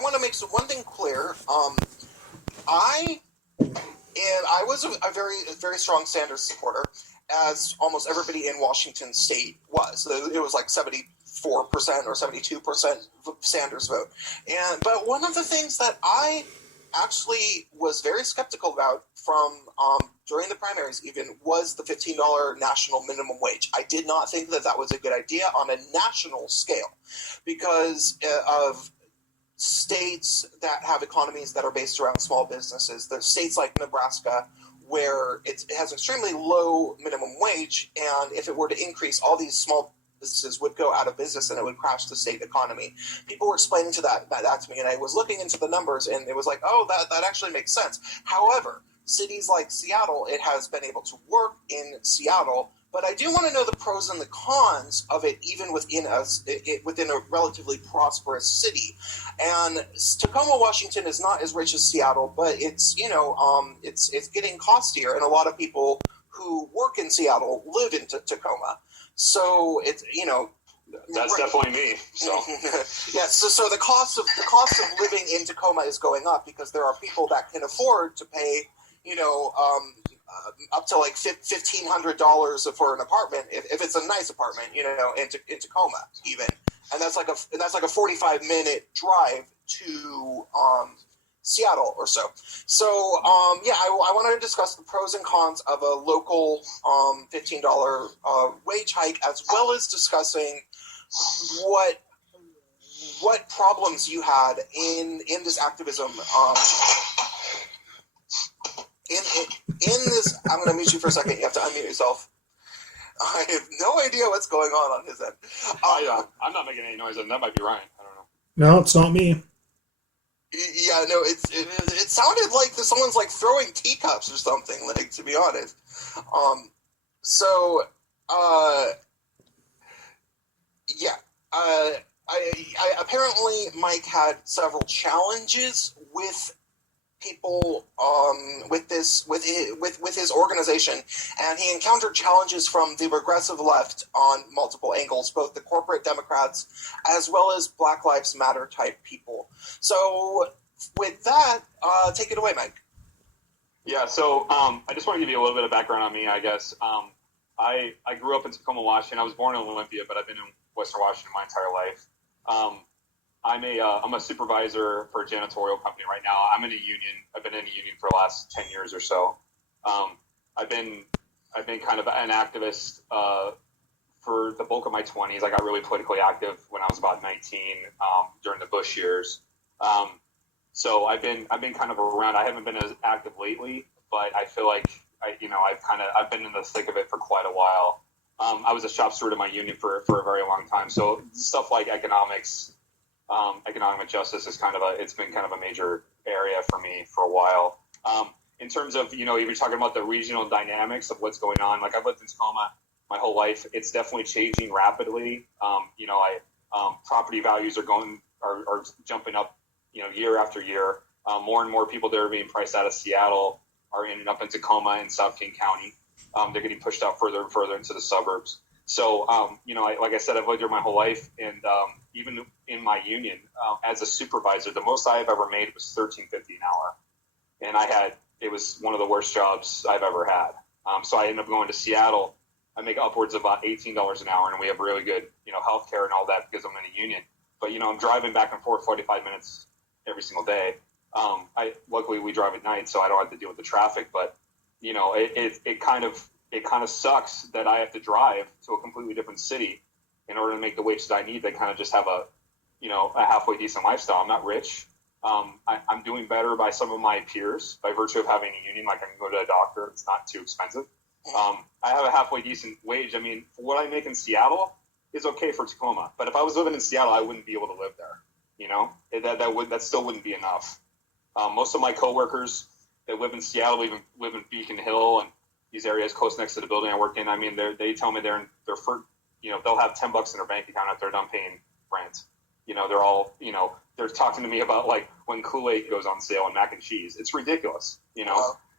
want to make one thing clear. I was a very strong Sanders supporter, as almost everybody in Washington State was. It was like 74% or 72% Sanders vote. But one of the things that I actually was very skeptical about from during the primaries even was the $15 national minimum wage. I did not think that was a good idea on a national scale because of states that have economies that are based around small businesses. There's states like Nebraska where it has extremely low minimum wage, and if it were to increase, all these small businesses would go out of business and it would crash the state economy. People were explaining that to me, and I was looking into the numbers, and it was like, oh, that actually makes sense. However, cities like Seattle, it has been able to work in Seattle, but I do want to know the pros and the cons of it, even within a relatively prosperous city. And Tacoma, Washington, is not as rich as Seattle, but it's it's getting costlier, and a lot of people who work in Seattle live in Tacoma. So it's that's definitely me. So yeah, so the cost of living in Tacoma is going up because there are people that can afford to pay up to like $1,500 for an apartment if it's a nice apartment, in Tacoma even, and that's like a 45-minute drive to Seattle or so. So I wanted to discuss the pros and cons of a local $15 wage hike, as well as discussing what problems you had in this activism. In this, I'm going to mute you for a second. You have to unmute yourself. I have no idea what's going on his end. I'm not making any noise, and that might be Ryan. I don't know. No, it's not me. Yeah, no, it sounded like someone's like throwing teacups or something. Like, to be honest. I apparently Mike had several challenges with people with his organization, and he encountered challenges from the regressive left on multiple angles, both the corporate Democrats as well as Black Lives Matter type people. So with that, take it away, Mike. Yeah, so I just want to give you a little bit of background on me, I guess. I grew up in Tacoma, Washington. I was born in Olympia, but I've been in Western Washington my entire life. I'm a supervisor for a janitorial company right now. I'm in a union. I've been in a union for the last 10 years or so. I've been kind of an activist for the bulk of my 20s. I got really politically active when I was about 19 during the Bush years. So I've been kind of around. I haven't been as active lately, but I feel like I've been in the thick of it for quite a while. I was a shop steward in my union for a very long time. So stuff like economic justice is it's been kind of a major area for me for a while. In terms of, you were talking about the regional dynamics of what's going on. Like, I've lived in Tacoma my whole life. It's definitely changing rapidly. Property values are jumping up, year after year. More and more people that are being priced out of Seattle are ending up in Tacoma and South King County. They're getting pushed out further and further into the suburbs. So, like I said, I've lived here my whole life, and even in my union, as a supervisor, the most I have ever made was $13.50 an hour, and it was one of the worst jobs I've ever had. So I ended up going to Seattle. I make upwards of about $18 an hour, and we have really good, health care and all that because I'm in a union. But I'm driving back and forth 45 minutes every single day. Luckily we drive at night, so I don't have to deal with the traffic. But it kind of sucks that I have to drive to a completely different city in order to make the wage that I need. They kind of just have a halfway decent lifestyle. I'm not rich. I'm doing better by some of my peers by virtue of having a union. Like, I can go to a doctor. It's not too expensive. I have a halfway decent wage. I mean, for what I make in Seattle is okay for Tacoma. But if I was living in Seattle, I wouldn't be able to live there. That still wouldn't be enough. Most of my coworkers that live in Seattle even live in Beacon Hill and these areas close next to the building I work in. I mean, they tell me they'll have $10 in their bank account if they're done paying rent. They're all, they're talking to me about like when Kool-Aid goes on sale and mac and cheese. It's ridiculous.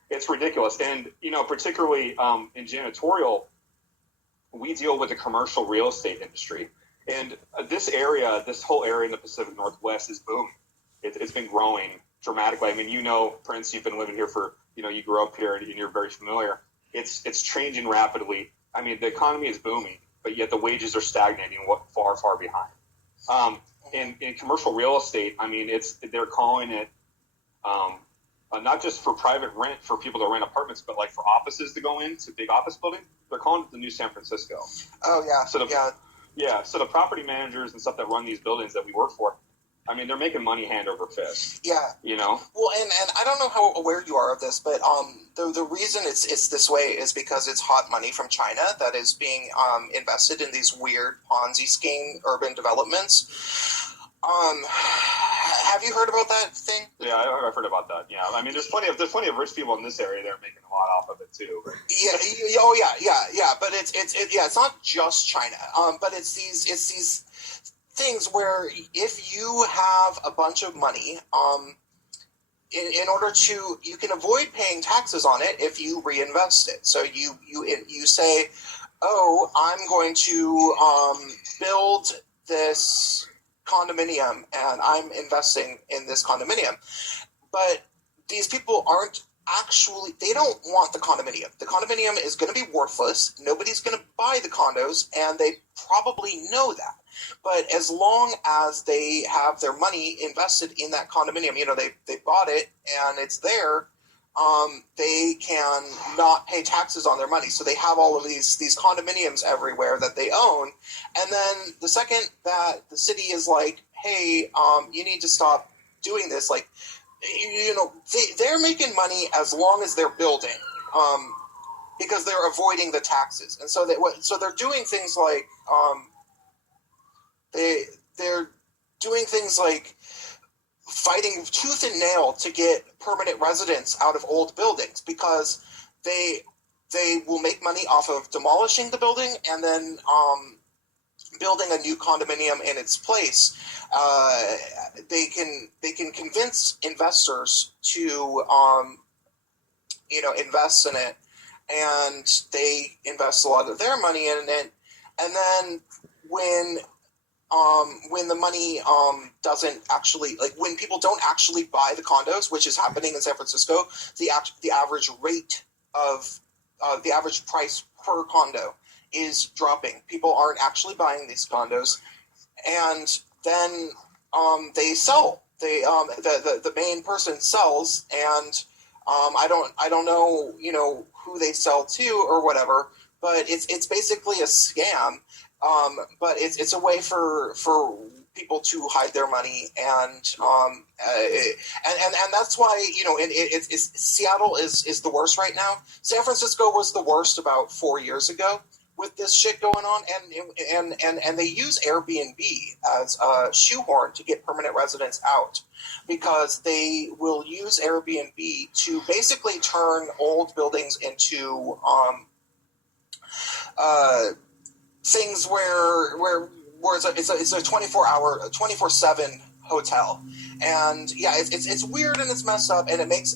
It's ridiculous. And, particularly in janitorial, we deal with the commercial real estate industry. And this whole area in the Pacific Northwest is booming. it's been growing dramatically. I mean, Prince, you've been living here for, you grew up here and you're very familiar. It's changing rapidly. I mean, the economy is booming, but yet the wages are stagnating, far, far behind. In commercial real estate, I mean, they're calling it not just for private rent for people to rent apartments, but like for offices to go into big office buildings. They're calling it the new San Francisco. Oh yeah. So the property managers and stuff that run these buildings that we work for, I mean, they're making money hand over fist. Yeah. Well, and I don't know how aware you are of this, but the reason it's this way is because it's hot money from China that is being invested in these weird Ponzi scheme urban developments. Have you heard about that thing? Yeah, I've heard about that. Yeah, I mean, there's plenty of rich people in this area that are making a lot off of it too. Yeah. Oh yeah. But it's not just China. But it's these things where if you have a bunch of money, in order to, you can avoid paying taxes on it if you reinvest it. So you say, oh, I'm going to build this condominium and I'm investing in this condominium. But these people they don't want the condominium. The condominium is going to be worthless. Nobody's going to buy the condos, and they probably know that. But as long as they have their money invested in that condominium, they bought it and it's there, they can not pay taxes on their money. So they have all of these condominiums everywhere that they own. And then the second that the city is like, hey, you need to stop doing this, like, they're making money as long as they're building, because they're avoiding the taxes. And so they're doing things like, they're doing things like fighting tooth and nail to get permanent residents out of old buildings, because they will make money off of demolishing the building and then building a new condominium in its place. They can convince investors to invest in it, and they invest a lot of their money in it. And then when the money doesn't actually, like, when people don't actually buy the condos, which is happening in San Francisco, the average rate of the average price per condo is dropping. People aren't actually buying these condos, and then they sell. The main person sells, and I don't know who they sell to or whatever, but it's basically a scam. But it's a way for people to hide their money, and that's why Seattle is the worst right now. San Francisco was the worst about 4 years ago with this shit going on, and they use Airbnb as a shoehorn to get permanent residents out, because they will use Airbnb to basically turn old buildings into things where it's a 24/7 hotel. And yeah, it's weird and it's messed up, and it makes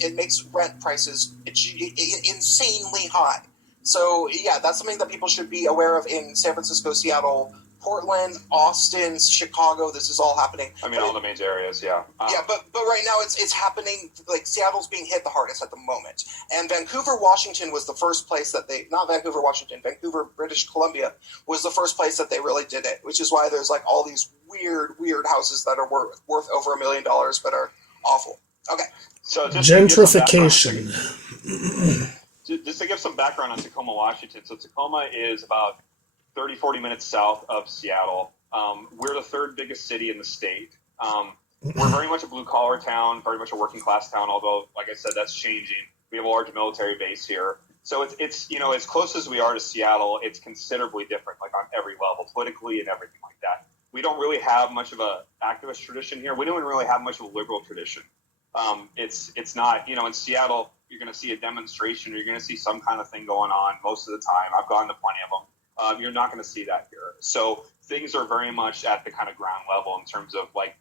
rent prices insanely high. So yeah, that's something that people should be aware of in San Francisco, Seattle, Portland, Austin, Chicago. This is all happening. I mean, all the major areas, yeah. Yeah, but right now it's happening. Like, Seattle's being hit the hardest at the moment, and Vancouver, Washington was the first place that Vancouver, British Columbia was the first place that they really did it, which is why there's like all these weird houses that are worth over $1 million but are awful. Okay. So gentrification. Just to give some background on Tacoma, Washington. So Tacoma is about 30, 40 minutes south of Seattle. We're the third biggest city in the state. We're very much a blue-collar town, very much a working-class town, although, like I said, that's changing. We have a large military base here. So it's as close as we are to Seattle, it's considerably different, like on every level, politically and everything like that. We don't really have much of a activist tradition here. We don't really have much of a liberal tradition. It's not, in Seattle, you're going to see a demonstration, or you're going to see some kind of thing going on most of the time. I've gone to plenty of them. You're not going to see that here. So things are very much at the kind of ground level in terms of, like,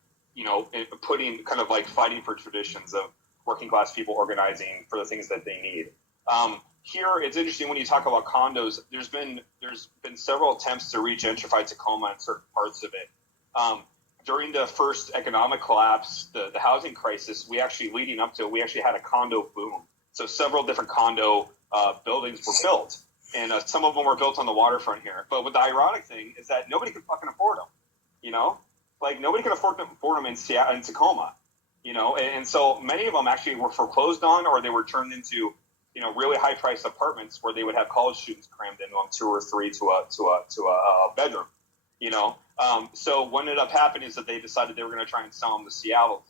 putting kind of like fighting for traditions of working class people organizing for the things that they need. Here, it's interesting when you talk about condos. There's been several attempts to re-gentrify Tacoma in certain parts of it. during the first economic collapse, the housing crisis, we actually had a condo boom. So several different condo buildings were built, and some of them were built on the waterfront here. But the ironic thing is that nobody could fucking afford them. Like nobody could afford them in Seattle and Tacoma. And so many of them actually were foreclosed on, or they were turned into really high priced apartments where they would have college students crammed into them, 2 or 3 to a bedroom. So what ended up happening is that they decided they were going to try and sell them to Seattle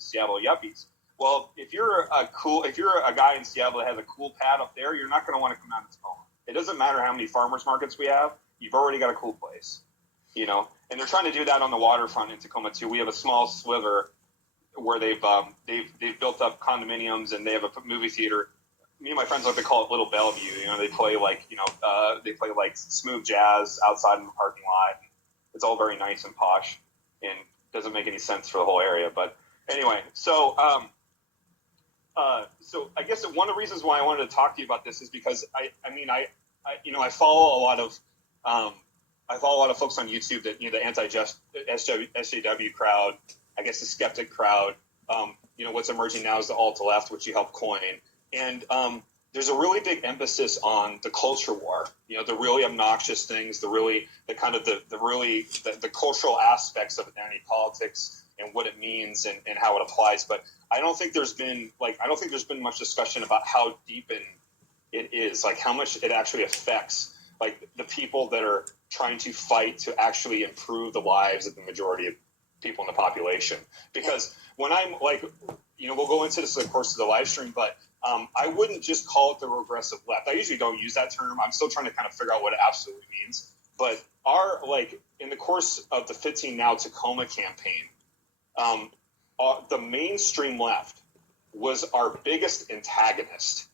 yuppies. Well, if you're a guy in Seattle that has a cool pad up there, you're not going to want to come out to Tacoma. It doesn't matter how many farmers markets we have; you've already got a cool place. And they're trying to do that on the waterfront in Tacoma too. We have a small sliver where they've built up condominiums, and they have a movie theater. Me and my friends like to call it Little Bellevue. They play like smooth jazz outside in the parking lot. It's all very nice and posh, and doesn't make any sense for the whole area. But anyway, so I guess one of the reasons why I wanted to talk to you about this is because I follow a lot of folks on YouTube that the anti-SJW crowd, I guess the skeptic crowd. What's emerging now is the alt-left, which you helped coin, and there's a really big emphasis on the culture war. The really obnoxious things, the cultural aspects of identity politics and what it means and how it applies. But I don't think there's been much discussion about how deep it is, like how much it actually affects like the people that are trying to fight to actually improve the lives of the majority of people in the population. Because when I'm like, we'll go into this in the course of the live stream, but I wouldn't just call it the regressive left. I usually don't use that term. I'm still trying to kind of figure out what it absolutely means. But in the course of the 15 Now Tacoma campaign, the mainstream left was our biggest antagonist.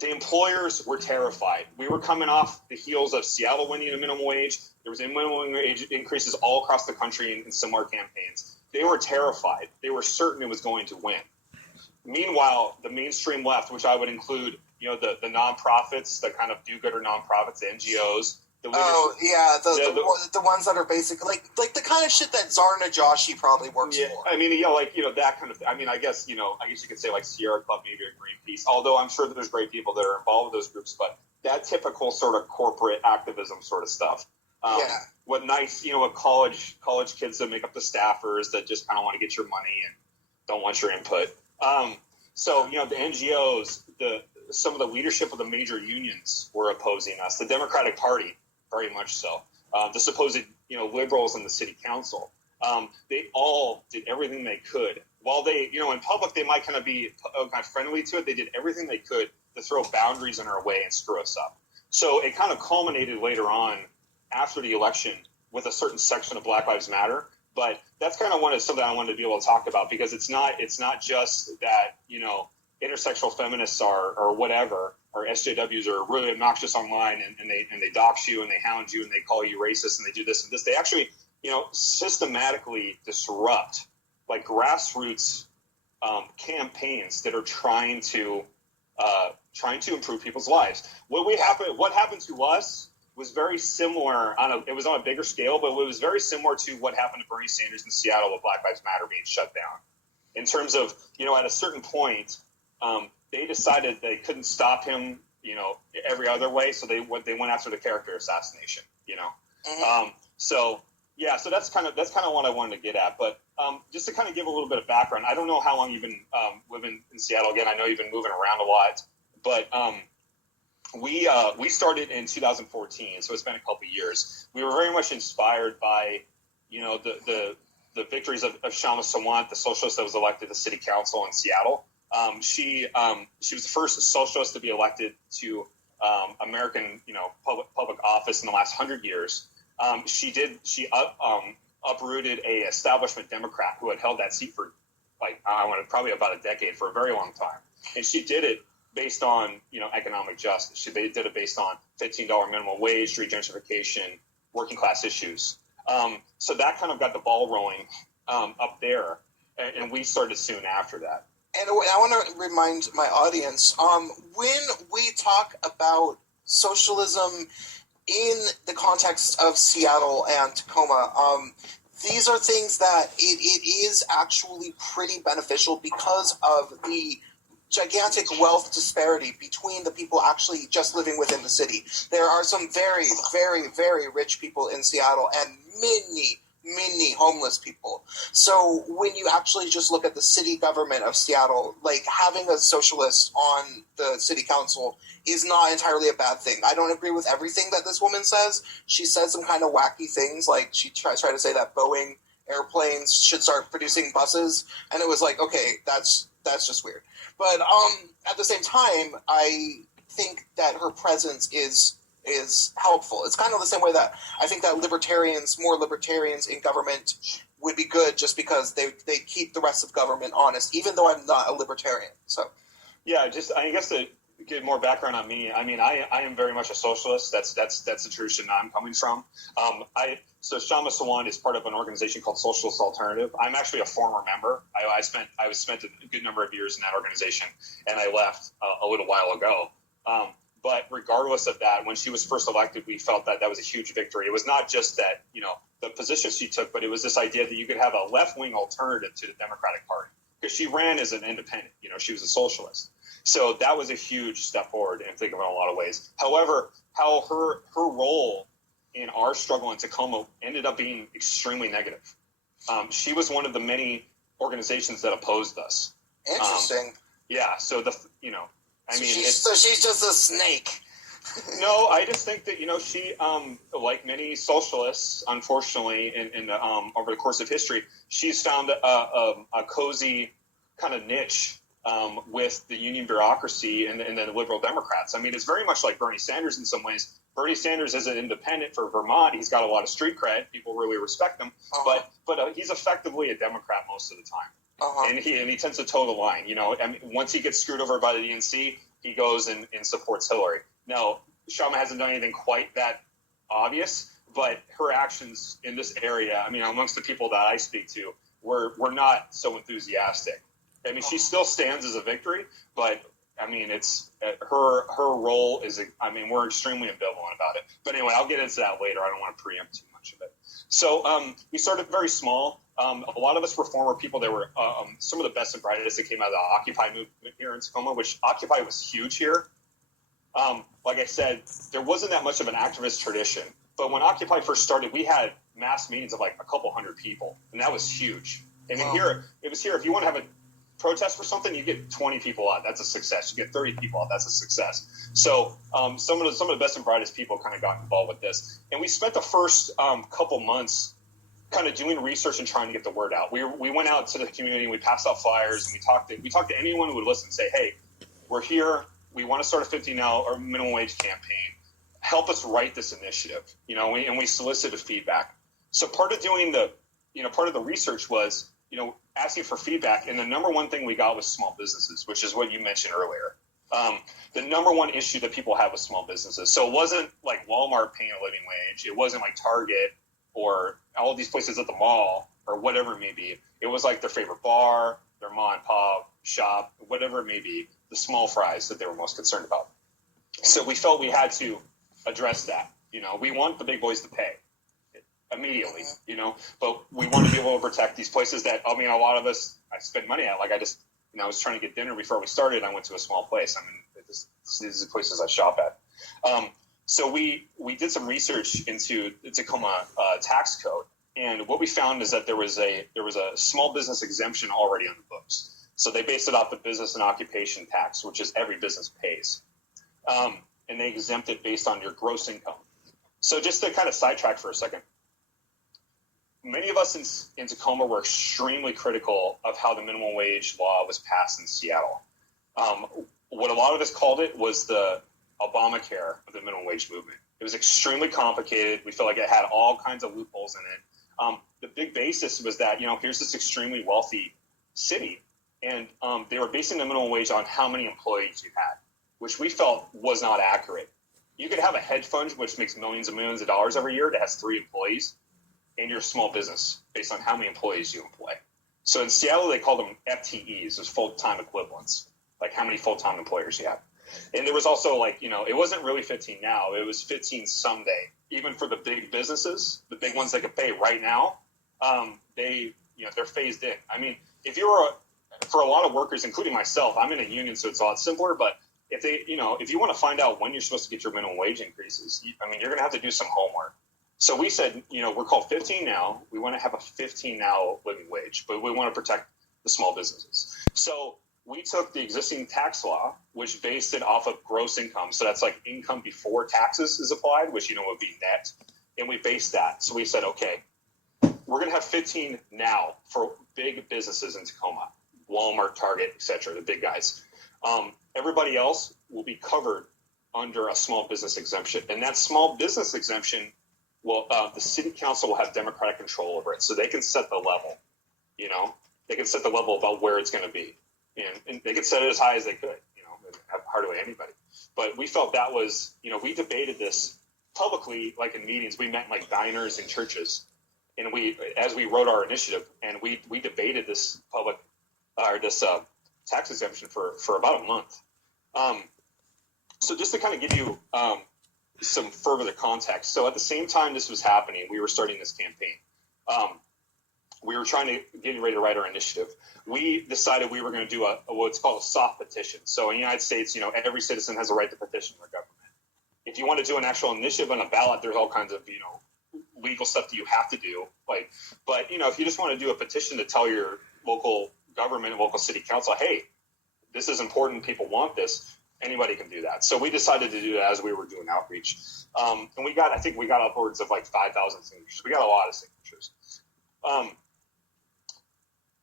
The employers were terrified. We were coming off the heels of Seattle winning a minimum wage. There was minimum wage increases all across the country in similar campaigns. They were terrified. They were certain it was going to win. Meanwhile, the mainstream left, which I would include, the nonprofits, the kind of do-gooder nonprofits, the NGOs. The ones that are basically like the kind of shit that Tsar Najashi probably works for. That kind of thing. I guess you could say like Sierra Club, maybe, or Greenpeace. Although I'm sure that there's great people that are involved with those groups, but that typical sort of corporate activism sort of stuff. What college kids that make up the staffers that just kind of want to get your money and don't want your input. The NGOs, some of the leadership of the major unions were opposing us. The Democratic Party, very much so. The supposed, liberals in the city council. They all did everything they could. While they, in public, they might kind of be kind of friendly to it. They did everything they could to throw boundaries in our way and screw us up. So it kind of culminated later on after the election with a certain section of Black Lives Matter. But that's kind of something I wanted to be able to talk about, because it's not just that, intersexual feminists or whatever, or SJWs are really obnoxious online and they dox you and they hound you and they call you racist and they do this and this. They actually, systematically disrupt like grassroots campaigns that are trying to improve people's lives. What happened to us was very similar. It was on a bigger scale, but it was very similar to what happened to Bernie Sanders in Seattle with Black Lives Matter being shut down. In terms of, at a certain point, they decided they couldn't stop him, every other way, so they went after the character assassination. Mm-hmm. So that's kind of what I wanted to get at. But just to kind of give a little bit of background, I don't know how long you've been living in Seattle. Again, I know you've been moving around a lot, but we started in 2014, so it's been a couple of years. We were very much inspired by, the victories of Shama Sawant, the socialist that was elected to city council in Seattle. She was the first socialist to be elected to American, public office in the last 100 years. She uprooted a establishment Democrat who had held that seat for probably about a decade, for a very long time, and she did it based on economic justice. They did it based on $15 minimum wage, street gentrification, working class issues. So that kind of got the ball rolling up there, and we started soon after that. And I want to remind my audience, when we talk about socialism in the context of Seattle and Tacoma, these are things that it is actually pretty beneficial because of the gigantic wealth disparity between the people actually just living within the city. There are some very, very, very rich people in Seattle and many homeless people. So when you actually just look at the city government of Seattle, like having a socialist on the city council is not entirely a bad thing. I don't agree with everything that this woman says. She says some kind of wacky things, like she tried to say that Boeing airplanes should start producing buses, and it was like, okay, that's just weird. But at the same time, I think that her presence is helpful. It's kind of the same way that I think that more libertarians in government would be good, just because they keep the rest of government honest, even though I'm not a libertarian. So yeah, I guess to get more background on me, I mean, I am very much a socialist. That's the tradition I'm coming from. So Shama Sawan is part of an organization called Socialist Alternative. I'm actually a former member. I spent a good number of years in that organization, and I left a little while ago. But regardless of that, when she was first elected, we felt that was a huge victory. It was not just that, the position she took, but it was this idea that you could have a left-wing alternative to the Democratic Party, because she ran as an independent. She was a socialist. So that was a huge step forward, and think of it in a lot of ways. However, how her role in our struggle in Tacoma ended up being extremely negative. She was one of the many organizations that opposed us. Interesting. Yeah. So she's just a snake. No, I just think that she, like many socialists, unfortunately, in over the course of history, she's found a cozy kind of niche with the union bureaucracy and the liberal Democrats. I mean, it's very much like Bernie Sanders in some ways. Bernie Sanders is an independent for Vermont. He's got a lot of street cred. People really respect him, but he's effectively a Democrat most of the time. And he tends to toe the line. I mean, once he gets screwed over by the DNC, he goes and supports Hillary. Now, Shama hasn't done anything quite that obvious, but her actions in this area, I mean, amongst the people that I speak to, were not so enthusiastic. I mean, she still stands as a victory, but I mean, it's her role is. I mean, we're extremely ambivalent about it. But anyway, I'll get into that later. I don't want to preempt too much of it. So we started very small. A lot of us were former people that were some of the best and brightest that came out of the Occupy movement here in Tacoma, which Occupy was huge here. Like I said, there wasn't that much of an activist tradition. But when Occupy first started, we had mass meetings of like a couple hundred people, and that was huge. And then it was here. If you want to have a protest for something, you get 20 people out. That's a success. You get 30 people out. That's a success. So some of the best and brightest people kind of got involved with this. And we spent the first couple months kind of doing research and trying to get the word out. We went out to the community and we passed out flyers, and we talked to anyone who would listen and say, hey, we're here. We want to start a $15 or minimum wage campaign. Help us write this initiative. And we solicited feedback. So part of doing part of the research was, asking for feedback. And the number one thing we got was small businesses, which is what you mentioned earlier. The number one issue that people have with small businesses. So it wasn't like Walmart paying a living wage. It wasn't like Target or all these places at the mall or whatever it may be. It was like their favorite bar, their mom and pop shop, whatever it may be, the small fries that they were most concerned about. So we felt we had to address that. We want the big boys to pay immediately, but we want to be able to protect these places that, I mean, a lot of us, I spend money at. Like I just, I was trying to get dinner before we started. I went to a small place. I mean, these are the places I shop at. So we did some research into the Tacoma tax code. And what we found is that there was a small business exemption already on the books. So they based it off the business and occupation tax, which is every business pays. And they exempt it based on your gross income. So just to kind of sidetrack for a second, many of us in Tacoma were extremely critical of how the minimum wage law was passed in Seattle. What a lot of us called it was the Obamacare of the minimum wage movement. It was extremely complicated. We felt like it had all kinds of loopholes in it. The big basis was that, here's this extremely wealthy city, and they were basing the minimum wage on how many employees you had, which we felt was not accurate. You could have a hedge fund which makes millions and millions of dollars every year that has 3 employees, and you're a small business based on how many employees you employ. So in Seattle, they call them FTEs, as full-time equivalents, like how many full-time employers you have. And there was also it wasn't really 15 now. It was 15 someday, even for the big businesses, the big ones that could pay right now. they're phased in. I mean, if you're for a lot of workers, including myself, I'm in a union, so it's a lot simpler. But if you want to find out when you're supposed to get your minimum wage increases, you're going to have to do some homework. So we said, we're called 15 now. We want to have a 15 now living wage, but we want to protect the small businesses. So we took the existing tax law, which based it off of gross income. So that's like income before taxes is applied, which, would be net. And we based that. So we said, okay, we're going to have 15 now for big businesses in Tacoma, Walmart, Target, et cetera, the big guys. Everybody else will be covered under a small business exemption. And that small business exemption, the city council will have democratic control over it. So they can set the level, they can set the level about where it's going to be. And they could set it as high as they could, hardly anybody. But we felt that was, we debated this publicly, like in meetings. We met in like diners and churches. And as we wrote our initiative, and we debated this tax exemption for about a month. So just to kind of give you some further context. So at the same time this was happening, we were starting this campaign. We were getting ready to write our initiative. We decided we were going to do what's called a soft petition. So in the United States, every citizen has a right to petition their government. If you want to do an actual initiative on a ballot, there's all kinds of, legal stuff that you have to do. But if you just want to do a petition to tell your local government and local city council, hey, this is important, people want this, anybody can do that. So we decided to do that as we were doing outreach. And I think we got upwards of like 5,000 signatures. We got a lot of signatures.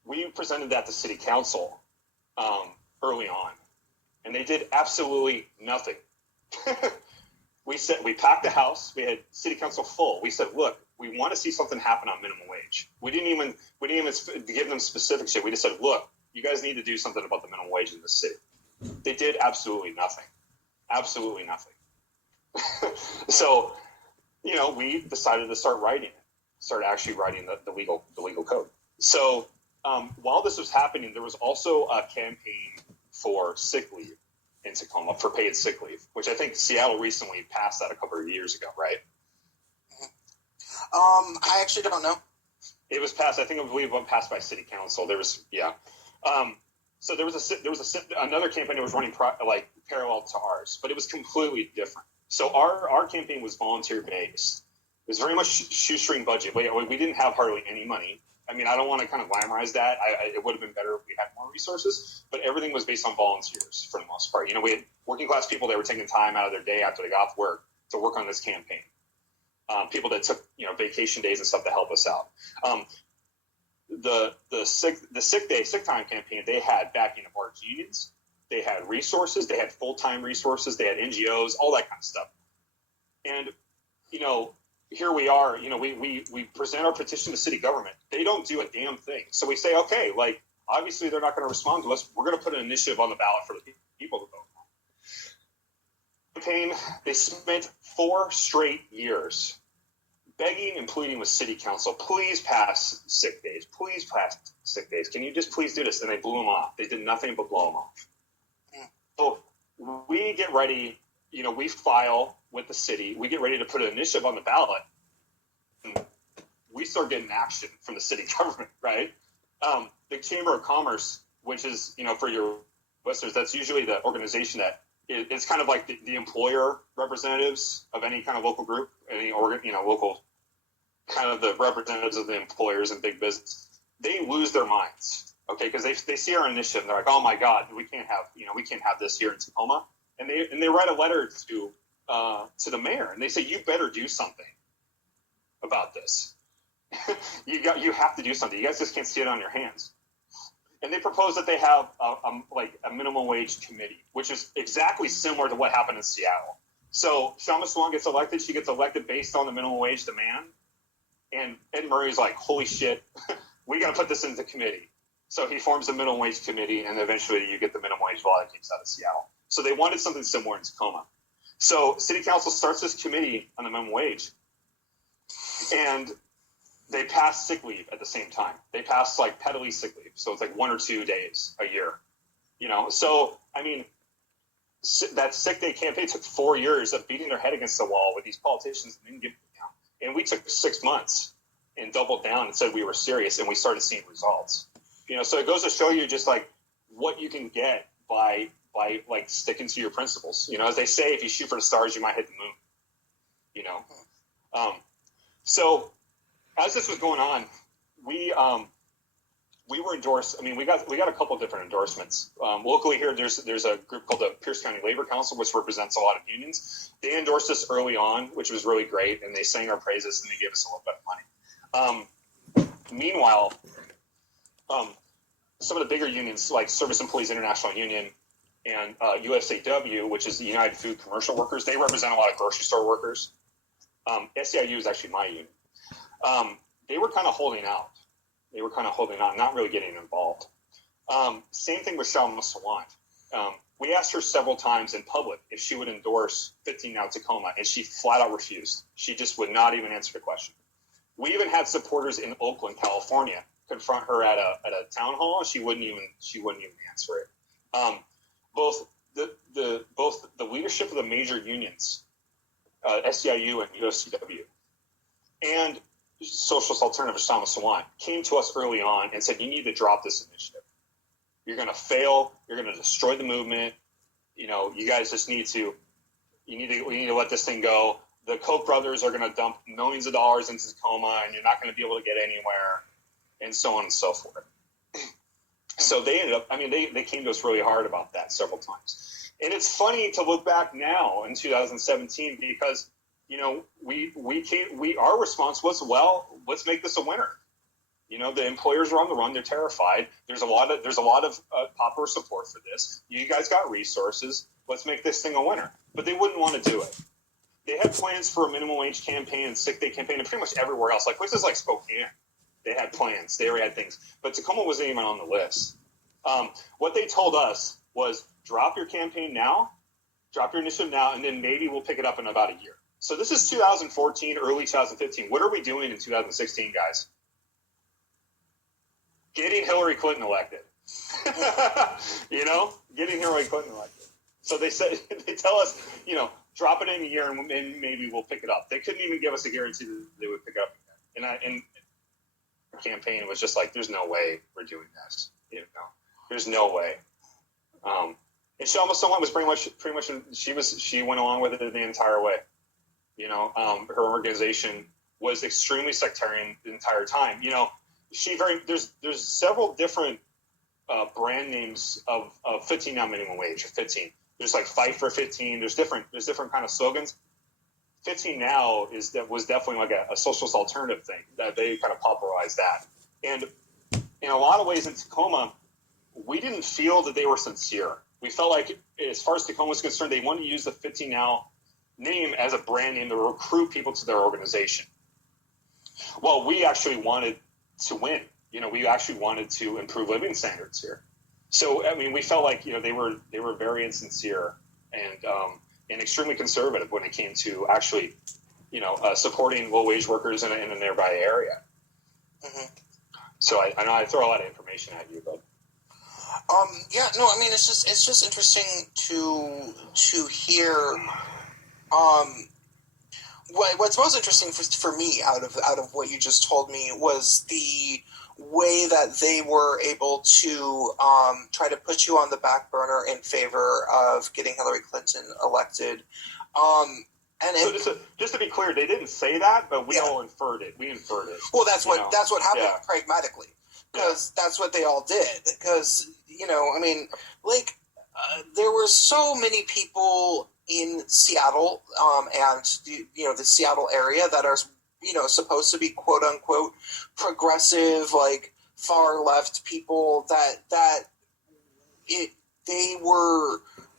We presented that to city council early on, and they did absolutely nothing. We packed the house. We had city council full. We said, look, we want to see something happen on minimum wage. We didn't even give them specific shit. We just said, look, you guys need to do something about the minimum wage in the city. They did absolutely nothing. Absolutely nothing. So, we decided to start actually writing the legal code. So while this was happening, there was also a campaign for sick leave in Tacoma, for paid sick leave, which I think Seattle recently passed that a couple of years ago, right? I actually don't know. It was passed. I believe it was passed by city council. There was, yeah. So there was another campaign that was running parallel to ours, but it was completely different. So our campaign was volunteer based. It was very much shoestring budget. We didn't have hardly any money. I mean, I don't want to kind of glamorize that. It would have been better if we had more resources, but everything was based on volunteers for the most part. We had working class people that were taking time out of their day after they got off work to work on this campaign. People that took vacation days and stuff to help us out. The sick time campaign, they had backing of our unions, they had resources, they had full-time resources, they had NGOs, all that kind of stuff. And here we are, we present our petition to city government. They don't do a damn thing. So we say, okay, obviously they're not going to respond to us. We're going to put an initiative on the ballot for the people to vote on. Campaign, they spent 4 straight years begging and pleading with city council, please pass sick days. Please pass sick days. Can you just please do this? And they blew them off. They did nothing but blow them off. So we get ready, we file with the city. We get ready to put an initiative on the ballot. And we start getting action from the city government, right? The Chamber of Commerce, which is, for your listeners, that's usually the organization that it's kind of like the employer representatives of any kind of local group, any local kind of the representatives of the employers in big business. They lose their minds, okay, because they see our initiative and they're like, oh my God, we can't have this here in Tacoma, and they write a letter to the mayor and they say, you better do something about this. you have to do something. You guys just can't sit on your hands. And they propose that they have a minimum wage committee, which is exactly similar to what happened in Seattle. So Shama Swan gets elected. She gets elected based on the minimum wage demand. And Ed Murray's like, holy shit, we got to put this into committee. So he forms the minimum wage committee, and eventually you get the minimum wage law that comes out of Seattle. So they wanted something similar in Tacoma. So city council starts this committee on the minimum wage, and they pass sick leave at the same time. They pass pedally sick leave. So it's 1 or 2 days a year, So, I mean, that sick day campaign took 4 years of beating their head against the wall with these politicians and didn't give it down. And we took 6 months and doubled down and said we were serious, and we started seeing results. So it goes to show you just like what you can get by like sticking to your principles. As they say, if you shoot for the stars, you might hit the moon. So as this was going on, we were endorsed. I mean, we got a couple of different endorsements locally here. There's a group called the Pierce County Labor Council, which represents a lot of unions. They endorsed us early on, which was really great, and they sang our praises and they gave us a little bit of money. Meanwhile, some of the bigger unions like Service Employees International Union and USAW, which is the United Food Commercial Workers, they represent a lot of grocery store workers. SEIU is actually my union. They were kind of holding out. Not really getting involved. Same thing with Shalma Sawant. We asked her several times in public if she would endorse 15 Now Tacoma, and she flat out refused. She just would not even answer the question. We even had supporters in Oakland, California, confront her at a town hall, and she wouldn't even answer it. Both the leadership of the major unions, SEIU and USCW, and Socialist Alternative Shama Sawant came to us early on and said, you need to drop this initiative. You're going to fail. You're going to destroy the movement. You guys just we need to let this thing go. The Koch brothers are going to dump millions of dollars into Tacoma, and you're not going to be able to get anywhere, and so on and so forth. So they ended up, they came to us really hard about that several times. And it's funny to look back now in 2017 because, our response was, well, let's make this a winner. The employers are on the run. They're terrified. There's a lot of popular support for this. You guys got resources. Let's make this thing a winner. But they wouldn't want to do it. They had plans for a minimum wage campaign and sick day campaign and pretty much everywhere else. Like places like Spokane, they had plans. They already had things. But Tacoma wasn't even on the list. What they told us was drop your campaign now, drop your initiative now, and then maybe we'll pick it up in about a year. So this is 2014, early 2015. What are we doing in 2016, guys? Getting Hillary Clinton elected. Getting Hillary Clinton elected. So they tell us, drop it in a year and maybe we'll pick it up. They couldn't even give us a guarantee that they would pick it up again. And our campaign was just like, there's no way we're doing this. There's no way. And Shalma Sawant was pretty much she went along with it the entire way. Her organization was extremely sectarian the entire time. There's several different brand names of 15 Now minimum wage or 15. There's like Fight for 15. There's different kind of slogans. 15 Now was definitely like a socialist alternative thing that they kind of popularized that. And in a lot of ways in Tacoma, we didn't feel that they were sincere. We felt like as far as Tacoma was concerned, they wanted to use the 15 Now name as a brand name to recruit people to their organization. Well, we actually wanted to win. We actually wanted to improve living standards here. So, we felt like, they were very insincere and extremely conservative when it came to actually, supporting low-wage workers in a nearby area. Mm-hmm. So I know I throw a lot of information at you, but. It's just interesting to hear. What's most interesting for me out of what you just told me was the way that they were able to try to put you on the back burner in favor of getting Hillary Clinton elected. So just to be clear, they didn't say that, but we all inferred it. We inferred it. Well, that's what happened pragmatically, because that's what they all did. Because there were so many people in Seattle and the Seattle area that are supposed to be quote unquote progressive, like far left people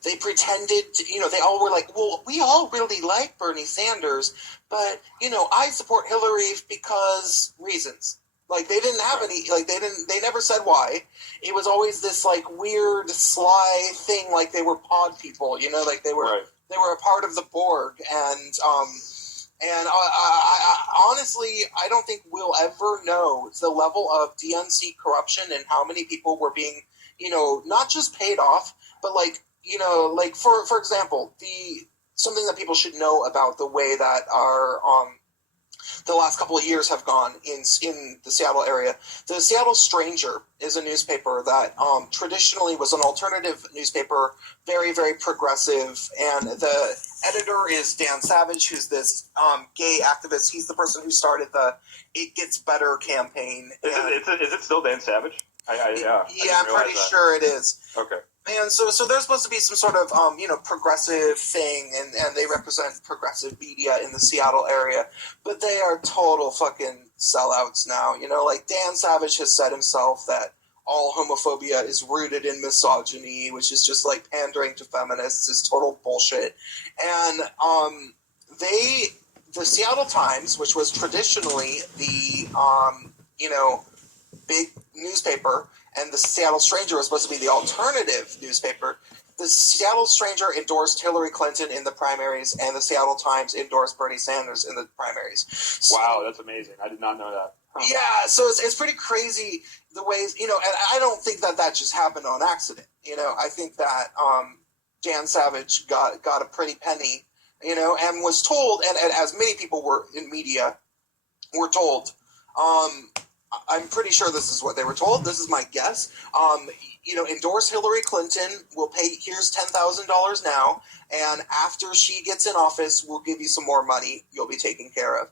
they pretended to, they all were like, well, we all really like Bernie Sanders, but I support Hillary because reasons. Like they didn't have any, like they never said why. It was always this like weird sly thing, like they were pod people, like they were right. They were a part of the Borg, and I honestly, I don't think we'll ever know the level of DNC corruption and how many people were being, not just paid off, but like for example, something that people should know about the way that our the last couple of years have gone in the Seattle area. The Seattle Stranger is a newspaper that traditionally was an alternative newspaper, very, very progressive, and the editor is Dan Savage, who's this gay activist. He's the person who started the It Gets Better campaign. Is it still Dan Savage? Yeah, I'm pretty sure it is. Okay. And so there's supposed to be some sort of, progressive thing, and they represent progressive media in the Seattle area, but they are total fucking sellouts now. Like Dan Savage has said himself that all homophobia is rooted in misogyny, which is just like pandering to feminists is total bullshit. And the Seattle Times, which was traditionally the, big newspaper, and the Seattle Stranger was supposed to be the alternative newspaper. The Seattle Stranger endorsed Hillary Clinton in the primaries, and the Seattle Times endorsed Bernie Sanders in the primaries. Wow, that's amazing. I did not know that. Huh. Yeah, so it's pretty crazy the ways, and I don't think that just happened on accident. I think that Dan Savage got a pretty penny, and was told, and as many people were in media were told, I'm pretty sure this is what they were told. This is my guess. Endorse Hillary Clinton. We'll pay. Here's $10,000 now, and after she gets in office, we'll give you some more money. You'll be taken care of.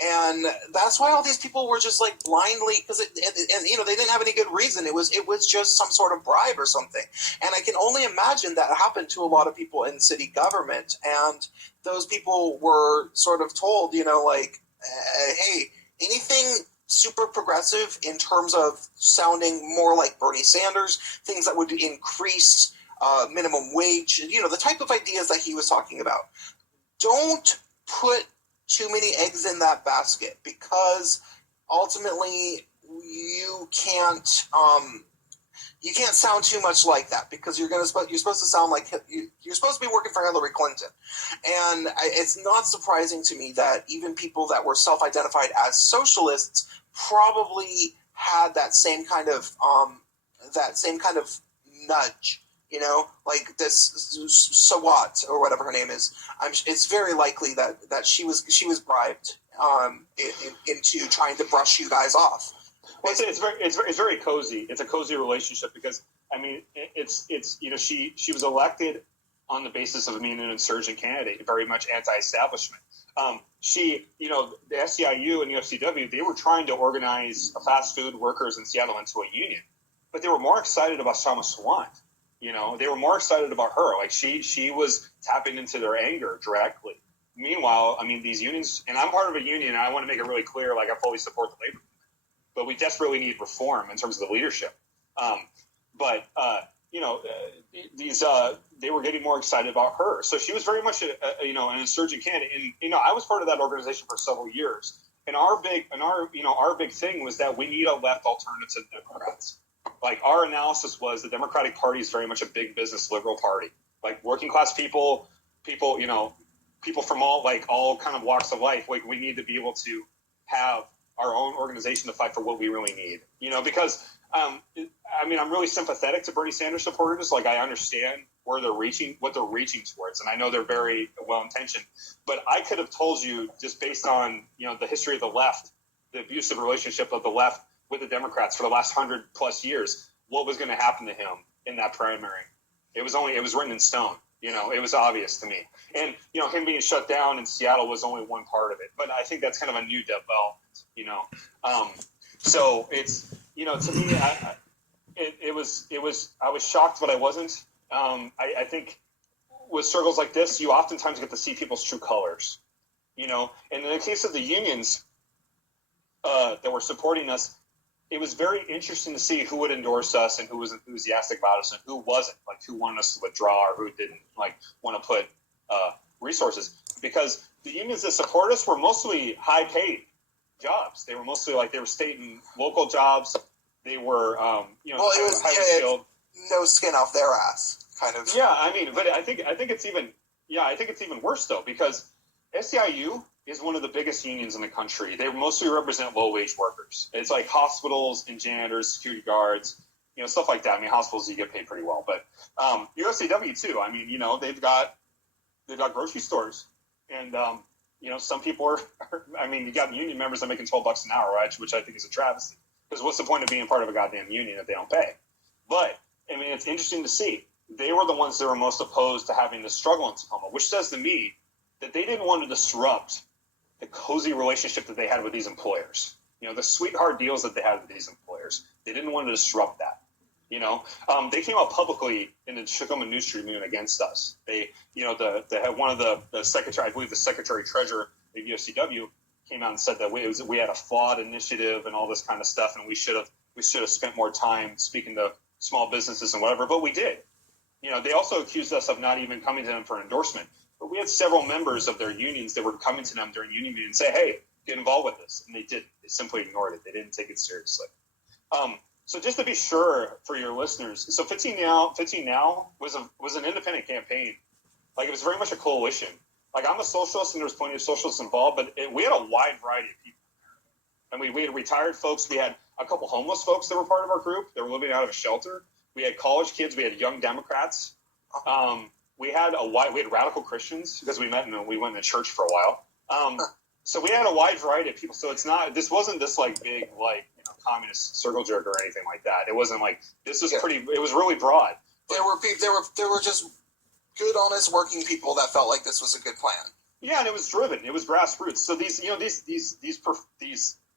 And that's why all these people were just like blindly, because they didn't have any good reason. It was just some sort of bribe or something. And I can only imagine that happened to a lot of people in city government, and those people were sort of told, hey, anything super progressive in terms of sounding more like Bernie Sanders, things that would increase minimum wage, the type of ideas that he was talking about. Don't put too many eggs in that basket, because ultimately you can't sound too much like that, because you're supposed to sound like you're supposed to be working for Hillary Clinton. And it's not surprising to me that even people that were self-identified as socialists probably had that same kind of nudge, like this Sawat or whatever her name is. It's very likely that she was bribed into trying to brush you guys off. Well, it's very cozy. It's a cozy relationship, because she was elected on the basis of being an insurgent candidate, very much anti-establishment. The SEIU and the UFCW, they were trying to organize fast food workers in Seattle into a union, but they were more excited about Shama Swant. They were more excited about her. Like she was tapping into their anger directly. Meanwhile, these unions, and I'm part of a union, and I want to make it really clear, like I fully support the labor movement, but we desperately need reform in terms of the leadership. They were getting more excited about her. So she was very much an insurgent candidate. And I was part of that organization for several years. And our big thing was that we need a left alternative to Democrats. Like, our analysis was the Democratic Party is very much a big business liberal party. Like, working class people from all kind of walks of life. Like, we need to be able to have our own organization to fight for what we really need. Because I'm really sympathetic to Bernie Sanders supporters. Like, I understand what they're reaching towards, and I know they're very well intentioned. But I could have told you, just based on the history of the left, the abusive relationship of the left with the Democrats for the last 100+ years, what was going to happen to him in that primary. It was written in stone. It was obvious to me. And him being shut down in Seattle was only one part of it. But I think that's kind of a new development. So it's to me, I was shocked, but I wasn't. I think with circles like this, you oftentimes get to see people's true colors. And in the case of the unions that were supporting us, it was very interesting to see who would endorse us and who was enthusiastic about us and who wasn't, like who wanted us to withdraw or who didn't want to put resources. Because the unions that support us were mostly high-paid jobs. They were mostly they were state and local jobs. They were, it was highly skilled. No skin off their ass, kind of. Yeah, but I think it's even worse though, because SEIU is one of the biggest unions in the country. They mostly represent low-wage workers. It's like hospitals and janitors, security guards, stuff like that. Hospitals, you get paid pretty well, but USAW too. They've got grocery stores, and some people are I mean, you got union members that are making $12 an hour, right? Which I think is a travesty. Because what's the point of being part of a goddamn union if they don't pay? But, I mean, it's interesting to see. They were the ones that were most opposed to having this struggle in Tacoma, which says to me that they didn't want to disrupt the cozy relationship that they had with these employers. The sweetheart deals that they had with these employers. They didn't want to disrupt that. They came out publicly in the Tacoma News Tribune against us. They one of the secretary, I believe the secretary treasurer of UFCW, came out and said that we had a flawed initiative and all this kind of stuff, and we should have spent more time speaking to small businesses and whatever. But we did. They also accused us of not even coming to them for endorsement. But we had several members of their unions that were coming to them during union meetings and say, "Hey, get involved with this," and they didn't. They simply ignored it. They didn't take it seriously. So just to be sure for your listeners, so 15 Now was an independent campaign. Like, it was very much a coalition. Like, I'm a socialist, and there was plenty of socialists involved, but we had a wide variety of people. I mean, we had retired folks. We had a couple homeless folks that were part of our group. They were living out of a shelter. We had college kids. We had young Democrats. We had radical Christians because we met and we went to church for a while. So we had a wide variety of people. So this wasn't this like big communist circle jerk or anything like that. It wasn't like this was pretty. It was really broad. There were just good, honest, working people that felt like this was a good plan. Yeah, and it was driven. It was grassroots. So these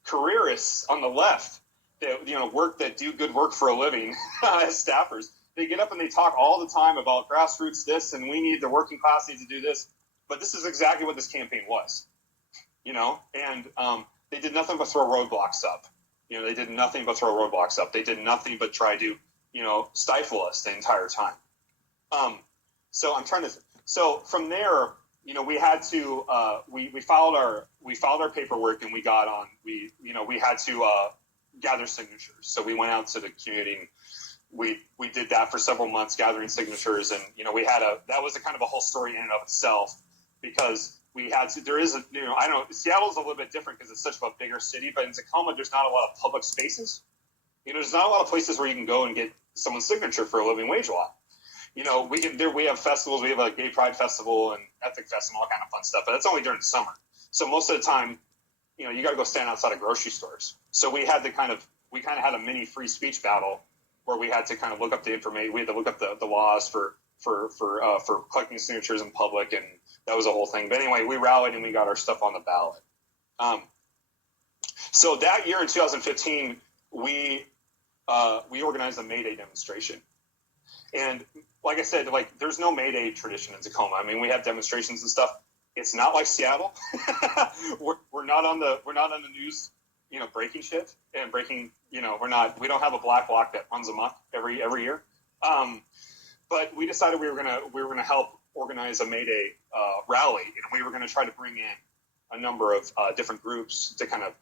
careerists on the left that do good work for a living as staffers, they get up and they talk all the time about grassroots this, and we need the working class needs to do this. But this is exactly what this campaign was, and they did nothing but throw roadblocks up. They did nothing but throw roadblocks up. They did nothing but try to, stifle us the entire time. So from there, we had to, we filed our paperwork, and we got on, we had to gather signatures. So we went out to the community, and we did that for several months, gathering signatures. And, that was a kind of a whole story in and of itself, because we had to, I don't know, Seattle's a little bit different because it's such a bigger city, but in Tacoma, there's not a lot of public spaces. There's not a lot of places where you can go and get someone's signature for a living wage lot. We have festivals. We have a gay pride festival and ethnic festival, all kind of fun stuff, but that's only during the summer. So most of the time, you got to go stand outside of grocery stores. So we had had a mini free speech battle where we had to kind of look up the information. We had to look up the laws for collecting signatures in public, and that was a whole thing. But anyway, we rallied and we got our stuff on the ballot. So that year in 2015, we organized a May Day demonstration. And like I said, there's no May Day tradition in Tacoma. I mean, we have demonstrations and stuff. It's not like Seattle. we're not on the news, breaking shit and breaking. We don't have a black bloc that runs amok every year. But we decided we were gonna help organize a May Day rally, and we were gonna try to bring in a number of different groups to kind of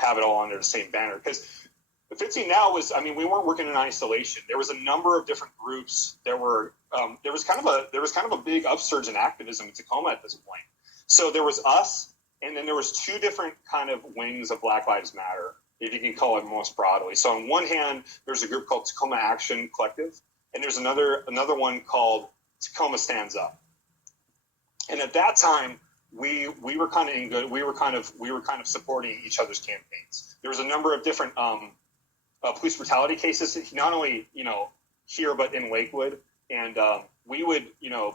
have it all under the same banner. Because 15 Now was, we weren't working in isolation. There was a number of different groups. There was kind of a big upsurge in activism in Tacoma at this point. So there was us, and then there was two different kind of wings of Black Lives Matter, if you can call it most broadly. So on one hand, there's a group called Tacoma Action Collective, and there's another one called Tacoma Stands Up. And at that time, we were kind of in good. We were kind of supporting each other's campaigns. There was a number of different police brutality cases, not only here but in Lakewood, and we would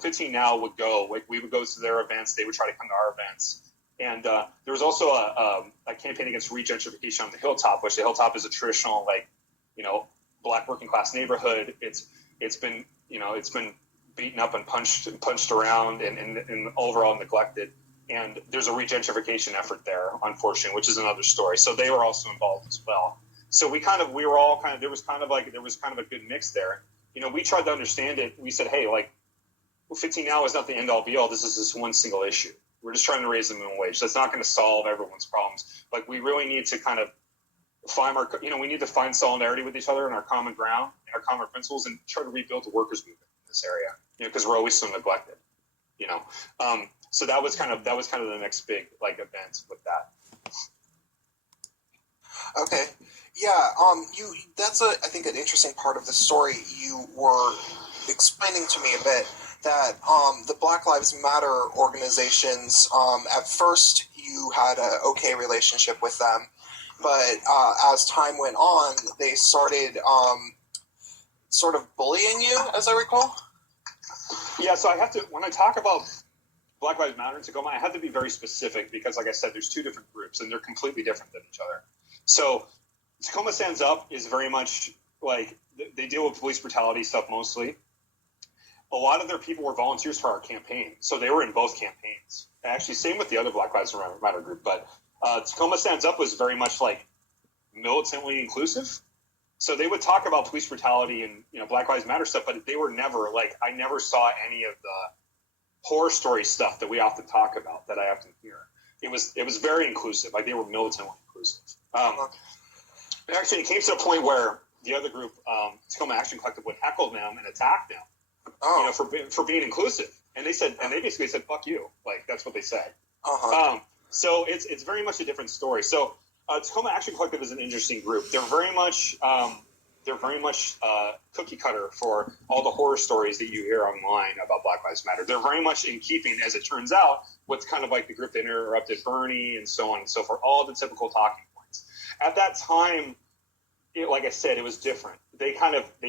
15 Now would go. We would go to their events. They would try to come to our events. And there was also a campaign against regentrification on the Hilltop, which the Hilltop is a traditional Black working class neighborhood. It's been beaten up and punched around and overall neglected. And there's a regentrification effort there, unfortunately, which is another story. So they were also involved as well. So there was kind of a good mix there. We tried to understand it. We said, hey, 15 Now is not the end all be all. This is just one single issue. We're just trying to raise the minimum wage. That's not going to solve everyone's problems. We really need to kind of we need to find solidarity with each other and our common ground and our common principles, and try to rebuild the workers' movement in this area. Because we're always so neglected. So that was kind of the next big event with that. Okay. Yeah. That's I think an interesting part of the story you were explaining to me a bit. that the Black Lives Matter organizations, at first you had an okay relationship with them, but as time went on, they started sort of bullying you, as I recall. Yeah, so I have to, when I talk about Black Lives Matter in Tacoma, I have to be very specific because, like I said, there's two different groups and they're completely different than each other. So Tacoma Stands Up is very much like they deal with police brutality stuff mostly. A lot of their people were volunteers for our campaign, so they were in both campaigns. Actually, same with the other Black Lives Matter group, but Tacoma Stands Up was very much like militantly inclusive. So they would talk about police brutality and Black Lives Matter stuff, but they were never like I never saw any of the horror story stuff that we often talk about that I often hear. It was very inclusive, like they were militantly inclusive. Actually, it came to a point where the other group, Tacoma Action Collective, would heckle them and attack them, for being inclusive. And they basically said, "Fuck you!" Like that's what they said. So it's very much a different story. So Tacoma Action Collective is an interesting group. They're very much cookie cutter for all the horror stories that you hear online about Black Lives Matter. They're very much in keeping, as it turns out, with kind of like the group that interrupted Bernie and so on and so forth, all the typical talking points. At that time, like I said, it was different. They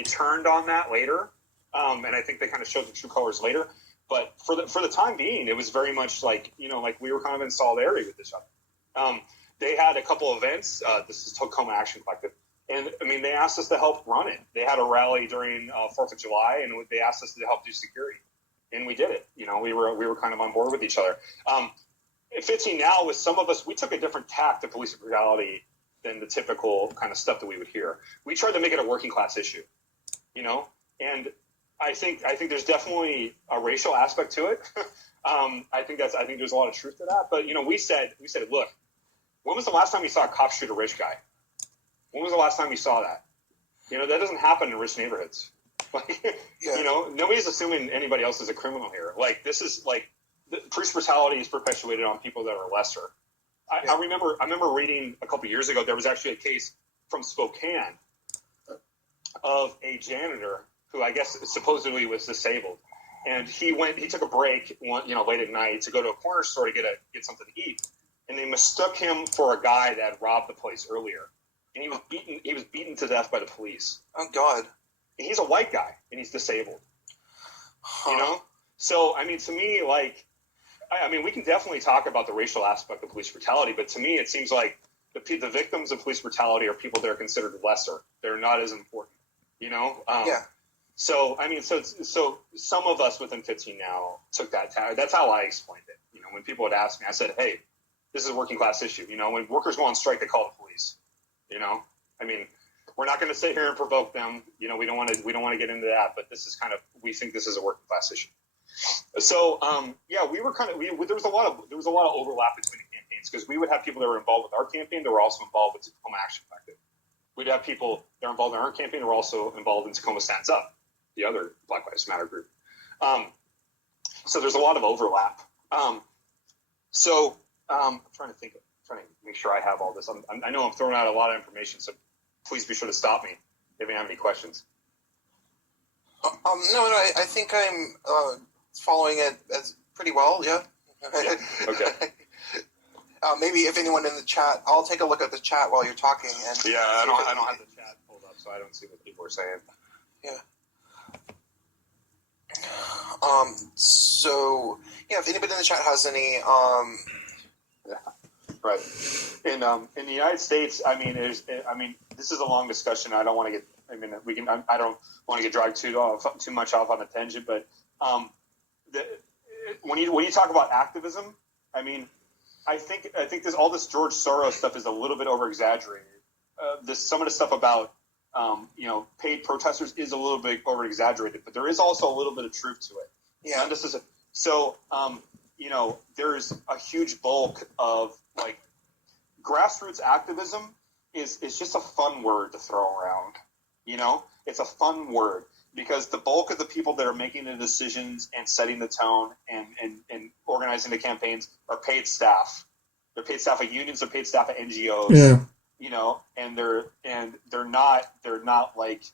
turned on that later, and I think they kind of showed the true colors later. But for the time being, it was very much like like we were kind of in solidarity with each other. They had a couple events. This is Tacoma Action Collective. And, I mean, they asked us to help run it. They had a rally during 4th of July, and they asked us to help do security. And we did it. We were kind of on board with each other. At 15 Now, with some of us, we took a different tack to police brutality than the typical kind of stuff that we would hear. We tried to make it a working class issue, And I think there's definitely a racial aspect to it. I think there's a lot of truth to that. But, we said, look, when was the last time you saw a cop shoot a rich guy? When was the last time you saw that? That doesn't happen in rich neighborhoods. Nobody's assuming anybody else is a criminal here. Like, this is like police brutality is perpetuated on people that are lesser. I remember reading a couple years ago, there was actually a case from Spokane of a janitor who I guess supposedly was disabled. And he took a break late at night to go to a corner store to get something to eat. And they mistook him for a guy that had robbed the place earlier. And he was beaten to death by the police. Oh, God. And he's a white guy, and he's disabled. So, I mean, to me, like, we can definitely talk about the racial aspect of police brutality, but to me, it seems like the victims of police brutality are people that are considered lesser. They're not as important, Yeah. So, so some of us within 15 Now took that tag. That's how I explained it. When people would ask me, I said, hey, this is a working class issue. When workers go on strike, they call the police. We're not going to sit here and provoke them. We don't want to get into that, but this is we think this is a working class issue. So, we were there was a lot of overlap between the campaigns because we would have people that were involved with our campaign that were also involved with Tacoma Action Collective. We'd have people that are involved in our campaign that were also involved in Tacoma Stands Up, the other Black Lives Matter group. So there's a lot of overlap. I'm trying to make sure I have all this. I know I'm throwing out a lot of information, so please be sure to stop me if you have any questions. No, I think I'm following it as pretty well, yeah. Yeah. Okay. Maybe if anyone in the chat, I'll take a look at the chat while you're talking. And yeah, I don't have the chat pulled up, so I don't see what people are saying. Yeah. So, if anybody in the chat has any... Right. In the United States, this is a long discussion. I don't want to get. I don't want to get dragged too much off on a tangent. But when you talk about activism, I think all this George Soros stuff is a little bit over exaggerated. Some of the stuff about paid protesters is a little bit over exaggerated, but there is also a little bit of truth to it. Yeah. And there's a huge bulk of like grassroots activism is just a fun word to throw around. It's a fun word because the bulk of the people that are making the decisions and setting the tone and organizing the campaigns are paid staff. They're paid staff at unions, they're paid staff at NGOs. Yeah. And they're not like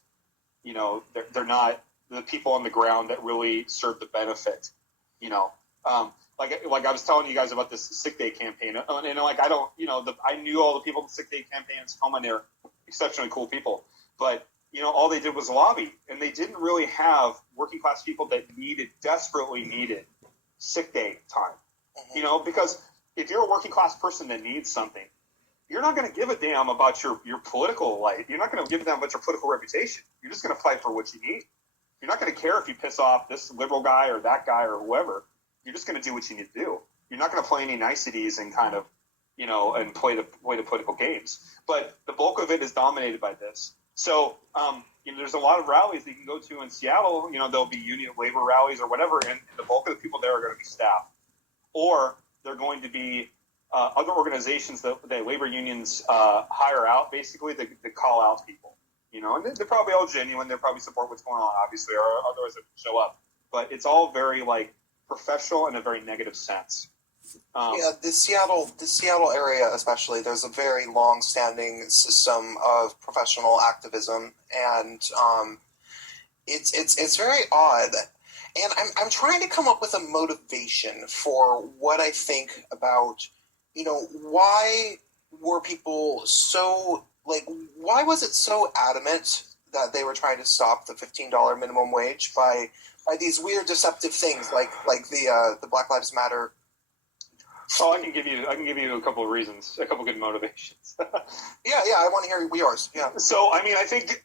they're not the people on the ground that really serve the benefit. You know, like I was telling you guys about this sick day campaign, and like I don't, I knew all the people in the sick day campaign in Tacoma, and they're exceptionally cool people, but all they did was lobby, and they didn't really have working class people that desperately needed sick day time. Because if you're a working class person that needs something, you're not going to give a damn about your political life. You're not going to give a damn about your political reputation. You're just going to fight for what you need. You're not going to care if you piss off this liberal guy or that guy or whoever. You're just going to do what you need to do. You're not going to play any niceties and kind of, and play the political games. But the bulk of it is dominated by this. So, there's a lot of rallies that you can go to in Seattle. There'll be union labor rallies or whatever, and the bulk of the people there are going to be staff. Or they're going to be other organizations that labor unions hire out, basically, that call out people. And they're probably all genuine. They probably support what's going on, obviously, or otherwise they would show up. But it's all very, professional in a very negative sense. The Seattle area especially, there's a very long-standing system of professional activism, and it's very odd. And I'm trying to come up with a motivation for what I think about, why were people so, why was it so adamant that they were trying to stop the $15 minimum wage by these weird deceptive things like the Black Lives Matter. Oh, I can give you a couple of reasons, a couple of good motivations. Yeah, I want to hear yours. Yeah. So, I think,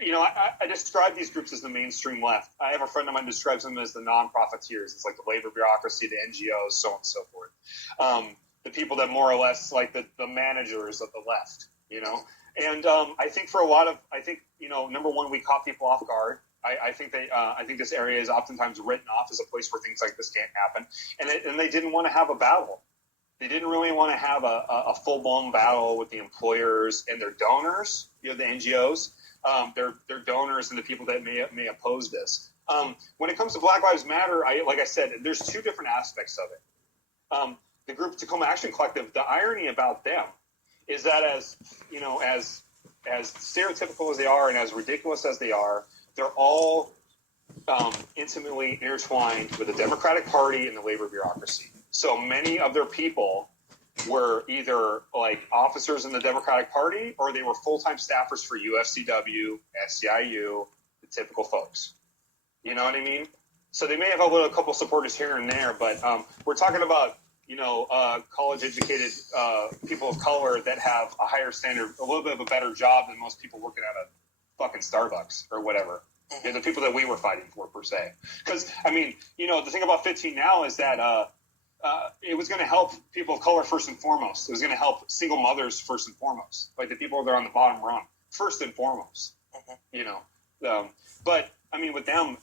I describe these groups as the mainstream left. I have a friend of mine who describes them as the non-profiteers. It's like the labor bureaucracy, the NGOs, so on and so forth. The people that more or less like the managers of the left, And I think number one, we caught people off guard. I think this area is oftentimes written off as a place where things like this can't happen, and they didn't want to have a battle. They didn't really want to have a full-blown battle with the employers and their donors, the NGOs, their donors and the people that may oppose this. When it comes to Black Lives Matter, like I said, there's two different aspects of it. The group Tacoma Action Collective, the irony about them is that as stereotypical as they are and as ridiculous as they are, they're all intimately intertwined with the Democratic Party and the labor bureaucracy. So many of their people were either officers in the Democratic Party or they were full-time staffers for UFCW, SEIU, the typical folks. You know what I mean? So they may have a couple supporters here and there, but we're talking about college-educated people of color that have a higher standard, a little bit of a better job than most people working at a fucking Starbucks or whatever. They're the people that we were fighting for, per se. Because, the thing about 15 now is that it was going to help people of color first and foremost. It was going to help single mothers first and foremost. Like the people that are on the bottom rung, first and foremost. But, with them,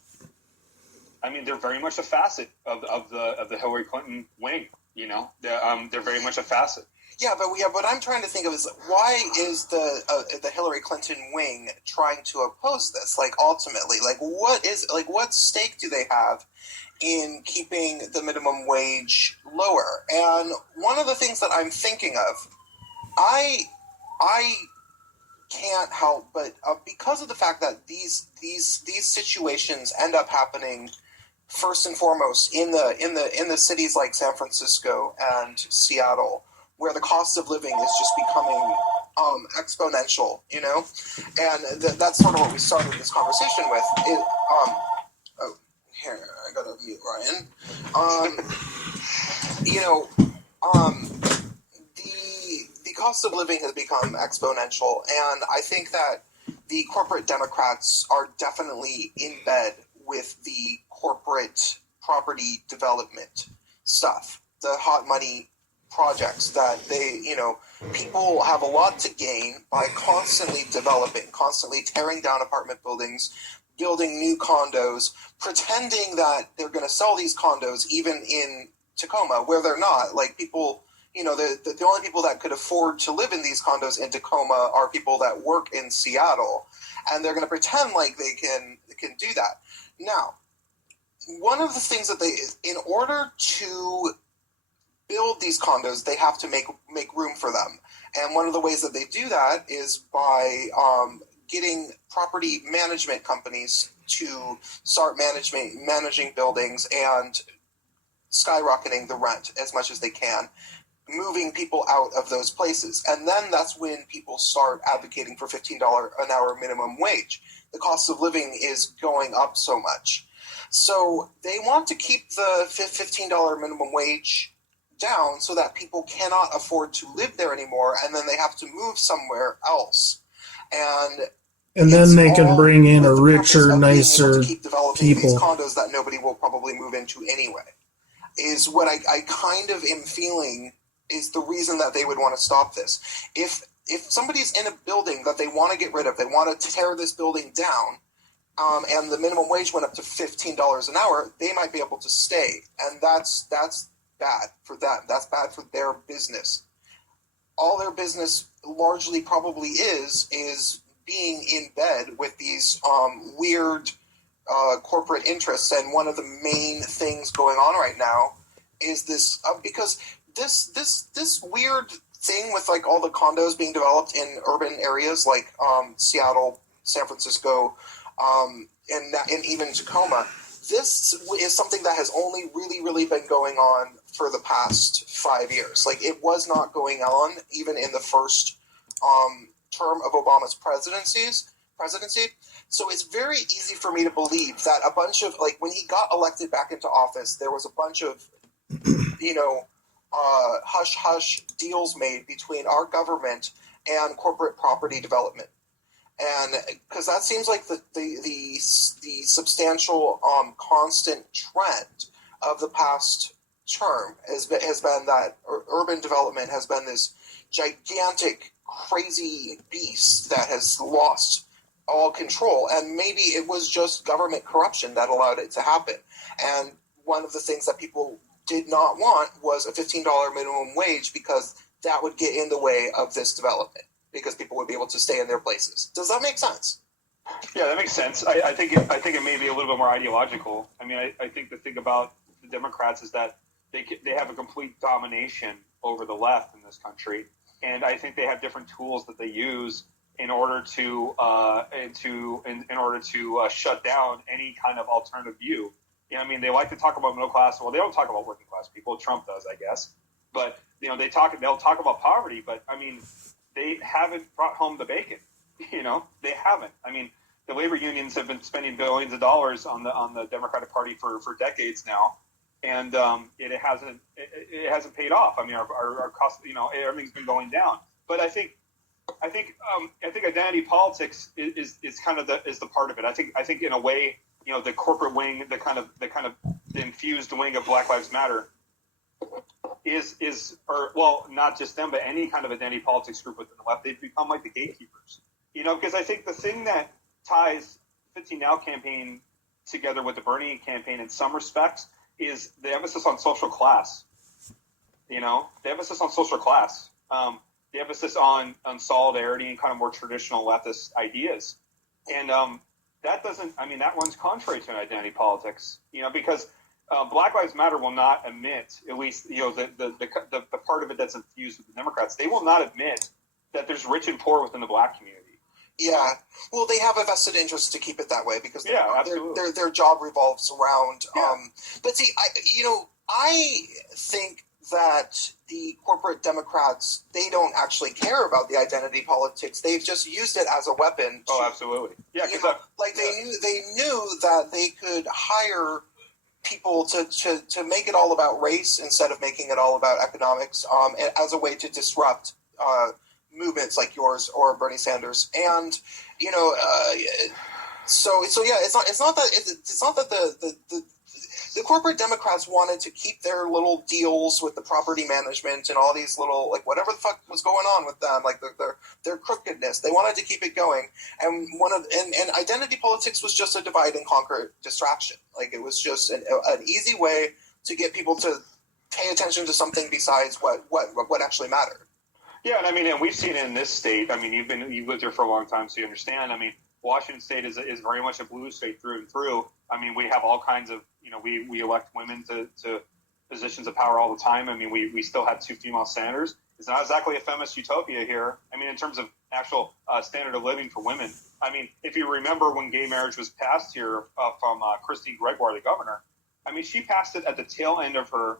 they're very much a facet of the Hillary Clinton wing. They're very much a facet. Yeah, but what I'm trying to think of is why is the Hillary Clinton wing trying to oppose this? Ultimately, what stake do they have in keeping the minimum wage lower? And one of the things that I'm thinking of, I can't help but because of the fact that these situations end up happening first and foremost in the cities like San Francisco and Seattle, where the cost of living is just becoming exponential, and that's sort of what we started this conversation with. Here, I gotta mute Ryan. The cost of living has become exponential, and I think that the corporate Democrats are definitely in bed with the corporate property development stuff, the hot money projects that people have a lot to gain by constantly developing, constantly tearing down apartment buildings, building new condos, pretending that they're going to sell these condos even in Tacoma, where they're not. People, the only people that could afford to live in these condos in Tacoma are people that work in Seattle, and they're going to pretend like they can do that. Now, one of the things that in order to build these condos, they have to make room for them. And one of the ways that they do that is by getting property management companies to start managing buildings and skyrocketing the rent as much as they can, moving people out of those places. And then that's when people start advocating for $15 an hour minimum wage. The cost of living is going up so much. So they want to keep the $15 minimum wage down so that people cannot afford to live there anymore, and then they have to move somewhere else. And then they can bring in a richer, nicer keep developing people. These condos that nobody will probably move into anyway. Is what I kind of am feeling is the reason that they would want to stop this. If somebody's in a building that they want to get rid of, they want to tear this building down, and the minimum wage went up to $15 an hour, they might be able to stay, and that's bad for them. That's bad for their business. All their business largely probably is being in bed with these weird corporate interests, and one of the main things going on right now is this because this weird thing with like all the condos being developed in urban areas like Seattle, San Francisco, and even Tacoma. This is something that has only really been going on for the past 5 years. Like, it was not going on even in the first term of Obama's presidency. So it's very easy for me to believe that a bunch of, like, when he got elected back into office, there was a bunch of, hush-hush deals made between our government and corporate property development. And because that seems like the substantial constant trend of the past term has been that urban development has been this gigantic, crazy beast that has lost all control. And maybe it was just government corruption that allowed it to happen. And one of the things that people did not want was a $15 minimum wage, because that would get in the way of this development, because people would be able to stay in their places. Does that make sense? Yeah, that makes sense. I think it may be a little bit more ideological. I mean, I think the thing about the Democrats is that they have a complete domination over the left in this country, and I think they have different tools that they use in order to shut down any kind of alternative view. You know, I mean, they like to talk about middle class. Well, they don't talk about working class people. Trump does, I guess. But they'll talk about poverty. But I mean, they haven't brought home the bacon. They haven't. I mean, the labor unions have been spending billions of dollars on the Democratic Party for decades now, and it hasn't paid off. I mean, our cost, everything's been going down. But I think identity politics is kind of the part of it. I think in a way, the corporate wing, the kind of the infused wing of Black Lives Matter not just them, but any kind of identity politics group within the left, they've become like the gatekeepers. Because I think the thing that ties 15 Now campaign together with the Bernie campaign in some respects is the emphasis on social class. The emphasis on social class, the emphasis on solidarity and kind of more traditional leftist ideas, and that runs contrary to an identity politics. Because Black Lives Matter will not admit, at least the part of it that's infused with the Democrats, they will not admit that there's rich and poor within the Black community. Yeah, well, they have a vested interest to keep it that way, because their job revolves around. Yeah. But see, I think that the corporate Democrats, they don't actually care about the identity politics. They've just used it as a weapon. Oh, absolutely. Yeah, they knew that they could hire people to make it all about race instead of making it all about economics, as a way to disrupt movements like yours or Bernie Sanders. And so yeah, it's not that the corporate Democrats wanted to keep their little deals with the property management and all these little, like, whatever the fuck was going on with them, like their crookedness. They wanted to keep it going, and and identity politics was just a divide and conquer distraction. Like, it was just an easy way to get people to pay attention to something besides what actually mattered. Yeah, and I mean, and we've seen it in this state. I mean, you've lived here for a long time, so you understand. I mean, Washington State is very much a blue state through and through. I mean, we have all kinds of, we elect women to positions of power all the time. I mean, we still have 2 female senators. It's not exactly a feminist utopia here. I mean, in terms of actual standard of living for women. I mean, if you remember when gay marriage was passed here from Christine Gregoire, the governor, I mean, she passed it at the tail end of her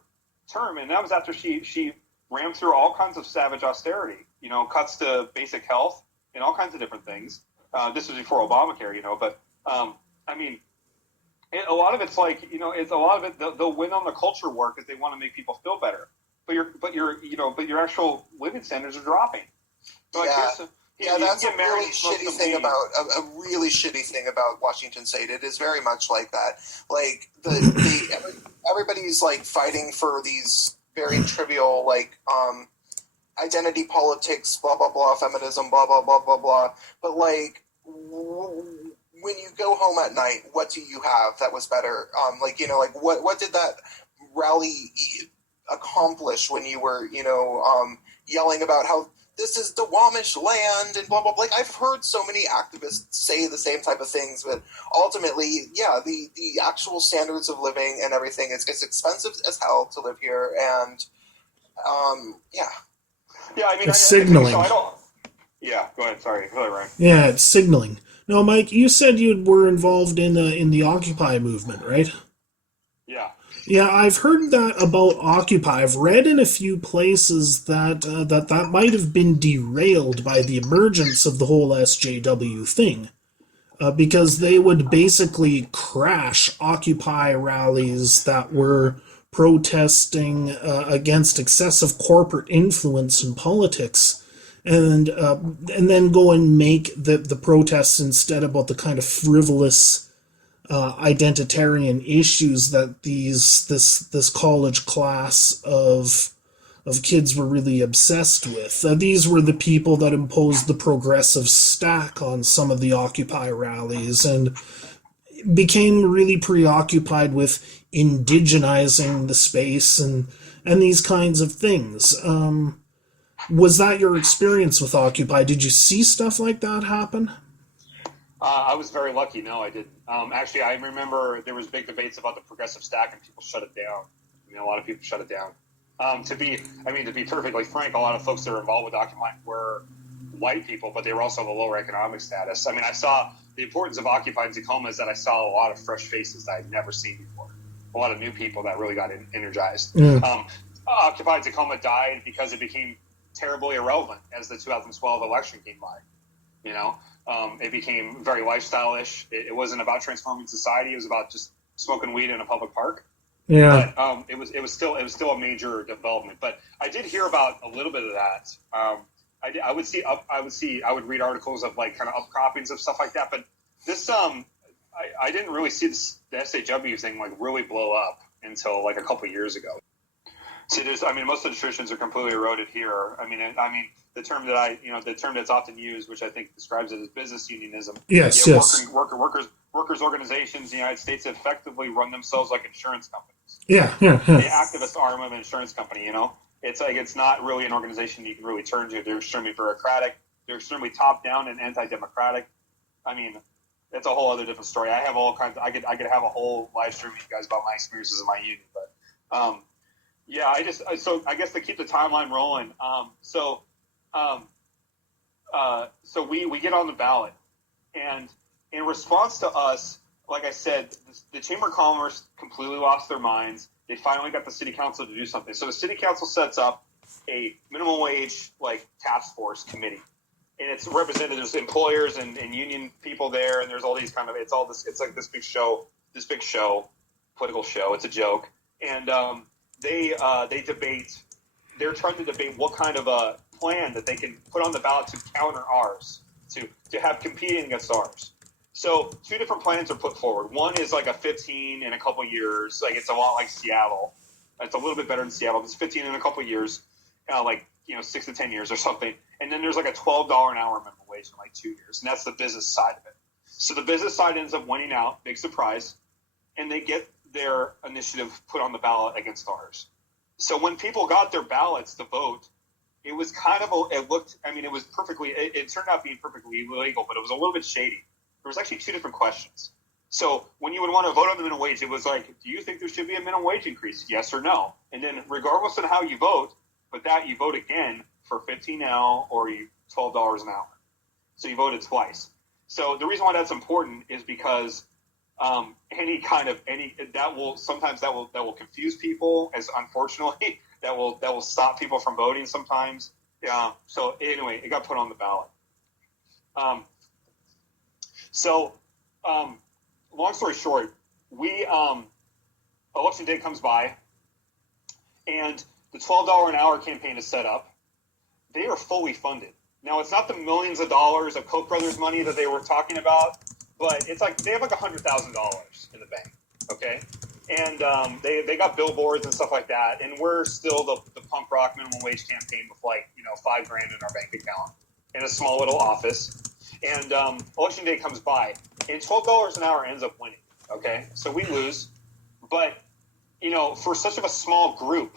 term, and that was after she rammed through all kinds of savage austerity, cuts to basic health and all kinds of different things. This was before Obamacare, but I mean, a lot of it's like, it's a lot of it. They'll win on the culture war because they want to make people feel better, but your actual living standards are dropping. So that's a really shitty thing about a really shitty thing about Washington State. It is very much like that. Like everybody's like fighting for these very trivial identity politics, blah blah blah, feminism, blah blah blah blah blah. But like when you go home at night, what do you have that was better? What did that rally accomplish when you were yelling about how this is the Wamish land and blah, blah, blah. Like, I've heard so many activists say the same type of things, but ultimately, the actual standards of living and everything, it's expensive as hell to live here, and, Yeah, I mean, it's signaling. Yeah, go ahead, sorry. Go ahead, Ryan. Yeah, it's signaling. No, Mike, you said you were involved in the Occupy movement, right? Yeah. Yeah, I've heard that about Occupy. I've read in a few places that might have been derailed by the emergence of the whole SJW thing, because they would basically crash Occupy rallies that were protesting against excessive corporate influence in politics, and then go and make the protests instead about the kind of frivolous identitarian issues that this college class of kids were really obsessed with. These were the people that imposed the progressive stack on some of the Occupy rallies and became really preoccupied with indigenizing the space and these kinds of things. Was that your experience with Occupy? Did you see stuff like that happen? I was very lucky. No, I didn't. Actually, I remember there was big debates about the progressive stack, and people shut it down. I mean, a lot of people shut it down. To be perfectly frank, a lot of folks that were involved with Occupy were white people, but they were also of a lower economic status. I mean, I saw the importance of Occupy in Tacoma is that I saw a lot of fresh faces that I'd never seen before. A lot of new people that really got energized. Occupy Tacoma died because it became terribly irrelevant as the 2012 election came by. It became very lifestyle-ish. It wasn't about transforming society. It was about just smoking weed in a public park. Yeah. But it was still a major development. But I did hear about a little bit of that. I would read articles of like kind of upcroppings of stuff like that. But this I didn't really see the SHW thing like really blow up until like a couple of years ago. See, most of the traditions are completely eroded here. I mean, the term the term that's often used, which I think describes it as business unionism. Yes. Workers' organizations in the United States effectively run themselves like insurance companies. Yeah. The activist arm of an insurance company. It's like it's not really an organization you can really turn to. They're extremely bureaucratic. They're extremely top-down and anti-democratic. I mean, it's a whole other different story. I have all kinds. I could have a whole live stream with you guys about my experiences in my union, but. I guess to keep the timeline rolling. So we get on the ballot, and in response to us, like I said, the Chamber of Commerce completely lost their minds. They finally got the city council to do something. So the city council sets up a minimum wage task force committee, and it's represented. There's employers and union people there, and there's all these it's like this big show, political show. It's a joke, and they debate. They're trying to debate what kind of a plan that they can put on the ballot to counter ours, to have competing against ours. So two different plans are put forward. One is like a 15 in a couple years. Like it's a lot like Seattle. It's a little bit better than Seattle. It's 15 in a couple years, 6 to 10 years or something. And then there's like a $12 an hour minimum wage in like 2 years, and that's the business side of it. So the business side ends up winning out, big surprise, and they get their initiative put on the ballot against ours. So when people got their ballots to vote, it was it turned out being perfectly legal, but it was a little bit shady. There was actually two different questions. So when you would want to vote on the minimum wage, it was like, do you think there should be a minimum wage increase? Yes or no? And then regardless of how you vote, you vote again for $15 or $12 an hour. So you voted twice. So the reason why that's important is because that will confuse people, as unfortunately that will stop people from voting sometimes. Yeah. So anyway, it got put on the ballot. Long story short, election day comes by, and the $12 an hour campaign is set up. They are fully funded. Now, it's not the millions of dollars of Koch brothers money that they were talking about, but it's like they have like $100,000 in the bank, okay? And they got billboards and stuff like that, and we're still the punk rock minimum wage campaign with like $5,000 in our bank account in a small little office. And election day comes by, and $12 an hour ends up winning, okay? So we lose, but for such of a small group,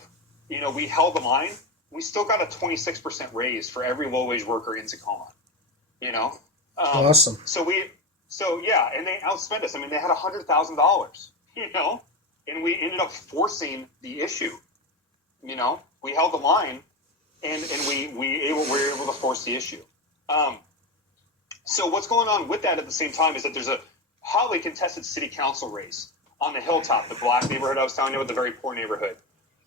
we held the line. We still got a 26% raise for every low-wage worker in Tacoma, Awesome. So and they outspent us. I mean, they had $100,000, and we ended up forcing the issue. We held the line, and we were able to force the issue. So what's going on with that at the same time is that there's a hotly contested city council race on the hilltop, the black neighborhood I was telling you about, the very poor neighborhood.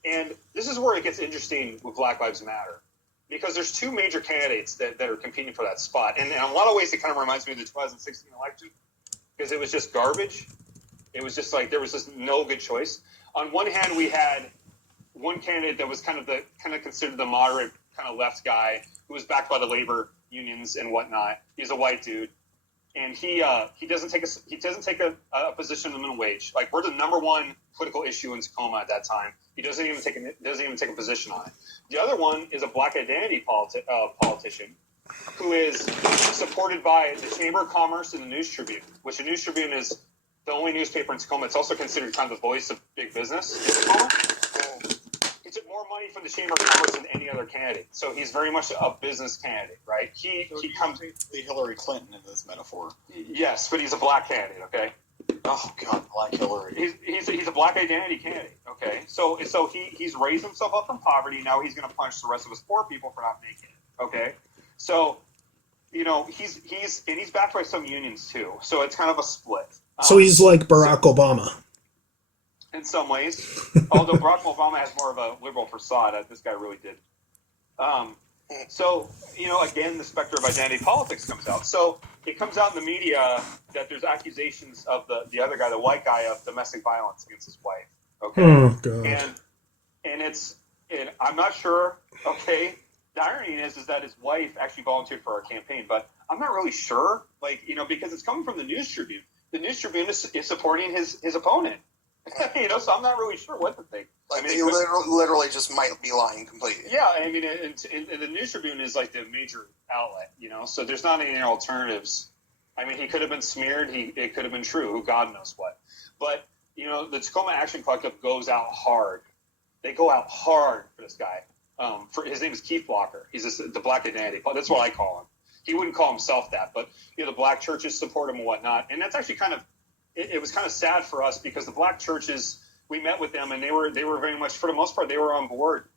And this is where it gets interesting with Black Lives Matter, because there's two major candidates that are competing for that spot. And in a lot of ways, it kind of reminds me of the 2016 election, because it was just garbage. It was just like there was just no good choice. On one hand, we had one candidate that was kind of considered the moderate, kind of left guy, who was backed by the labor unions and whatnot. He's a white dude, and he doesn't take a position in the minimum wage. Like, we're the number one political issue in Tacoma at that time. He doesn't even take a position on it. The other one is a black identity politician who is supported by the Chamber of Commerce and the News Tribune, which the News Tribune is the only newspaper in Tacoma. It's also considered kind of the voice of big business in Tacoma. He took more money from the Chamber of Commerce than any other candidate, so he's very much a business candidate, right? He comes the Hillary Clinton in this metaphor. Yes, but he's a black candidate. Okay. Oh God, Black Hillary. He's a black identity candidate. Okay, so he's raised himself up from poverty. Now he's going to punish the rest of us poor people for not making it. Okay, so he's backed by some unions too. So it's kind of a split. So he's like Barack Obama. In some ways, although Barack Obama has more of a liberal facade, this guy really did. So, again, the specter of identity politics comes out. So it comes out in the media that there's accusations of the other guy, the white guy, of domestic violence against his wife. Okay. Oh, God. And I'm not sure. Okay. The irony is that his wife actually volunteered for our campaign, but I'm not really sure. Because it's coming from the News Tribune. The News Tribune is supporting his opponent. So I'm not really sure what to think. They literally just might be lying completely. Yeah, I mean, and the News Tribune is like the major outlet, so there's not any alternatives. I mean, he could have been smeared. It could have been true. Who God knows what. But, the Tacoma Action Collective goes out hard. They go out hard for this guy. His name is Keith Blocker. He's the black identity. That's what I call him. He wouldn't call himself that, but, the black churches support him and whatnot. And that's actually it was kind of sad for us, because the black churches, we met with them, and they were very much, for the most part, they were on board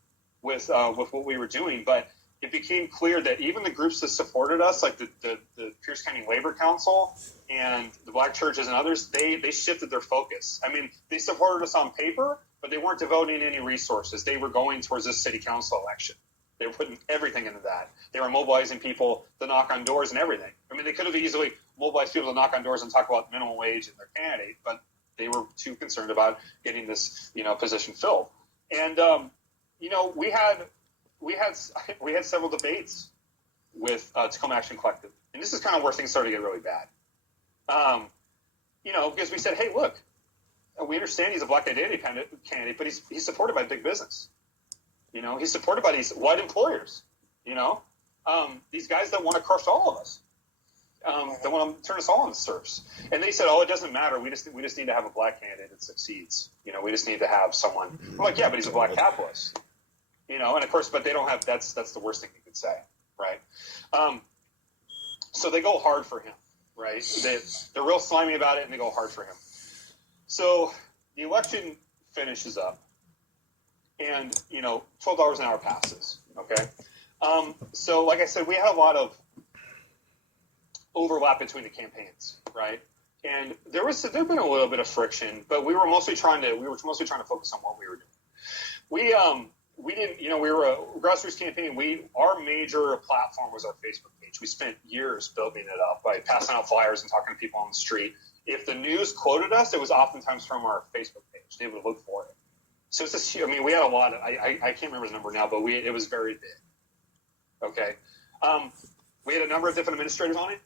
with what we were doing. But it became clear that even the groups that supported us, like the Pierce County Labor Council and the black churches and others, they shifted their focus. I mean, they supported us on paper, but they weren't devoting any resources. They were going towards this city council election. They were putting everything into that. They were mobilizing people to knock on doors and everything. I mean, they could have easily mobilized people to knock on doors and talk about minimum wage and their candidate, but they were too concerned about getting this, position filled. And we had several debates with Tacoma Action Collective, and this is kind of where things started to get really bad. Because we said, hey, look, we understand he's a black identity candidate, but he's supported by big business. He's supported by these white employers. These guys that want to crush all of us. That want to turn us all into serfs. And they said, oh, it doesn't matter. We just need to have a black candidate that succeeds. We just need to have someone. I'm like, yeah, but he's a black capitalist. And of course, but they don't have, that's the worst thing you could say, right? So they go hard for him, right? They're real slimy about it, and they go hard for him. So the election finishes up, and, $12 an hour passes, okay? So like I said, we had a lot of overlap between the campaigns, right? And there'd been a little bit of friction, but we were mostly trying to focus on what we were doing. We didn't, we were a grassroots campaign. Our major platform was our Facebook page. We spent years building it up by passing out flyers and talking to people on the street. If the news quoted us, it was oftentimes from our Facebook page. They would look for it. So it's just, we had a lot of, I can't remember the number now, but it was very big. Okay. We had a number of different administrators on it.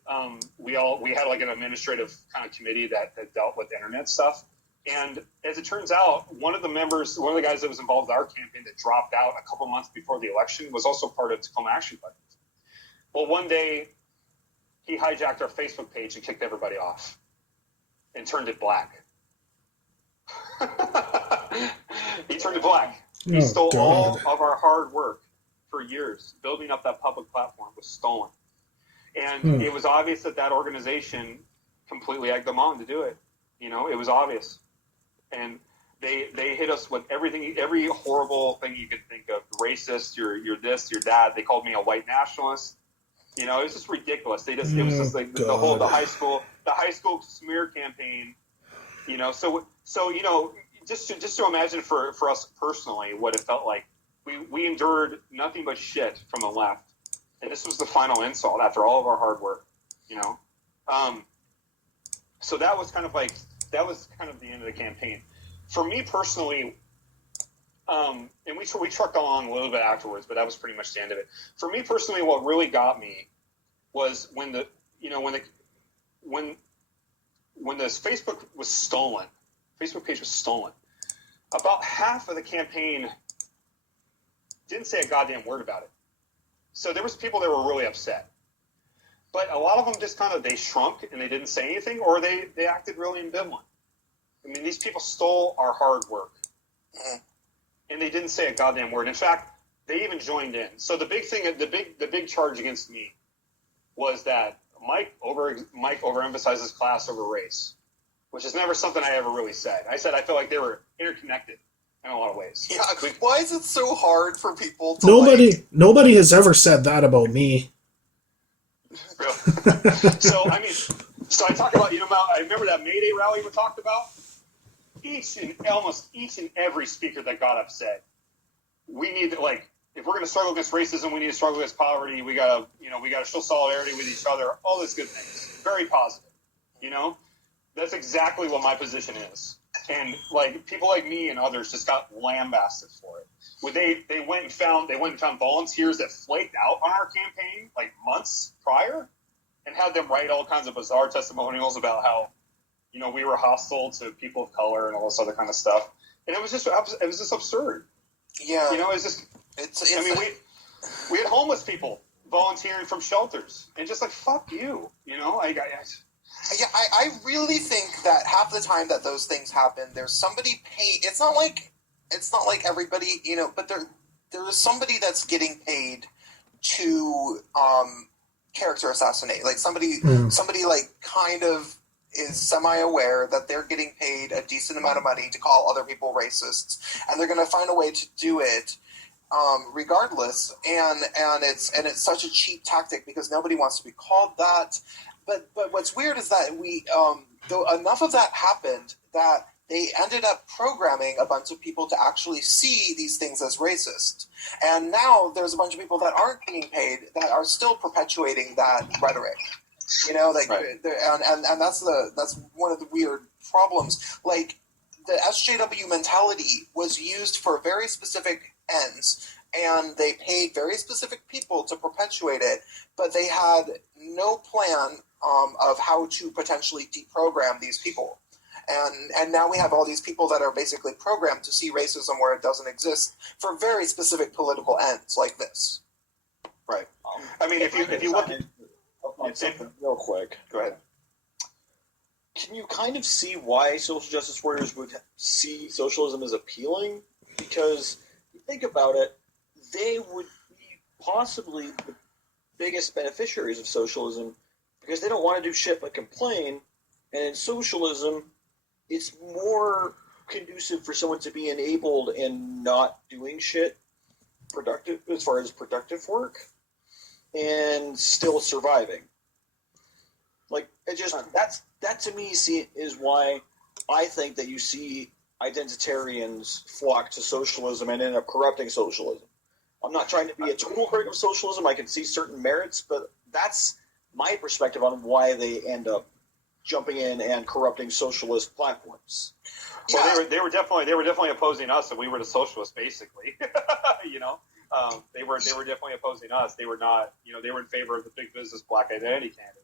We had like an administrative kind of committee that dealt with internet stuff. And as it turns out, one of the guys that was involved with our campaign that dropped out a couple months before the election was also part of Tacoma Action Budget. Well, one day he hijacked our Facebook page and kicked everybody off and turned it black. He turned it black. He stole all of our hard work for years. Building up that public platform was stolen. And it was obvious that organization completely egged them on to do it. It was obvious. And they hit us with every horrible thing you could think of. Racist, you're this, you're that. They called me a white nationalist. It was just ridiculous. It was just like the high school smear campaign. So just to imagine for us personally what it felt like. We endured nothing but shit from the left. And this was the final insult after all of our hard work, So that was kind of the end of the campaign. For me personally, and we trucked along a little bit afterwards, but that was pretty much the end of it. For me personally, what really got me was when this Facebook page was stolen. About half of the campaign didn't say a goddamn word about it. So there was people that were really upset. But a lot of them just they shrunk and they didn't say anything, or they acted really ambivalent. I mean, these people stole our hard work. And they didn't say a goddamn word. In fact, they even joined in. So the big charge against me was that Mike overemphasizes class over race, which is never something I ever really said. I said I feel like they were interconnected in a lot of ways. Yeah, why is it so hard for people to Nobody has ever said that about me. So I talk about, I remember that May Day rally we talked about. Almost each and every speaker that got up said, we need to, if we're going to struggle against racism, we need to struggle against poverty. We gotta show solidarity with each other. All those good things. Very positive. That's exactly what my position is. And people like me and others just got lambasted for it. They went and found volunteers that flaked out on our campaign months prior, and had them write all kinds of bizarre testimonials about how we were hostile to people of color and all this other kind of stuff. And it was just absurd. Yeah. We had homeless people volunteering from shelters, and just fuck you. I really think that half the time that those things happen, there's somebody paid. It's not like everybody, but there is somebody that's getting paid to character assassinate. Somebody kind of is semi-aware that they're getting paid a decent amount of money to call other people racists, and they're going to find a way to do it regardless. And it's such a cheap tactic because nobody wants to be called that. But what's weird is that though enough of that happened that they ended up programming a bunch of people to actually see these things as racist. And now there's a bunch of people that aren't getting paid that are still perpetuating that rhetoric. Right. And that's one of the weird problems. The SJW mentality was used for very specific ends, and they paid very specific people to perpetuate it, but they had no plan of how to potentially deprogram these people. And now we have all these people that are basically programmed to see racism where it doesn't exist for very specific political ends like this. Right. If you look at something real quick. Go ahead. Can you kind of see why social justice warriors would see socialism as appealing? Because if you think about it, they would be possibly the biggest beneficiaries of socialism because they don't want to do shit but complain. And in socialism, it's more conducive for someone to be enabled and not doing shit productive as far as productive work and still surviving. Like it just that to me is why I think that you see identitarians flock to socialism and end up corrupting socialism. I'm not trying to be a total critic of socialism. I can see certain merits, but that's my perspective on why they end up jumping in and corrupting socialist platforms. Well, they were definitely opposing us, and we were the socialists, basically. You know, they were definitely opposing us. They were not, they were in favor of the big business black identity candidate.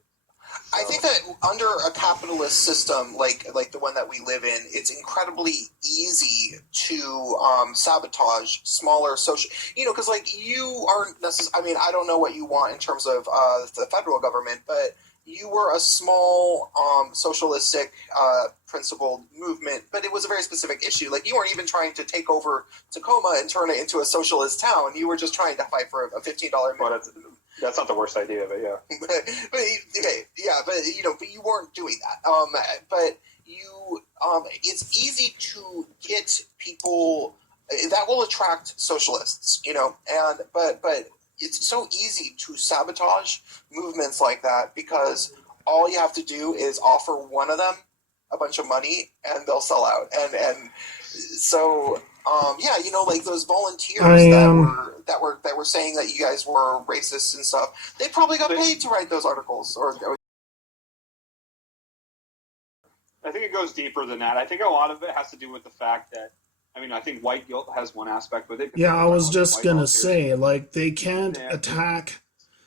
So. I think that under a capitalist system like the one that we live in, it's incredibly easy to sabotage smaller social. Because you aren't necessarily. I mean, I don't know what you want in terms of the federal government, but you were a small socialistic principled movement, but it was a very specific issue. Like you weren't even trying to take over Tacoma and turn it into a socialist town. You were just trying to fight for a $15 minimum. That's not the worst idea, but yeah. But you weren't doing that. But you, it's easy to get people that will attract socialists, but it's so easy to sabotage movements like that because all you have to do is offer one of them a bunch of money and they'll sell out. And so. Like those volunteers that were saying that you guys were racist and stuff. They probably got paid to write those articles. I think it goes deeper than that. I think a lot of it has to do with the fact that, I think white guilt has one aspect with it. Yeah, I was just gonna say, they can't attack.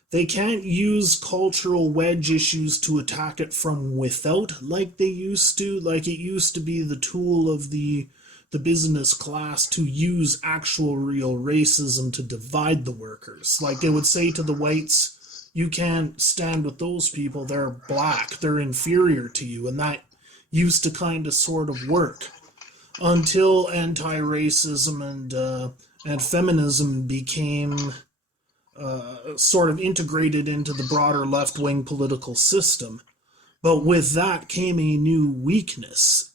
They can't use cultural wedge issues to attack it from without like they used to. Like it used to be the tool of the business class to use actual real racism to divide the workers. Like they would say to the whites, you can't stand with those people, they're black, they're inferior to you, and that used to kind of sort of work until anti-racism and feminism became sort of integrated into the broader left-wing political system. But with that came a new weakness.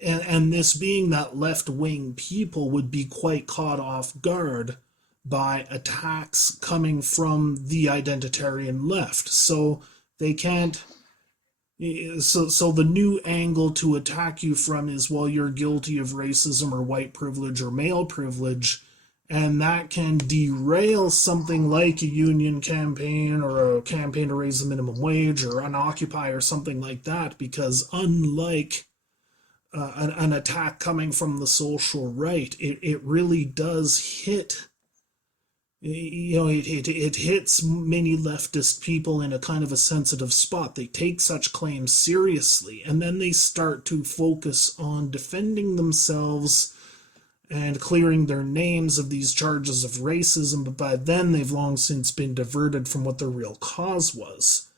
And this being that left-wing people would be quite caught off guard by attacks coming from the identitarian left. So they can't... So the new angle to attack you from is, well, you're guilty of racism or white privilege or male privilege, and that can derail something like a union campaign or a campaign to raise the minimum wage or an Occupy or something like that, because unlike... an attack coming from the social right, it really does hit, it hits many leftist people in a kind of a sensitive spot. They take such claims seriously, and then they start to focus on defending themselves and clearing their names of these charges of racism, but by then they've long since been diverted from what their real cause was.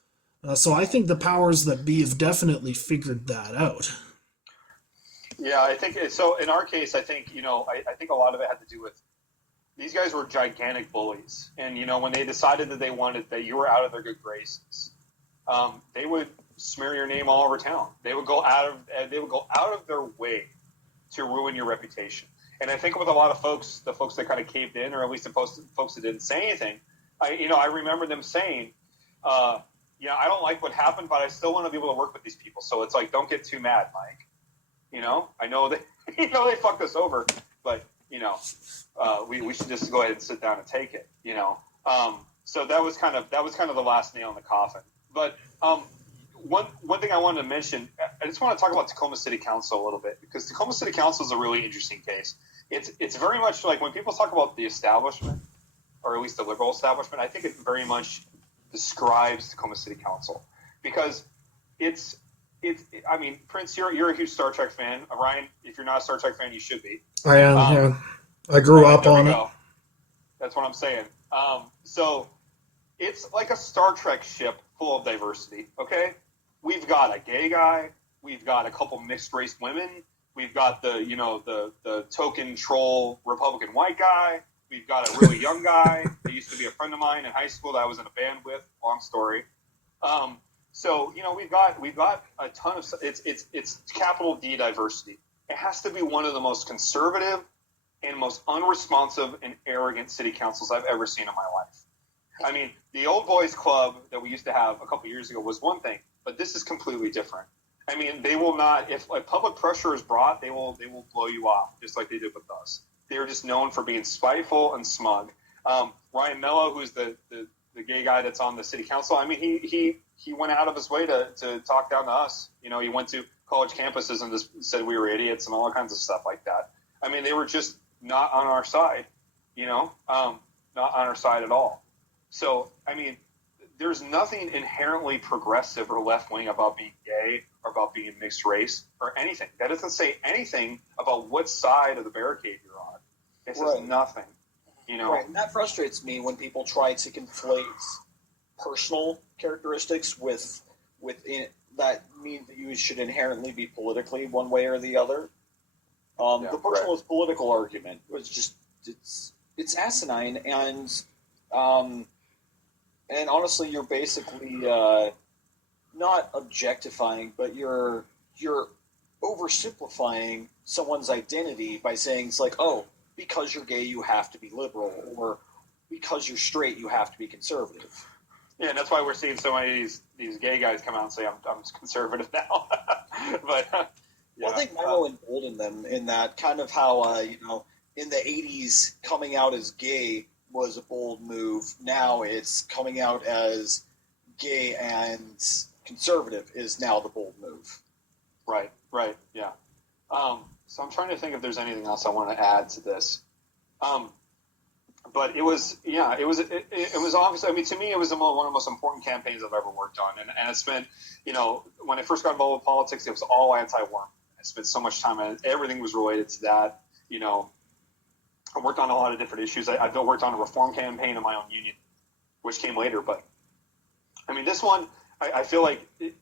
So I think the powers that be have definitely figured that out. Yeah, I think so. In our case, I think I think a lot of it had to do with these guys were gigantic bullies, and when they decided that you were out of their good graces, they would smear your name all over town. They would go out of their way to ruin your reputation. And I think with a lot of folks, the folks that kind of caved in, or at least the folks that didn't say anything, I remember them saying, I don't like what happened, but I still want to be able to work with these people. So it's like, don't get too mad, Mike. I know that they fucked us over, but we should just go ahead and sit down and take it. So that was kind of the last nail in the coffin. But one thing I wanted to mention, I just want to talk about Tacoma City Council a little bit, because Tacoma City Council is a really interesting case. It's very much like when people talk about the establishment, or at least the liberal establishment, I think it very much describes Tacoma City Council, because Prince, you're a huge Star Trek fan. Ryan, if you're not a Star Trek fan, you should be. I am, yeah. I grew up on it. That's what I'm saying. So it's like a Star Trek ship full of diversity, okay? We've got a gay guy. We've got a couple mixed-race women. We've got the token troll Republican white guy. We've got a really young guy that used to be a friend of mine in high school that I was in a band with. Long story. So we've got a ton of it's capital D diversity. It has to be one of the most conservative and most unresponsive and arrogant city councils I've ever seen in my life. The old boys club that we used to have a couple years ago was one thing. but this is completely different. I mean, they will not, if like public pressure is brought, they will blow you off, just like they did with us. They're just known for being spiteful and smug. Ryan Mello, who's the gay guy that's on the city council, I mean, he went out of his way to talk down to us. You know, he went to college campuses and just said we were idiots and all kinds of stuff like that. I mean, they were just not on our side, you know, not on our side at all. So, I mean, there's nothing inherently progressive or left-wing about being gay or about being mixed race or anything. That doesn't say anything about what side of the barricade you're on. It says nothing, you know. Right, and that frustrates me when people try to conflate personal characteristics with that means that you should inherently be politically one way or the other. The personal is political argument was just it's asinine, and honestly, you're basically not objectifying, but you're oversimplifying someone's identity by saying it's like, oh, because you're gay, you have to be liberal, or because you're straight, you have to be conservative. Yeah, and that's why we're seeing so many of these gay guys come out and say, I'm conservative now. But yeah. Well, I think Milo emboldened them in that kind of how, you know, in the 80s, coming out as gay was a bold move. Now it's coming out as gay and conservative is now the bold move. Right, yeah. So I'm trying to think if there's anything else I want to add to this. But it was obviously, I mean, to me, it was one of the most important campaigns I've ever worked on. And it's been, you know, when I first got involved with politics, it was all anti-war. I spent so much time on it. Everything was related to that. You know, I worked on a lot of different issues. I worked on a reform campaign in my own union, which came later. But, I mean, this one, I feel like, it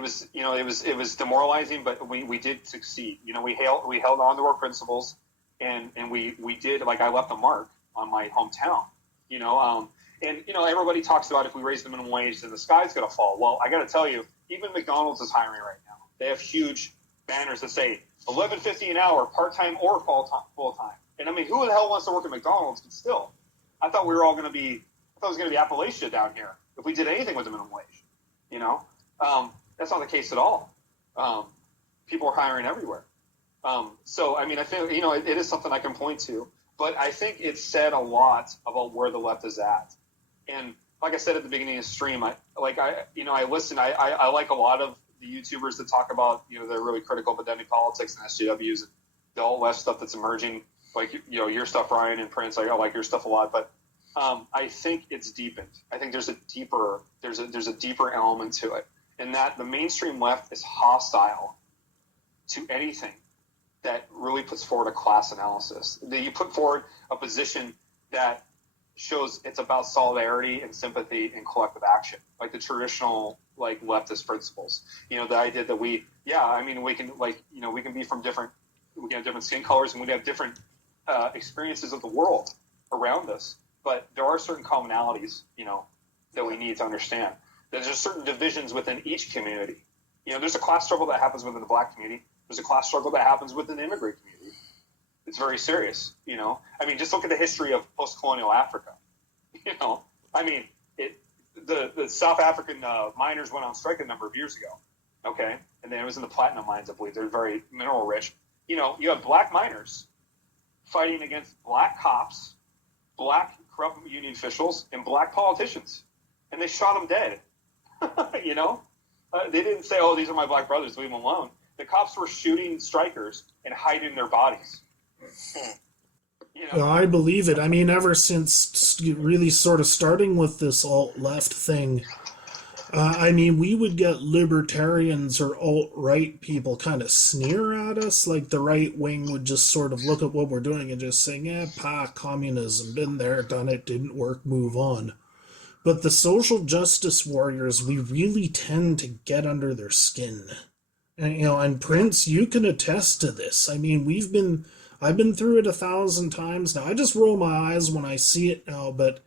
was demoralizing, but we did succeed. You know, we held on to our principles. And we did, like, I left a mark on my hometown, you know, and, you know, everybody talks about if we raise the minimum wage, then the sky's going to fall. Well, I got to tell you, even McDonald's is hiring right now. They have huge banners that say $11.50 an hour, part-time or full-time. And, I mean, who the hell wants to work at McDonald's? But still, I thought it was going to be Appalachia down here if we did anything with the minimum wage, you know. That's not the case at all. People are hiring everywhere. So, I mean, I think, you know, it is something I can point to, but I think it said a lot about where the left is at. And like I said at the beginning of the stream, I listen, I like a lot of the YouTubers that talk about, you know, they're really critical of identity politics and SJWs and the alt-left stuff that's emerging, like, you know, your stuff, Ryan and Prince, I like your stuff a lot, but I think it's deepened. I think there's a deeper element to it, and that the mainstream left is hostile to anything that really puts forward a class analysis. That you put forward a position that shows it's about solidarity and sympathy and collective action, like the traditional, like, leftist principles. You know, the idea that we can, like, you know, we can be from different skin colors and we have different experiences of the world around us, but there are certain commonalities, you know, that we need to understand. There's just certain divisions within each community. You know, there's a class struggle that happens within the black community. There's a class struggle that happens within the immigrant community. It's very serious, you know. I mean, just look at the history of post-colonial Africa. You know, I mean, the South African miners went on strike a number of years ago, okay? And then it was in the platinum mines, I believe. They're very mineral rich. You know, you have black miners fighting against black cops, black corrupt union officials, and black politicians. And they shot them dead, you know? They didn't say, oh, these are my black brothers, leave them alone. The cops were shooting strikers and hiding their bodies. You know? Well, I believe it. I mean, ever since really sort of starting with this alt-left thing, I mean, we would get libertarians or alt-right people kind of sneer at us. Like, the right wing would just sort of look at what we're doing and just say, communism, been there, done it, didn't work, move on. But the social justice warriors, we really tend to get under their skin. And, you know, and Prince, you can attest to this. I mean, I've been through it 1,000 times now. I just roll my eyes when I see it now, but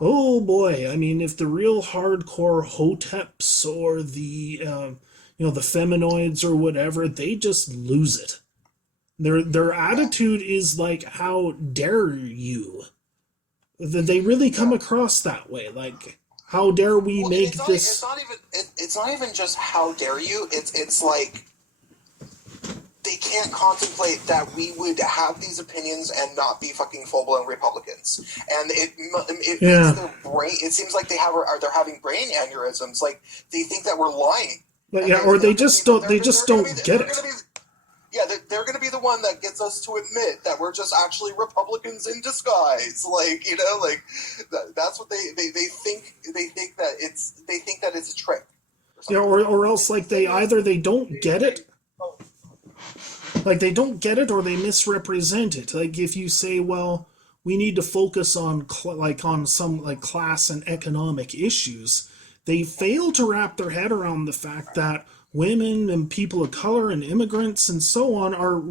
oh boy, I mean, if the real hardcore hoteps or the the feminoids or whatever, they just lose it. Their attitude is like, how dare you? They really come across that way, like, How dare we Well, make this? It's not even just how dare you. It's like they can't contemplate that we would have these opinions and not be fucking full blown Republicans. And it makes their brain. It seems like they're having brain aneurysms. Like they think that we're lying. But yeah, or they just don't get it. Yeah, they're going to be the one that gets us to admit that we're just actually Republicans in disguise. Like, you know, like that's what they think. They think that it's a trick. Yeah, or else like they don't get it. Like they don't get it, or they misrepresent it. Like if you say, well, we need to focus on some class and economic issues, they fail to wrap their head around the fact that women and people of color and immigrants and so on are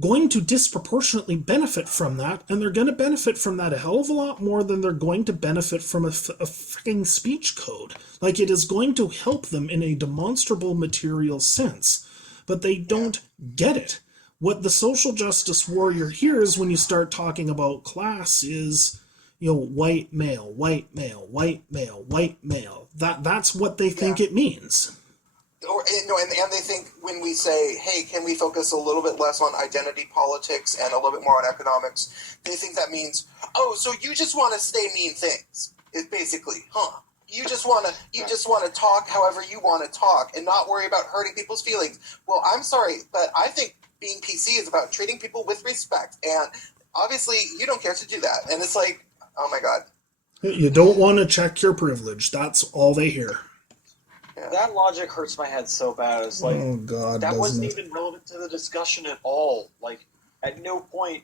going to disproportionately benefit from that, and they're going to benefit from that a hell of a lot more than they're going to benefit from a freaking speech code. Like, it is going to help them in a demonstrable material sense, but they don't get it. What the social justice warrior hears when you start talking about class is, you know, white male, white male, white male, white male. That's what they think it means. And they think when we say, hey, can we focus a little bit less on identity politics and a little bit more on economics, they think that means, oh, so you just want to say mean things. It's basically, You just want to talk however you want to talk and not worry about hurting people's feelings. Well, I'm sorry, but I think being PC is about treating people with respect, and obviously you don't care to do that. And it's like, oh my god. You don't want to check your privilege. That's all they hear. Yeah. That logic hurts my head so bad. It's like, oh god, that wasn't even relevant to the discussion at all. Like, at no point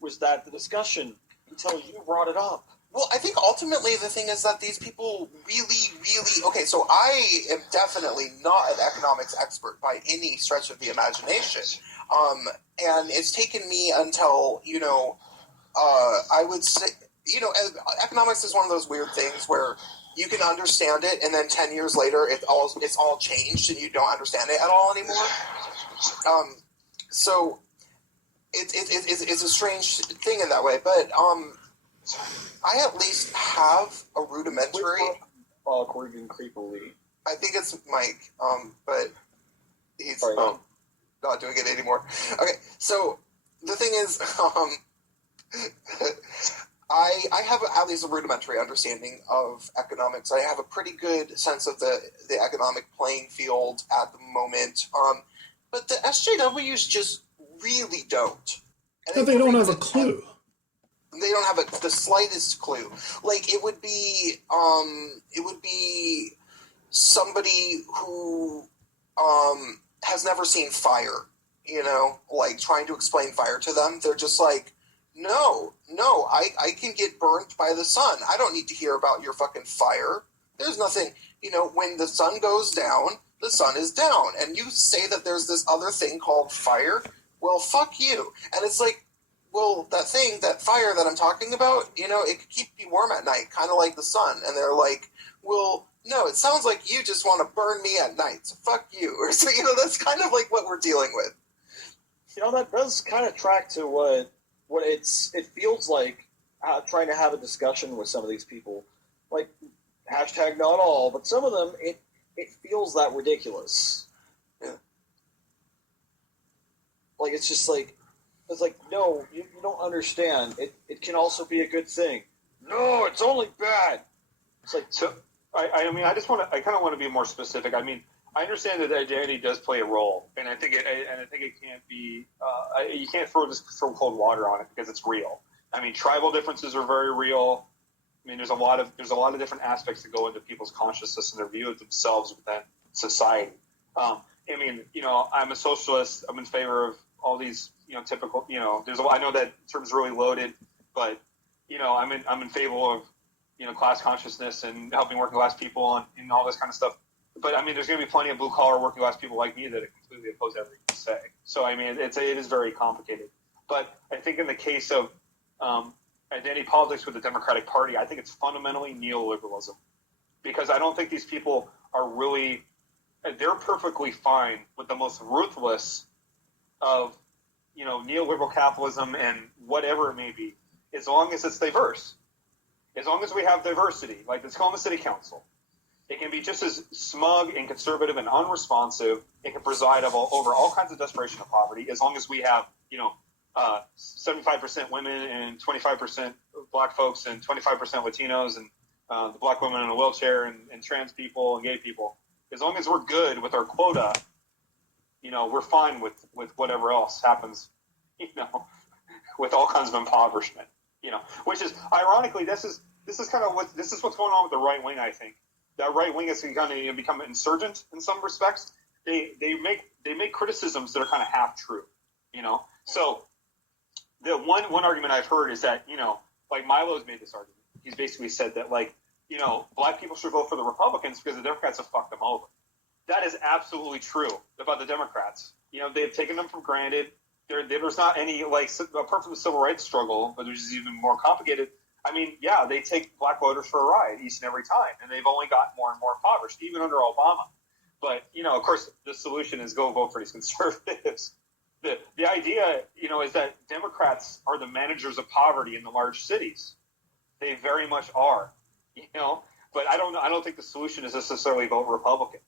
was that the discussion until you brought it up. Well, I think ultimately the thing is that these people really, really... Okay, so I am definitely not an economics expert by any stretch of the imagination. And it's taken me until, I would say... economics is one of those weird things where you can understand it, and then 10 years later, it's all changed, and you don't understand it at all anymore. So it's a strange thing in that way, but... I at least have a rudimentary... Awkward and creepily. I think it's Mike, but he's not doing it anymore. Okay, so the thing is, I have at least a rudimentary understanding of economics. I have a pretty good sense of the economic playing field at the moment, but the SJWs just really don't. And they don't have a clue. They don't have the slightest clue. Like, it would be somebody who has never seen fire, like trying to explain fire to them. They're just like, no, I can get burnt by the sun. I don't need to hear about your fucking fire. There's nothing, when the sun goes down, the sun is down. And you say that there's this other thing called fire? Well, fuck you. And it's like, well, that fire that I'm talking about, it could keep you warm at night, kind of like the sun. And they're like, well, no, it sounds like you just want to burn me at night, so fuck you. Or so, that's kind of like what we're dealing with. That does kind of track to what it feels like trying to have a discussion with some of these people. Like, hashtag not all, but some of them, it feels that ridiculous. Yeah. Like, it's just like, no, you don't understand. It can also be a good thing. No, it's only bad. It's like, so I kind of want to be more specific. I mean, I understand that identity does play a role, and I think it can't be. You can't throw cold water on it because it's real. I mean, tribal differences are very real. I mean, there's a lot of different aspects that go into people's consciousness and their view of themselves within society. I mean, I'm a socialist. I'm in favor of all these, typical, I know that term's really loaded, but, I'm in favor of, class consciousness and helping working class people and all this kind of stuff. But I mean, there's going to be plenty of blue collar working class people like me that completely oppose everything you say. So I mean, it is very complicated. But I think in the case of identity politics with the Democratic Party, I think it's fundamentally neoliberalism, because I don't think these people are really. They're perfectly fine with the most ruthless of, neoliberal capitalism and whatever it may be, as long as it's diverse. as long as we have diversity, like the Tacoma City Council, it can be just as smug and conservative and unresponsive. It can preside over all kinds of desperation of poverty, as long as we have, 75% women and 25% black folks and 25% Latinos and the black women in a wheelchair and trans people and gay people. As long as we're good with our quota, we're fine with whatever else happens, with all kinds of impoverishment, which is ironically, this is what's going on with the right wing. I think that right wing has kind of become insurgent in some respects. They make criticisms that are kind of half true, So the one argument I've heard is that like Milo's made this argument. He's basically said that black people should vote for the Republicans because the Democrats have fucked them over. That is absolutely true about the Democrats. They've taken them for granted. There's not any, apart from the civil rights struggle, but which is even more complicated. I mean, yeah, they take black voters for a ride each and every time, and they've only gotten more and more impoverished, even under Obama. But, of course, the solution is go vote for these conservatives. The idea, is that Democrats are the managers of poverty in the large cities. They very much are, But I don't think the solution is necessarily vote Republican.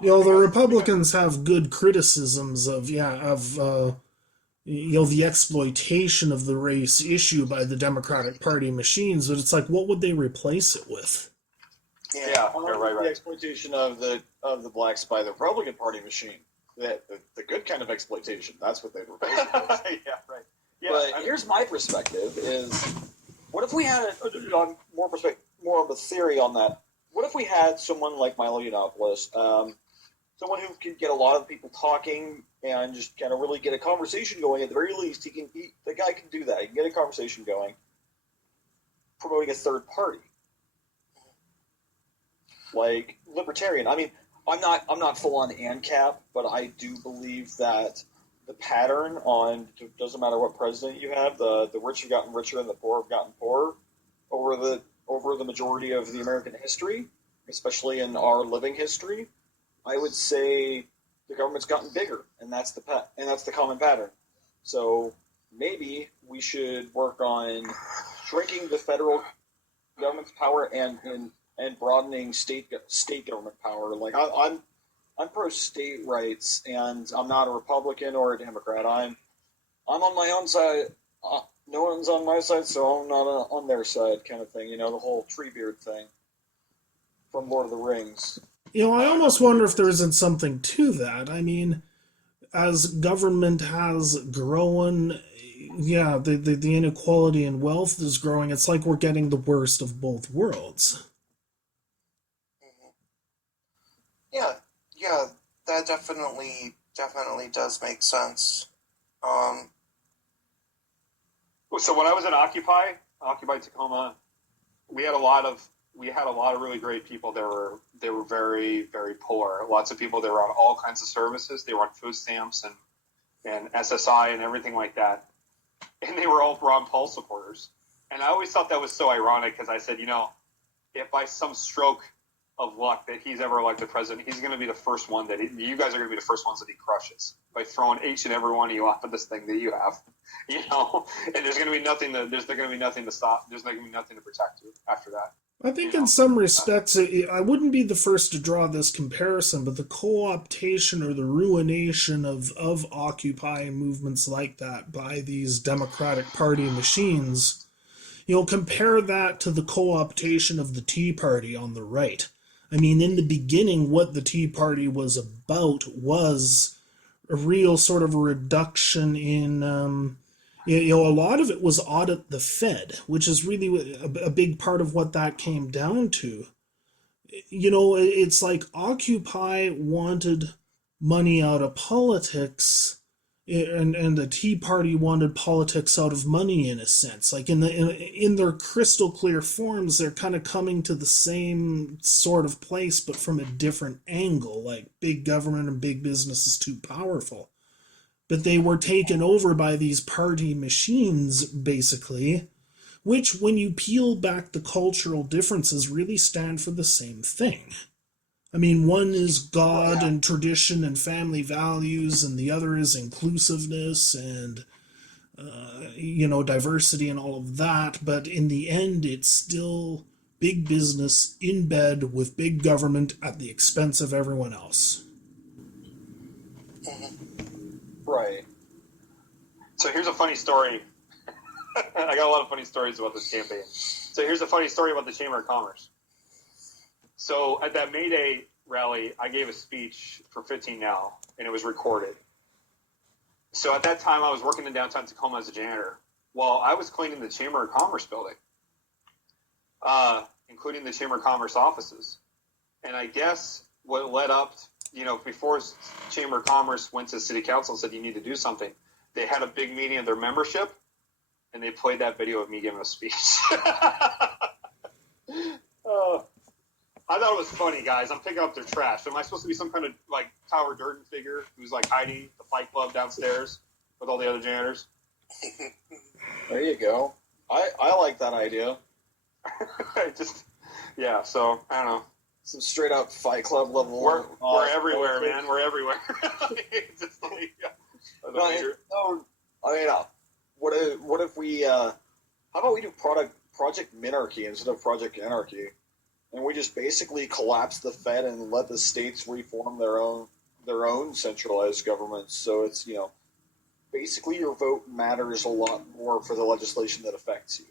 The Republicans have good criticisms of the exploitation of the race issue by the Democratic Party machines, but it's like, what would they replace it with? Yeah, right. The exploitation of the blacks by the Republican Party machine. The good kind of exploitation. That's what they'd replace it with. Yeah, right. Yeah, but here's my perspective: is what if we had more of a theory on that? What if we had someone like Milo Yiannopoulos, someone who can get a lot of people talking and just kind of really get a conversation going? At the very least, the guy can do that. He can get a conversation going, promoting a third party, like libertarian. I mean, I'm not full on ANCAP, but I do believe that the pattern on doesn't matter what president you have, the rich have gotten richer and the poor have gotten poorer over the majority of the American history, especially in our living history. I would say the government's gotten bigger, and that's the common pattern. So maybe we should work on shrinking the federal government's power and broadening state government power. Like I'm pro state rights, and I'm not a Republican or a Democrat. I'm on my own side. No one's on my side, so I'm not on their side, kind of thing. The whole Treebeard thing from Lord of the Rings. I almost wonder if there isn't something to that. I mean, as government has grown, the inequality in wealth is growing. It's like we're getting the worst of both worlds. Yeah, that definitely does make sense. So when I was at Occupy Tacoma, we had a lot of really great people. They were very, very poor. Lots of people that were on all kinds of services. They were on food stamps and SSI and everything like that. And they were all Ron Paul supporters. And I always thought that was so ironic because I said, if by some stroke of luck that he's ever elected president, he's going to be the first one you guys are going to be the first ones that he crushes by throwing each and every one of you off of this thing that you have, and there's going to be nothing to stop. There's not going to be nothing to protect you after that. I think in some respects, I wouldn't be the first to draw this comparison, but the co-optation or the ruination of Occupy and movements like that by these Democratic Party machines, compare that to the co-optation of the Tea Party on the right. I mean, in the beginning, what the Tea Party was about was a real sort of a reduction in, a lot of it was audit the Fed, which is really a big part of what that came down to. It's like Occupy wanted money out of politics, and the Tea Party wanted politics out of money, in a sense. Like in their crystal clear forms, they're kind of coming to the same sort of place, but from a different angle. Like big government and big business is too powerful. But they were taken over by these party machines, basically, which, when you peel back the cultural differences, really stand for the same thing. I mean, one is God and tradition and family values, and the other is inclusiveness and diversity and all of that, but in the end, it's still big business in bed with big government at the expense of everyone else. Right. So here's a funny story. I got a lot of funny stories about this campaign. So here's a funny story about the Chamber of Commerce. So at that May Day rally, I gave a speech for 15 Now, and it was recorded. So at that time, I was working in downtown Tacoma as a janitor. Well, I was cleaning the Chamber of Commerce building, including the Chamber of Commerce offices. And I guess what led up, before Chamber of Commerce went to City Council and said, you need to do something, they had a big meeting of their membership, and they played that video of me giving a speech. I thought it was funny, guys. I'm picking up their trash. Am I supposed to be some kind of, Tyler Durden figure who's, hiding the Fight Club downstairs with all the other janitors? There you go. I like that idea. So, I don't know. Some straight up Fight Club level. We're everywhere, man. We're everywhere. What if we, how about we do Project Minarchy instead of Project Anarchy? And we just basically collapse the Fed and let the states reform their own centralized governments. So it's, basically your vote matters a lot more for the legislation that affects you.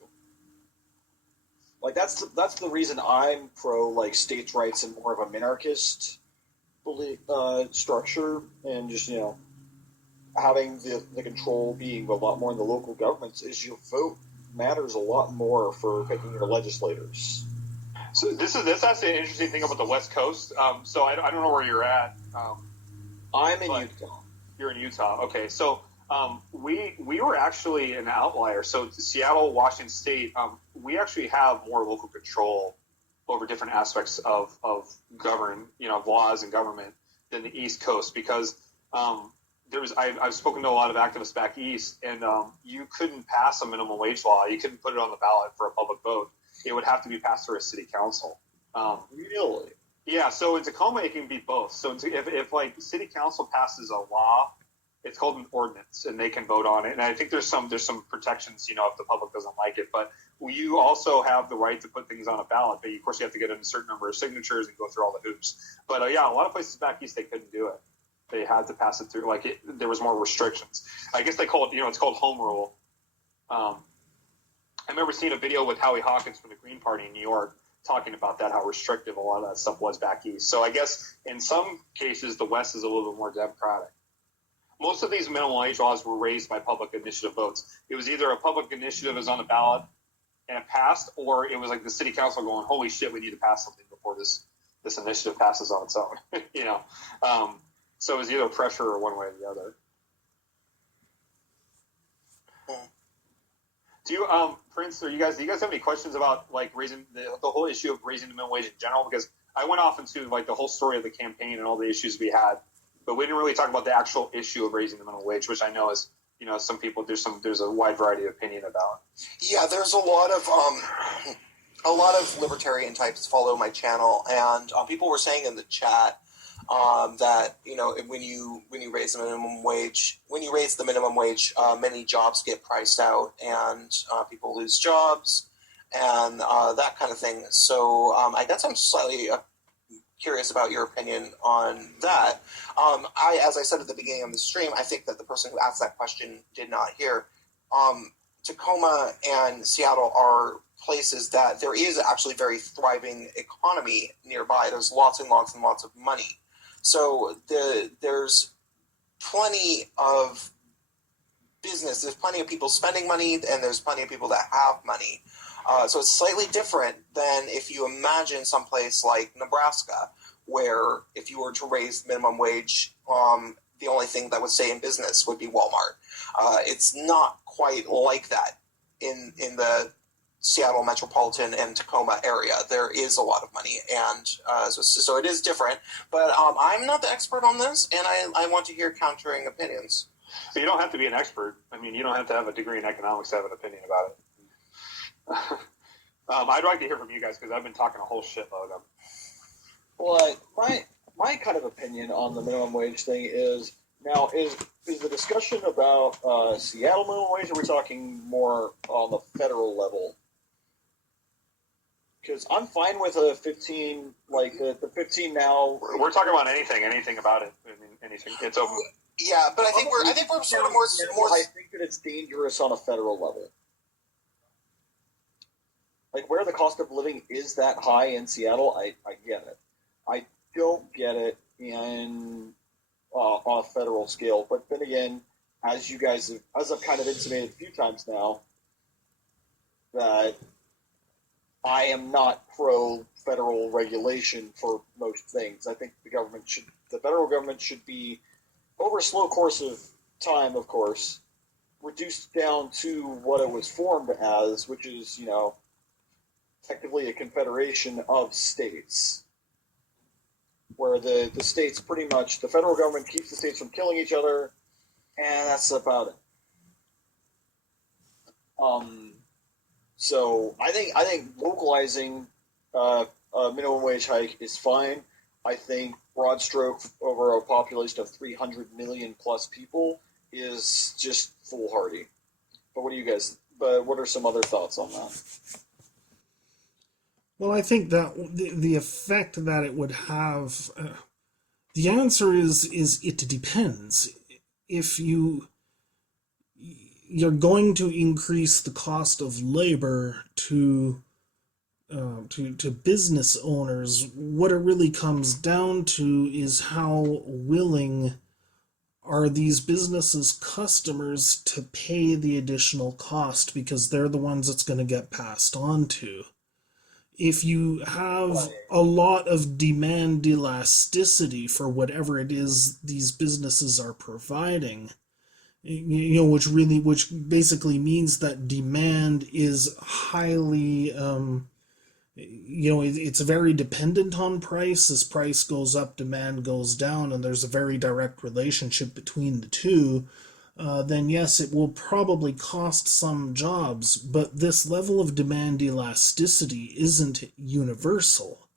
That's the reason I'm pro states' rights and more of a minarchist structure, and just having the control being a lot more in the local governments, is your vote matters a lot more for picking your legislators. So that's actually an interesting thing about the West Coast. So I don't know where you're at. I'm in Utah. You're in Utah. Okay, so we were actually an outlier. So Seattle, Washington State, we actually have more local control over different aspects of laws and government than the East Coast, because I've spoken to a lot of activists back east, and you couldn't pass a minimum wage law. You couldn't put it on the ballot for a public vote. It would have to be passed through a city council. Really? Yeah. So in Tacoma, it can be both. So if city council passes a law, it's called an ordinance, and they can vote on it. And I think there's some protections, if the public doesn't like it. But you also have the right to put things on a ballot. But of course, you have to get a certain number of signatures and go through all the hoops. But a lot of places back east, they couldn't do it. They had to pass it through. There was more restrictions. I guess they call it, it's called home rule. I remember seeing a video with Howie Hawkins from the Green Party in New York talking about that, how restrictive a lot of that stuff was back east. So I guess in some cases, the West is a little bit more democratic. Most of these minimum wage laws were raised by public initiative votes. It was either a public initiative is on the ballot and it passed, or it was the city council going, holy shit, we need to pass something before this initiative passes on its own. So it was either pressure or one way or the other. Do you, Prince, do you guys have any questions about raising the whole issue of raising the minimum wage in general? Because I went off into the whole story of the campaign and all the issues we had, but we didn't really talk about the actual issue of raising the minimum wage, which I know is, some people there's a wide variety of opinion about. Yeah, there's a lot of libertarian types follow my channel, and people were saying in the chat that when you raise the minimum wage, many jobs get priced out, and people lose jobs, and that kind of thing. So I guess I'm slightly curious about your opinion on that. As I said at the beginning of the stream, I think that the person who asked that question did not hear. Tacoma and Seattle are places that there is actually very thriving economy nearby. There's lots and lots and lots of money. So there's plenty of business. There's plenty of people spending money, and there's plenty of people that have money. So it's slightly different than if you imagine someplace like Nebraska, where if you were to raise minimum wage, the only thing that would stay in business would be Walmart. It's not quite like that in the Seattle metropolitan and Tacoma area. There is a lot of money, and so it is different. But I'm not the expert on this, and I want to hear countering opinions. But you don't have to be an expert. I mean, you don't have to have a degree in economics to have an opinion about it. I'd like to hear from you guys, because I've been talking a whole shitload of them. Well, my kind of opinion on the minimum wage thing is Now, is the discussion about Seattle minimum wage, or are we talking more on the federal level? Because I'm fine with a 15, like the 15 now. We're talking about anything about it. I mean, anything. It's open. Yeah, but I think we're sort of more. I think that it's dangerous on a federal level. Like where the cost of living is that high in Seattle, I get it. I don't get it on a federal scale. But then again, as you guys have, as I've kind of intimated a few times now, that I am not pro federal regulation for most things. I think the federal government should be, over a slow course of time, of course, reduced down to what it was formed as, which is, effectively a confederation of states, where the states pretty much, the federal government keeps the states from killing each other, and that's about it. So I think localizing a minimum wage hike is fine. I think broad stroke over a population of 300 million plus people is just foolhardy. But what are some other thoughts on that? Well, I think that the effect that it would have, the answer is it depends. If you're going to increase the cost of labor to business owners, what it really comes down to is how willing are these businesses' customers to pay the additional cost, because they're the ones it's going to get passed on to. If you have a lot of demand elasticity for whatever it is these businesses are providing, which basically means that demand is highly, it's very dependent on price. As price goes up, demand goes down, and there's a very direct relationship between the two. Then yes, it will probably cost some jobs, but this level of demand elasticity isn't universal.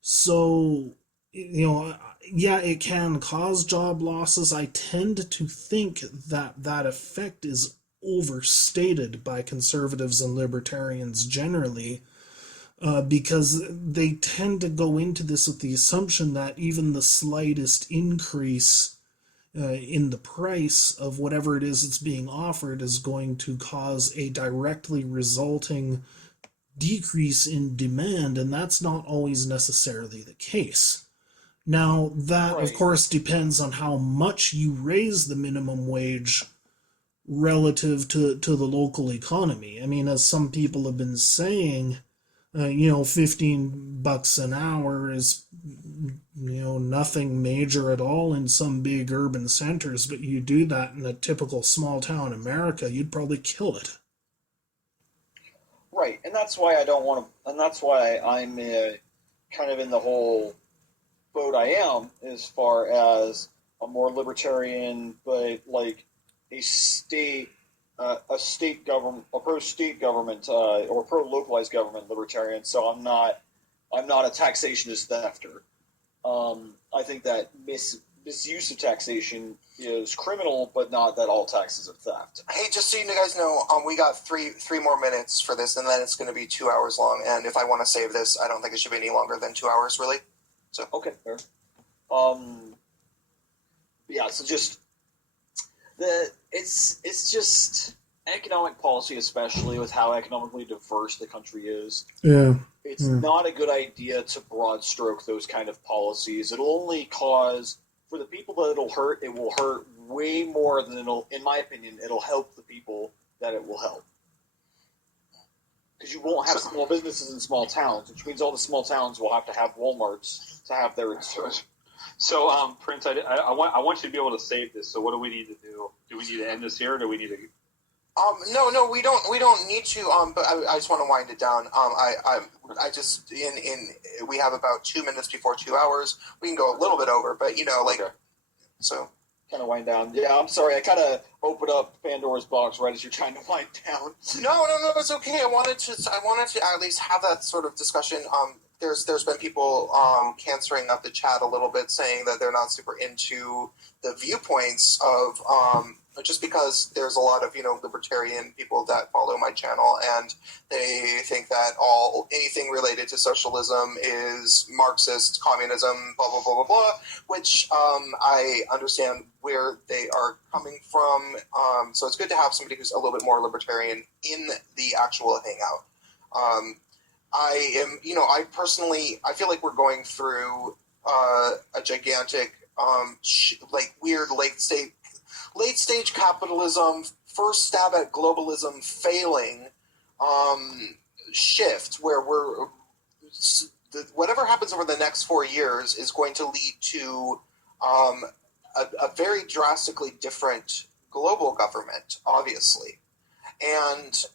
So, yeah, it can cause job losses. I tend to think that effect is overstated by conservatives and libertarians generally, because they tend to go into this with the assumption that even the slightest increase in the price of whatever it is that's being offered is going to cause a directly resulting decrease in demand, and that's not always necessarily the case. Now, that, of course, depends on how much you raise the minimum wage relative to the local economy. I mean, as some people have been saying, $15 an hour is, nothing major at all in some big urban centers, but you do that in a typical small town America, you'd probably kill it. Right, and that's why I don't want to, and that's why I'm kind of in the whole boat I am, as far as a more libertarian, but like a state government, a pro-state government, or pro-localized government libertarian. So I'm not a taxationist thefter. I think that misuse of taxation is criminal, but not that all taxes are theft. Hey, just so you guys know, we got three more minutes for this, and then it's going to be 2 hours long. And if I want to save this, I don't think it should be any longer than 2 hours, really. So okay, fair. Yeah. So just it's just economic policy, especially with how economically diverse the country is. Yeah. It's not a good idea to broad stroke those kind of policies. It'll only cause, for the people that it'll hurt, it will hurt way more than in my opinion, it'll help the people that it will help. Because you won't have small businesses in small towns, which means all the small towns will have to have Walmarts to have their stores. So, Prince, I want you to be able to save this. So, what do we need to do? Do we need to end this here, or do we need to? No, we don't need to. But I just want to wind it down. I just we have about 2 minutes before 2 hours. We can go a little bit over, but so kind of wind down. Yeah, I'm sorry. I kind of opened up Pandora's box right as you're trying to wind down. No, it's okay. I wanted to at least have that sort of discussion. there's been people cancering up the chat a little bit, saying that they're not super into the viewpoints of just because there's a lot of libertarian people that follow my channel, and they think that anything related to socialism is Marxist communism, blah blah blah blah blah, which I understand where they are coming from. So it's good to have somebody who's a little bit more libertarian in the actual hangout. I personally, I feel like we're going through a gigantic, weird late stage capitalism, first stab at globalism failing, shift where whatever happens over the next 4 years is going to lead to a very drastically different global government, obviously, and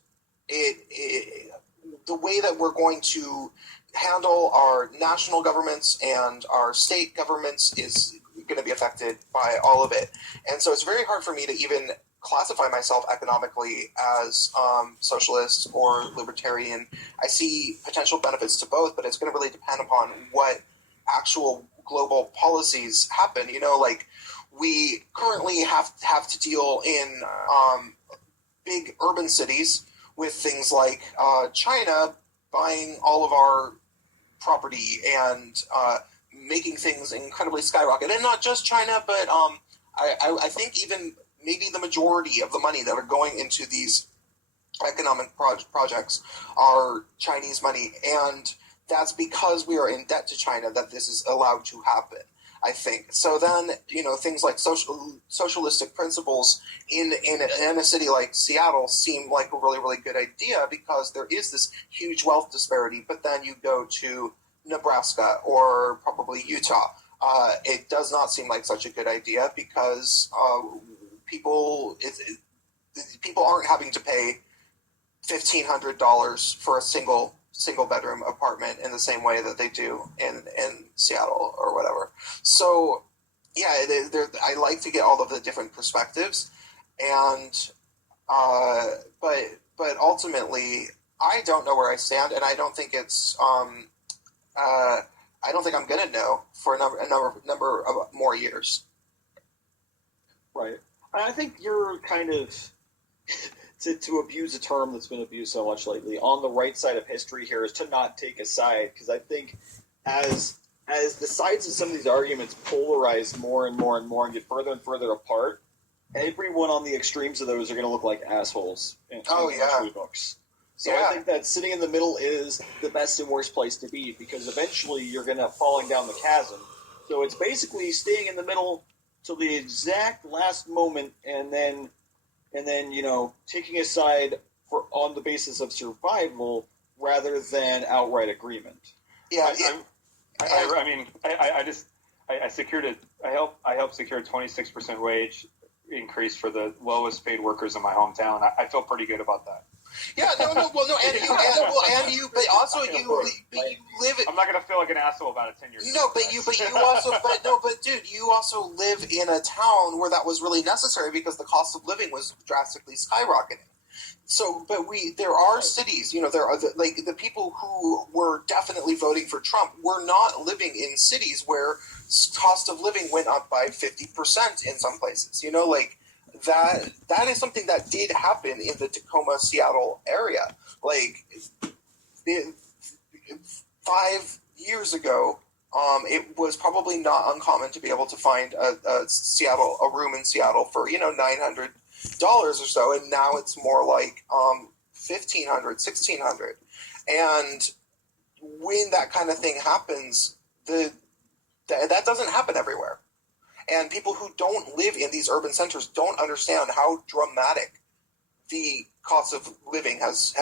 the way that we're going to handle our national governments and our state governments is going to be affected by all of it. And so it's very hard for me to even classify myself economically as socialist or libertarian. I see potential benefits to both, but it's going to really depend upon what actual global policies happen. We currently have to deal in big urban cities with things like China buying all of our property and making things incredibly skyrocket. And not just China, but I think even maybe the majority of the money that are going into these economic projects are Chinese money. And that's because we are in debt to China that this is allowed to happen, I think. So then, things like socialistic principles in a city like Seattle seem like a really, really good idea because there is this huge wealth disparity. But then you go to Nebraska or probably Utah. It does not seem like such a good idea because people aren't having to pay $1,500 for a single bedroom apartment in the same way that they do in Seattle or whatever. So yeah, I like to get all of the different perspectives, and but ultimately I don't know where I stand, and I don't think it's I don't think I'm gonna know for a number of more years. Right. I think you're kind of to abuse a term that's been abused so much lately, on the right side of history here, is to not take a side, because I think as the sides of some of these arguments polarize more and more and more and get further and further apart, everyone on the extremes of those are going to look like assholes in history books. So yeah. I think that sitting in the middle is the best and worst place to be, because eventually you're going to have falling down the chasm. So it's basically staying in the middle till the exact last moment, and then taking a side on the basis of survival rather than outright agreement. Yeah, I helped secure a 26% wage increase for the lowest paid workers in my hometown. I feel pretty good about that. Yeah, no, and you, but also you live. I'm not gonna feel like an asshole about it 10 years. No, but you also, dude, you also live in a town where that was really necessary because the cost of living was drastically skyrocketing. So, but there are cities, there are the people who were definitely voting for Trump were not living in cities where cost of living went up by 50% in some places. That is something that did happen in the Tacoma, Seattle area. 5 years ago, it was probably not uncommon to be able to find a room in Seattle for $900 or so, and now it's more like $1,500, $1,600. And when that kind of thing happens, that doesn't happen everywhere. And people who don't live in these urban centers don't understand how dramatic the cost of living has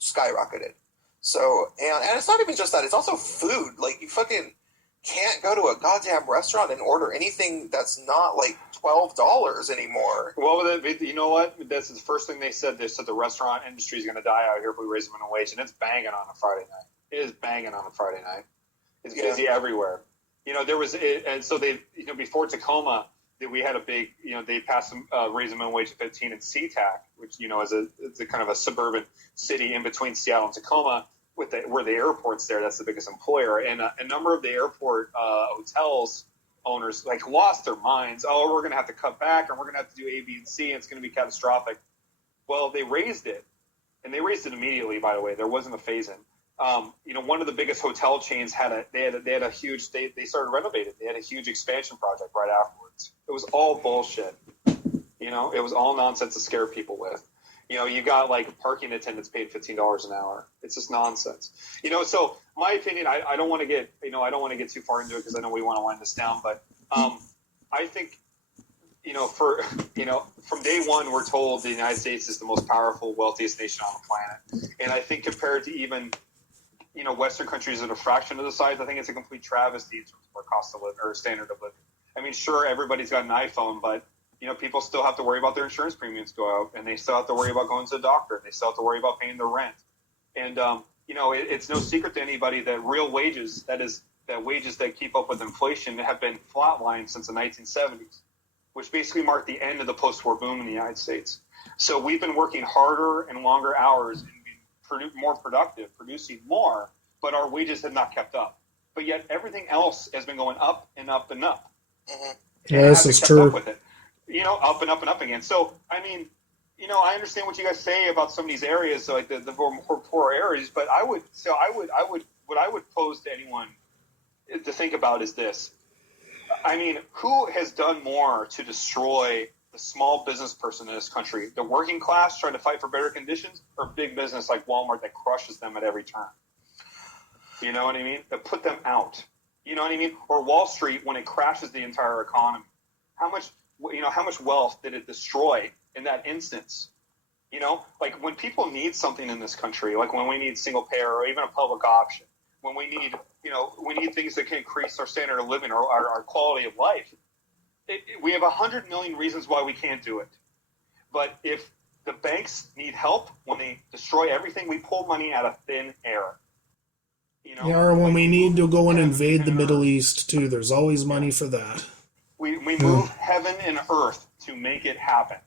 skyrocketed. So, and it's not even just that, it's also food. You fucking can't go to a goddamn restaurant and order anything that's not $12 anymore. Well, you know what? This is the first thing they said. They said the restaurant industry is going to die out here if we raise the minimum wage, and it's banging on a Friday night. It is banging on a Friday night. It's busy everywhere. There was, and so they, before Tacoma, we had a big, they passed raise the minimum wage to 15 in SeaTac, which, is a kind of a suburban city in between Seattle and Tacoma. where the airport's there. That's the biggest employer, and a number of the airport hotels owners lost their minds. Oh, we're going to have to cut back, and we're going to have to do A, B, and C, and it's going to be catastrophic. Well, they raised it, and they raised it immediately. By the way, there wasn't a phase in. One of the biggest hotel chains had a huge. They started renovating. They had a huge expansion project right afterwards. It was all bullshit. It was all nonsense to scare people with. You got parking attendants paid $15 an hour. It's just nonsense. So my opinion, I don't want to get too far into it because I know we want to wind this down. But I think, from day one, we're told the United States is the most powerful, wealthiest nation on the planet. And I think compared to even, Western countries that are a fraction of the size, I think it's a complete travesty in terms of our cost of living or standard of living. I mean, sure, everybody's got an iPhone, but people still have to worry about their insurance premiums go out, and they still have to worry about going to the doctor, and they still have to worry about paying their rent. And, it's no secret to anybody that real wages, that wages that keep up with inflation, have been flatlined since the 1970s, which basically marked the end of the post-war boom in the United States. So we've been working harder and longer hours and being more productive, producing more, but our wages have not kept up. But yet everything else has been going up and up and up. Mm-hmm. Yeah, this is true. Up with it. Up and up and up again. So, I mean, I understand what you guys say about some of these areas, like the more poor areas, but what I would pose to anyone to think about is this. I mean, who has done more to destroy the small business person in this country? The working class trying to fight for better conditions, or big business like Walmart that crushes them at every turn? You know what I mean? That put them out. You know what I mean? Or Wall Street when it crashes the entire economy. How much wealth did it destroy in that instance? When people need something in this country, like when we need single payer or even a public option, when we need things that can increase our standard of living or our quality of life, we have 100 million reasons why we can't do it. But if the banks need help when they destroy everything, we pull money out of thin air. Or when we need to go and invade the Middle East, too, there's always money for that. We move heaven and earth to make it happen.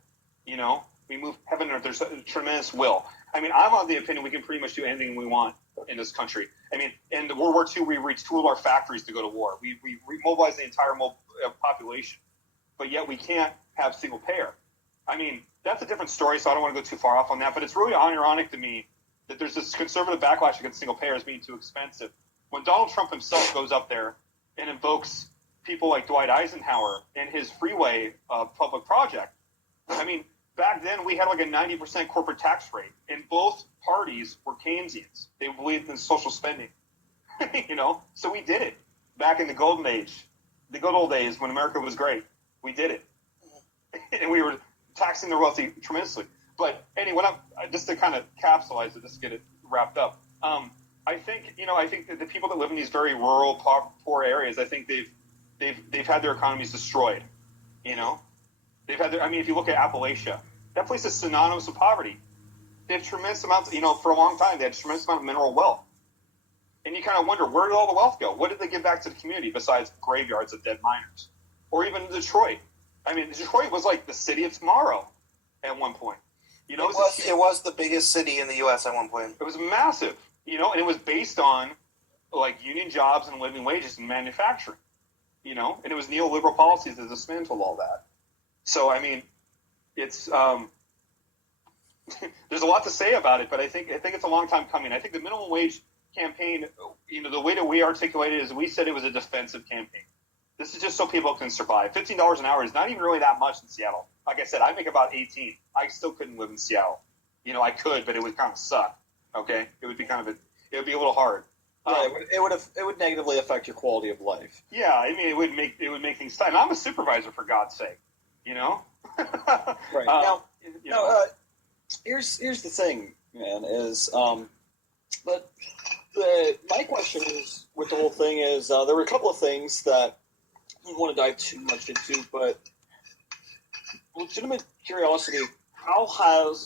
We move heaven and earth. There's a tremendous will. I mean, I'm of the opinion we can pretty much do anything we want in this country. I mean, in World War II, we retooled our factories to go to war. We mobilized the entire population, but yet we can't have single payer. I mean, that's a different story, so I don't want to go too far off on that, but it's really ironic to me that there's this conservative backlash against single payer as being too expensive. When Donald Trump himself goes up there and invokes people like Dwight Eisenhower and his freeway public project, I mean, back then we had like a 90% corporate tax rate, and both parties were Keynesians. They believed in social spending, so we did it back in the golden age, the good old days when America was great. We did it, and we were taxing the wealthy tremendously. But anyway, just to kind of capsulize it, just to get it wrapped up, I think that the people that live in these very rural, poor areas, I think they've had their economies destroyed. They've had their. I mean, if you look at Appalachia, that place is synonymous with poverty. They have tremendous amounts. For a long time, they had a tremendous amount of mineral wealth, and you kind of wonder, where did all the wealth go? What did they give back to the community besides graveyards of dead miners, or even Detroit? I mean, Detroit was like the city of tomorrow at one point. It was the biggest city in the U.S. at one point. It was massive, and it was based on like union jobs and living wages and manufacturing, and it was neoliberal policies that dismantled all that. So I mean, it's there's a lot to say about it, but I think it's a long time coming. I think the minimum wage campaign, the way that we articulated it is we said it was a defensive campaign. This is just so people can survive. $15 an hour is not even really that much in Seattle. Like I said, I make about 18. I still couldn't live in Seattle. I could, but it would kind of suck. Okay, it would be it would be a little hard. It would negatively affect your quality of life. Yeah, I mean, it would make things tough. And I'm a supervisor, for God's sake. Right now, here's the thing, man. Is but my question is with the whole thing is there were a couple of things that I don't want to dive too much into, but legitimate curiosity: how have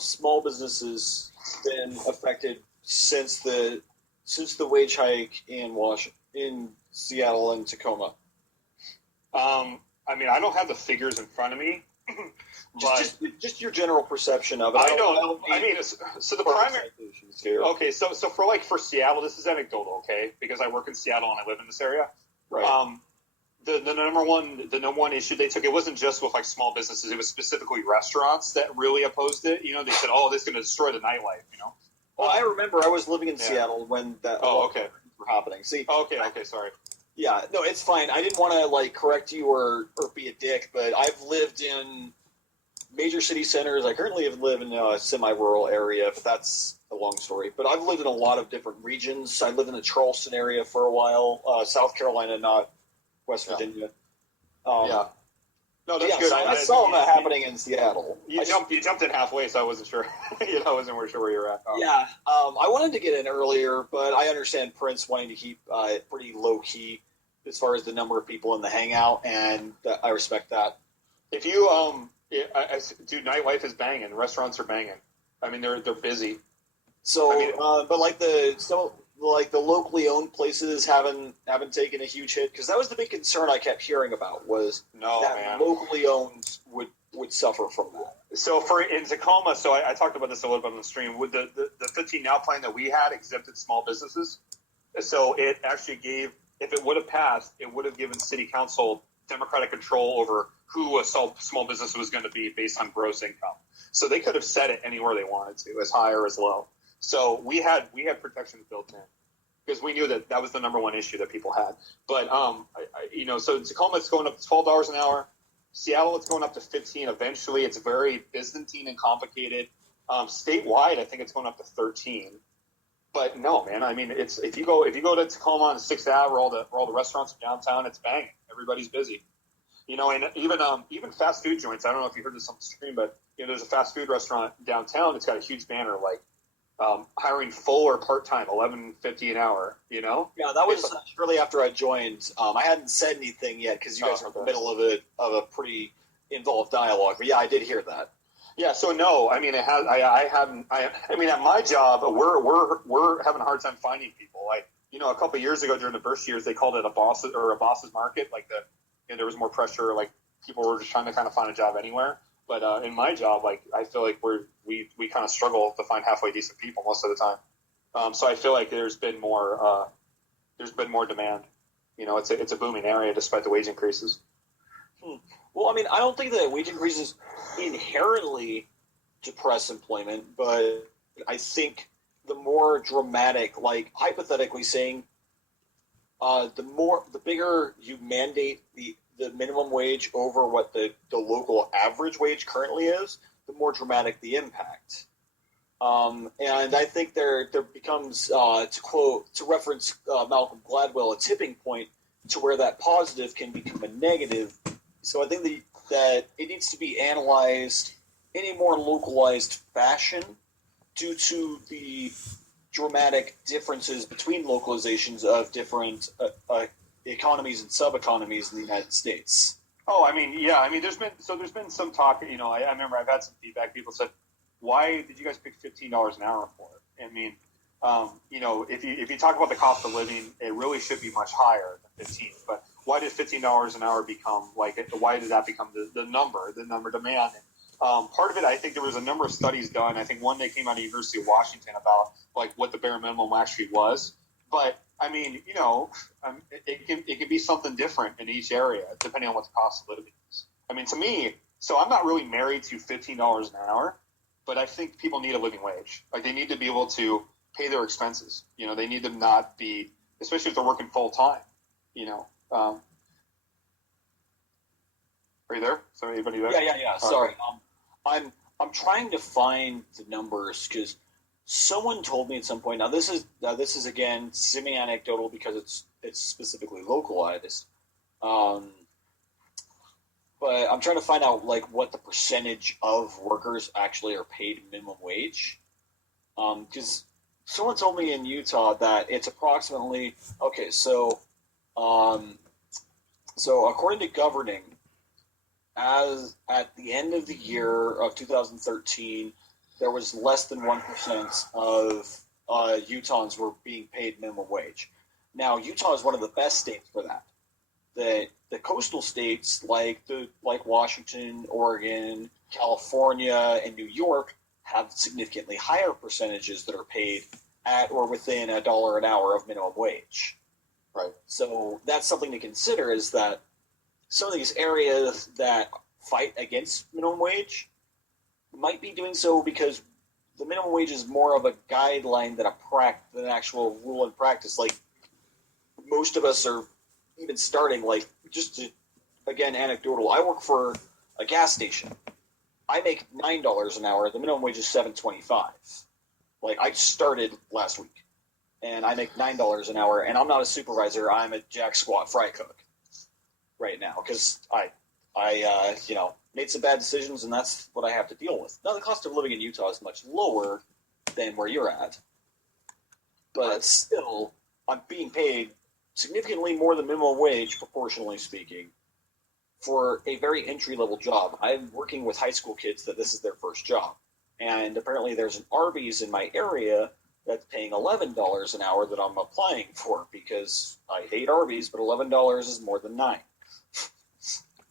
small businesses been affected since the wage hike in Seattle and Tacoma? I mean, I don't have the figures in front of me, Just your general perception of it. I don't know. I mean, so the primary. Here. Okay, so for Seattle, this is anecdotal, okay, because I work in Seattle and I live in this area. Right. The number one issue they took, it wasn't just with like small businesses, it was specifically restaurants that really opposed it. You know, they said, "Oh, this is going to destroy the nightlife." You know. Well, I remember I was living in Seattle when that were happening. See. Okay, sorry. Yeah, no, it's fine. I didn't want to like correct you or be a dick, but I've lived in major city centers. I currently live in a semi-rural area, but that's a long story. But I've lived in a lot of different regions. I lived in the Charleston area for a while, South Carolina, not West Virginia. No, that's good. So I saw that happening in Seattle. You jumped in halfway, so I wasn't sure. I wasn't sure where you were at. Yeah, I wanted to get in earlier, but I understand Prince wanting to keep it pretty low key as far as the number of people in the hangout, and I respect that. If you dude, nightlife is banging. Restaurants are banging. I mean, they're busy. So, but like the locally owned places haven't taken a huge hit, because that was the big concern I kept hearing about was locally owned would suffer from that. So in Tacoma, so I talked about this a little bit on the stream. With the 15 Now plan that we had exempted small businesses, so it actually gave, if it would have passed, it would have given city council democratic control over who a small business was going to be based on gross income. So they could have set it anywhere they wanted to, as high or as low. So we had protections built in because we knew that was the number one issue that people had. But so in Tacoma it's going up to $12 an hour. Seattle it's going up to 15. Eventually, it's very Byzantine and complicated. Statewide, I think it's going up to 13. But no, man. I mean, it's if you go to Tacoma on 6th Ave, where all the restaurants are downtown, it's banging. Everybody's busy. You know, and even fast food joints. I don't know if you heard this on the stream, but there's a fast food restaurant downtown. It's got a huge banner like hiring full or part time, $11.50 an hour. You know? Yeah, that was shortly after I joined. I hadn't said anything yet because you guys are in the middle of a pretty involved dialogue. But yeah, I did hear that. Yeah, so no, I mean it has. I mean at my job, we're having a hard time finding people. Like a couple of years ago during the burst years, they called it a boss's market. Like there was more pressure. Like people were just trying to kind of find a job anywhere. But in my job, like I feel like we kind of struggle to find halfway decent people most of the time. So I feel like there's been more demand. It's a booming area despite the wage increases. Well, I mean, I don't think that wage increases inherently depress employment, but I think the more dramatic, like hypothetically saying, the bigger you mandate the minimum wage over what the local average wage currently is, the more dramatic the impact. And I think there becomes, to reference Malcolm Gladwell, a tipping point to where that positive can become a negative. So I think that it needs to be analyzed in a more localized fashion due to the dramatic differences between localizations of different economies and sub-economies in the United States. Oh, I mean, yeah. I mean, there's been some talk. I remember I've had some feedback. People said, "Why did you guys pick $15 an hour for it?" I mean, if you talk about the cost of living, it really should be much higher than 15. But why did $15 an hour become why did that become the number demand? Part of it, I think there was a number of studies done. I think one that came out of the University of Washington about like what the bare minimum actually was. But I mean, it can be something different in each area depending on what the cost of living is. I mean, to me, so I'm not really married to $15 an hour, but I think people need a living wage. Like they need to be able to pay their expenses. They need to not be, especially if they're working full time. Are you there? Sorry, anybody there? Yeah. Sorry. I'm trying to find the numbers because someone told me at some point. Now this is again semi-anecdotal because it's specifically localized. But I'm trying to find out like what the percentage of workers actually are paid minimum wage. Because someone told me in Utah that it's approximately okay. So according to governing, as at the end of the year of 2013, there was less than 1% of Utahns were being paid minimum wage. Now, Utah is one of the best states for that. The coastal states like Washington, Oregon, California and New York have significantly higher percentages that are paid at or within $1 an hour of minimum wage. Right. So that's something to consider, is that some of these areas that fight against minimum wage might be doing so because the minimum wage is more of a guideline than an actual rule in practice. Like, most of us are even starting, like, just to, again, anecdotal, I work for a gas station. I make $9 an hour. The minimum wage is $7.25. Like, I started last week, and I make $9 an hour, and I'm not a supervisor. I'm a jack squat fry cook right now because I made some bad decisions, and that's what I have to deal with. Now, the cost of living in Utah is much lower than where you're at, but still, I'm being paid significantly more than minimum wage, proportionally speaking, for a very entry-level job. I'm working with high school kids that this is their first job. And apparently there's an Arby's in my area that's paying $11 an hour that I'm applying for because I hate Arby's, but $11 is more than $9.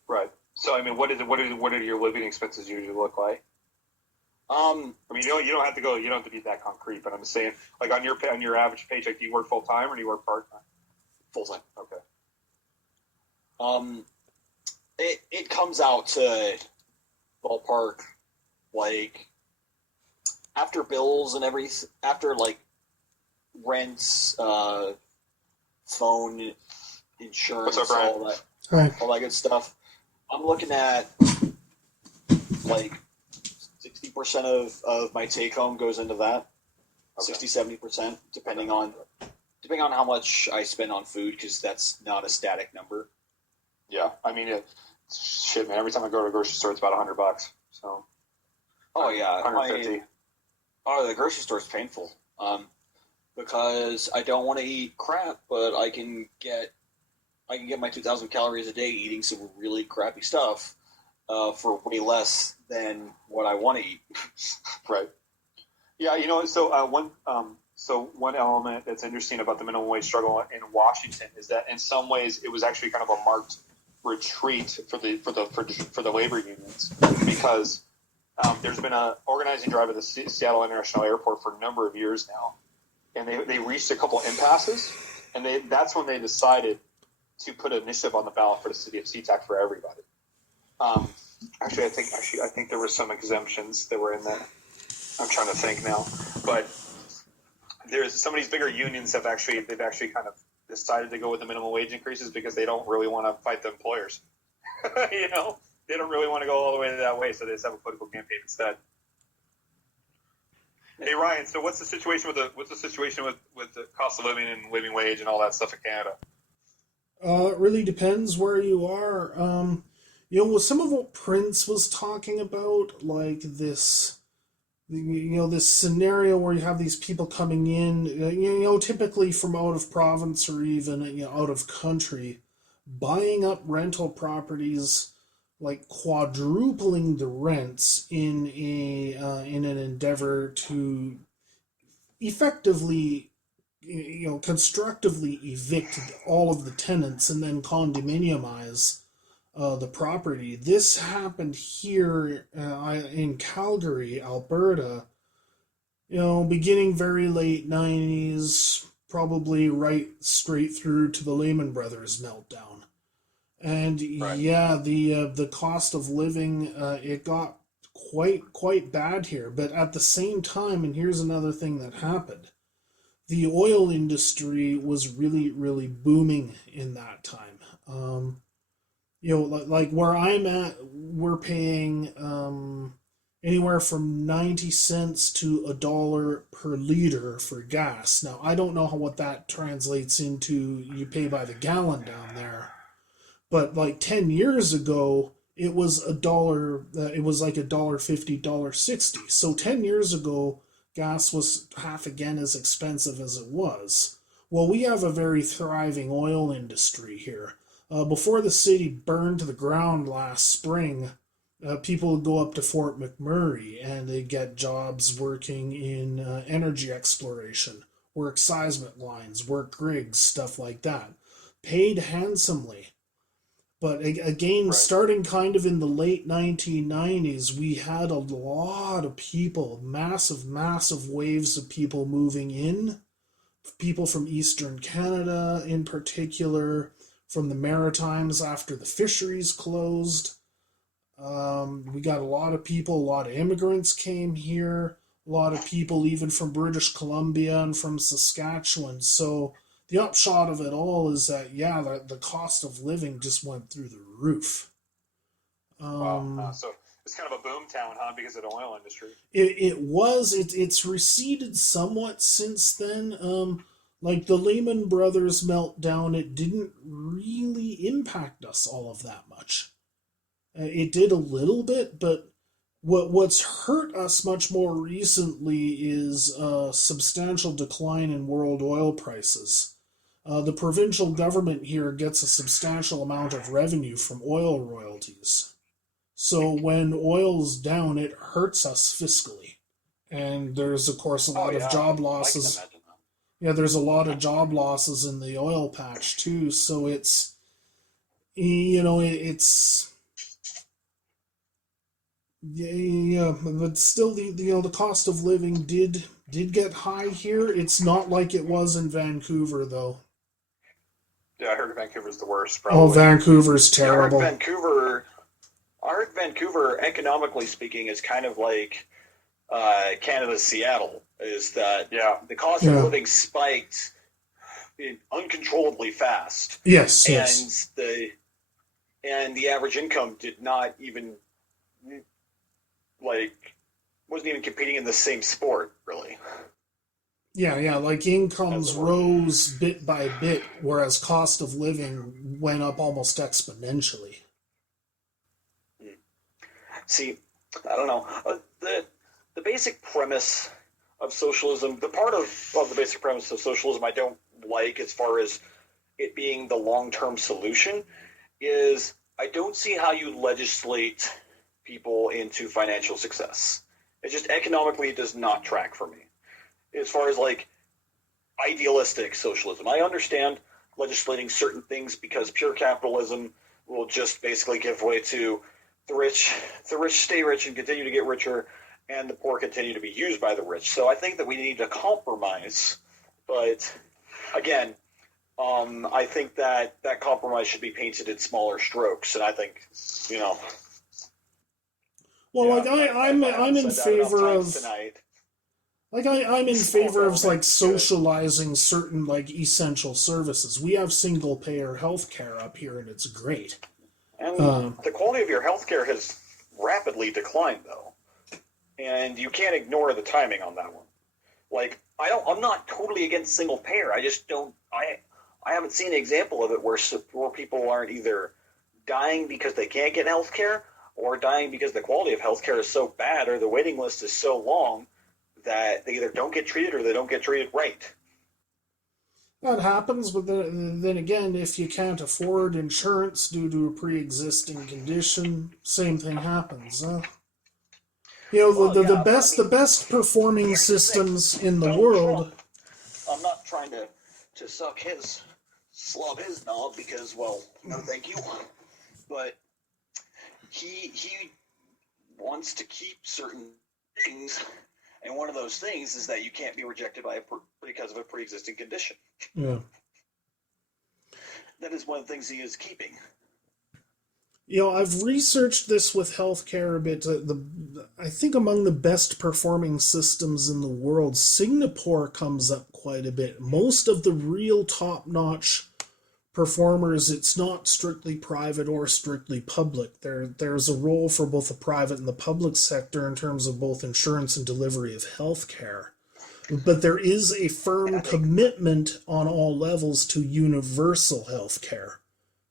Right. So, I mean, what do your living expenses usually look like? I mean, you don't have to go. You don't have to be that concrete. But I'm saying, like, on your average paycheck, do you work full time or do you work part time? Full time. Okay. It comes out to ballpark, like, after bills and everything, after, like, rents, phone, insurance, What's up, Brian? all that good stuff. I'm looking at, like, 60% of my take home goes into that. Okay. 60-70%, depending on how much I spend on food, because that's not a static number. Yeah, I mean, shit, man. Every time I go to a grocery store, it's about $100. So. Oh yeah, 150. The grocery store is painful. Because I don't want to eat crap, but I can get my 2,000 calories a day eating some really crappy stuff for way less than what I want to eat. Right. Yeah, so one element that's interesting about the minimum wage struggle in Washington is that in some ways it was actually kind of a marked retreat for the labor unions because there's been an organizing drive at the Seattle International Airport for a number of years now, and they reached a couple impasses, and that's when they decided to put an initiative on the ballot for the city of SeaTac for everybody. I think there were some exemptions that were in there. I'm trying to think now, but there's some of these bigger unions they've actually kind of decided to go with the minimum wage increases because they don't really want to fight the employers. They don't really want to go all the way that way, so they just have a political campaign instead. Hey Ryan, so what's the situation with the cost of living and living wage and all that stuff in Canada? It really depends where you are. Some of what Prince was talking about, like this, this scenario where you have these people coming in, typically from out of province or even, out of country, buying up rental properties, like quadrupling the rents in an endeavor to effectively, constructively evict all of the tenants and then condominiumize the property. This happened here in Calgary, Alberta, beginning very late 90s, probably right straight through to the Lehman Brothers meltdown. And right. Yeah, the cost of living, it got quite bad here. But at the same time, and here's another thing that happened, the oil industry was really, really booming in that time. Like where I'm at, we're paying anywhere from 90 cents to $1 per liter for gas. Now, I don't know what that translates into. You pay by the gallon down there. But like 10 years ago, it was $1. It was like $1.50, $1.60. So 10 years ago, gas was half again as expensive as it was. Well, we have a very thriving oil industry here. Before the city burned to the ground last spring, people would go up to Fort McMurray and they'd get jobs working in energy exploration, work seismic lines, work rigs, stuff like that. Paid handsomely. But again, Right. starting kind of in the late 1990s, we had a lot of people, massive waves of people moving in. People from Eastern Canada in particular, from the Maritimes after the fisheries closed. We got a lot of people, a lot of immigrants came here, a lot of people even from British Columbia and from Saskatchewan. So the upshot of it all is that, yeah, the cost of living just went through the roof. Wow. So it's kind of a boom town, huh? Because of the oil industry. It's receded somewhat since then. Like the Lehman Brothers meltdown, it didn't really impact us all of that much. It did a little bit, but what's hurt us much more recently is a substantial decline in world oil prices. The provincial government here gets a substantial amount of revenue from oil royalties. So when oil's down, it hurts us fiscally. And there's, of course, a lot of job losses. I can imagine that. Yeah, there's a lot of job losses in the oil patch, too. So it's, it's, yeah, but still, the cost of living did get high here. It's not like it was in Vancouver, though. Yeah, I heard Vancouver's the worst. Oh, Probably. Vancouver's terrible. I heard Vancouver, economically speaking, is kind of like Canada's Seattle. Is that the cost of living spiked uncontrollably fast. Yes. And the average income did not even wasn't even competing in the same sport, really. Yeah, like incomes rose bit by bit, whereas cost of living went up almost exponentially. See, I don't know. The basic premise of socialism, the part of the basic premise of socialism I don't like as far as it being the long-term solution is I don't see how you legislate people into financial success. It just economically does not track for me. As far as like idealistic socialism, I understand legislating certain things because pure capitalism will just basically give way to the rich stay rich and continue to get richer, and the poor continue to be used by the rich. So I think that we need to compromise, but again, I think that compromise should be painted in smaller strokes, and I think, Well, like I'm in favor of tonight. Like I'm in favor of like socializing certain like essential services. We have single payer healthcare up here, and it's great. And the quality of your healthcare has rapidly declined, though, and you can't ignore the timing on that one. Like I'm not totally against single payer. I just don't. I haven't seen an example of it where people aren't either dying because they can't get healthcare or dying because the quality of healthcare is so bad or the waiting list is so long that they either don't get treated or they don't get treated right. That happens, but then again, if you can't afford insurance due to a pre-existing condition, same thing happens. The best performing systems in the world. I'm not trying to slub his knob because, well, no, thank you. But he wants to keep certain things. And one of those things is that you can't be rejected because of a pre-existing condition. Yeah. That is one of the things he is keeping. I've researched this with healthcare a bit. I think among the best performing systems in the world, Singapore comes up quite a bit. Most of the real top-notch performers, it's not strictly private or strictly public. There's a role for both the private and the public sector in terms of both insurance and delivery of healthcare. But there is a firm commitment on all levels to universal healthcare,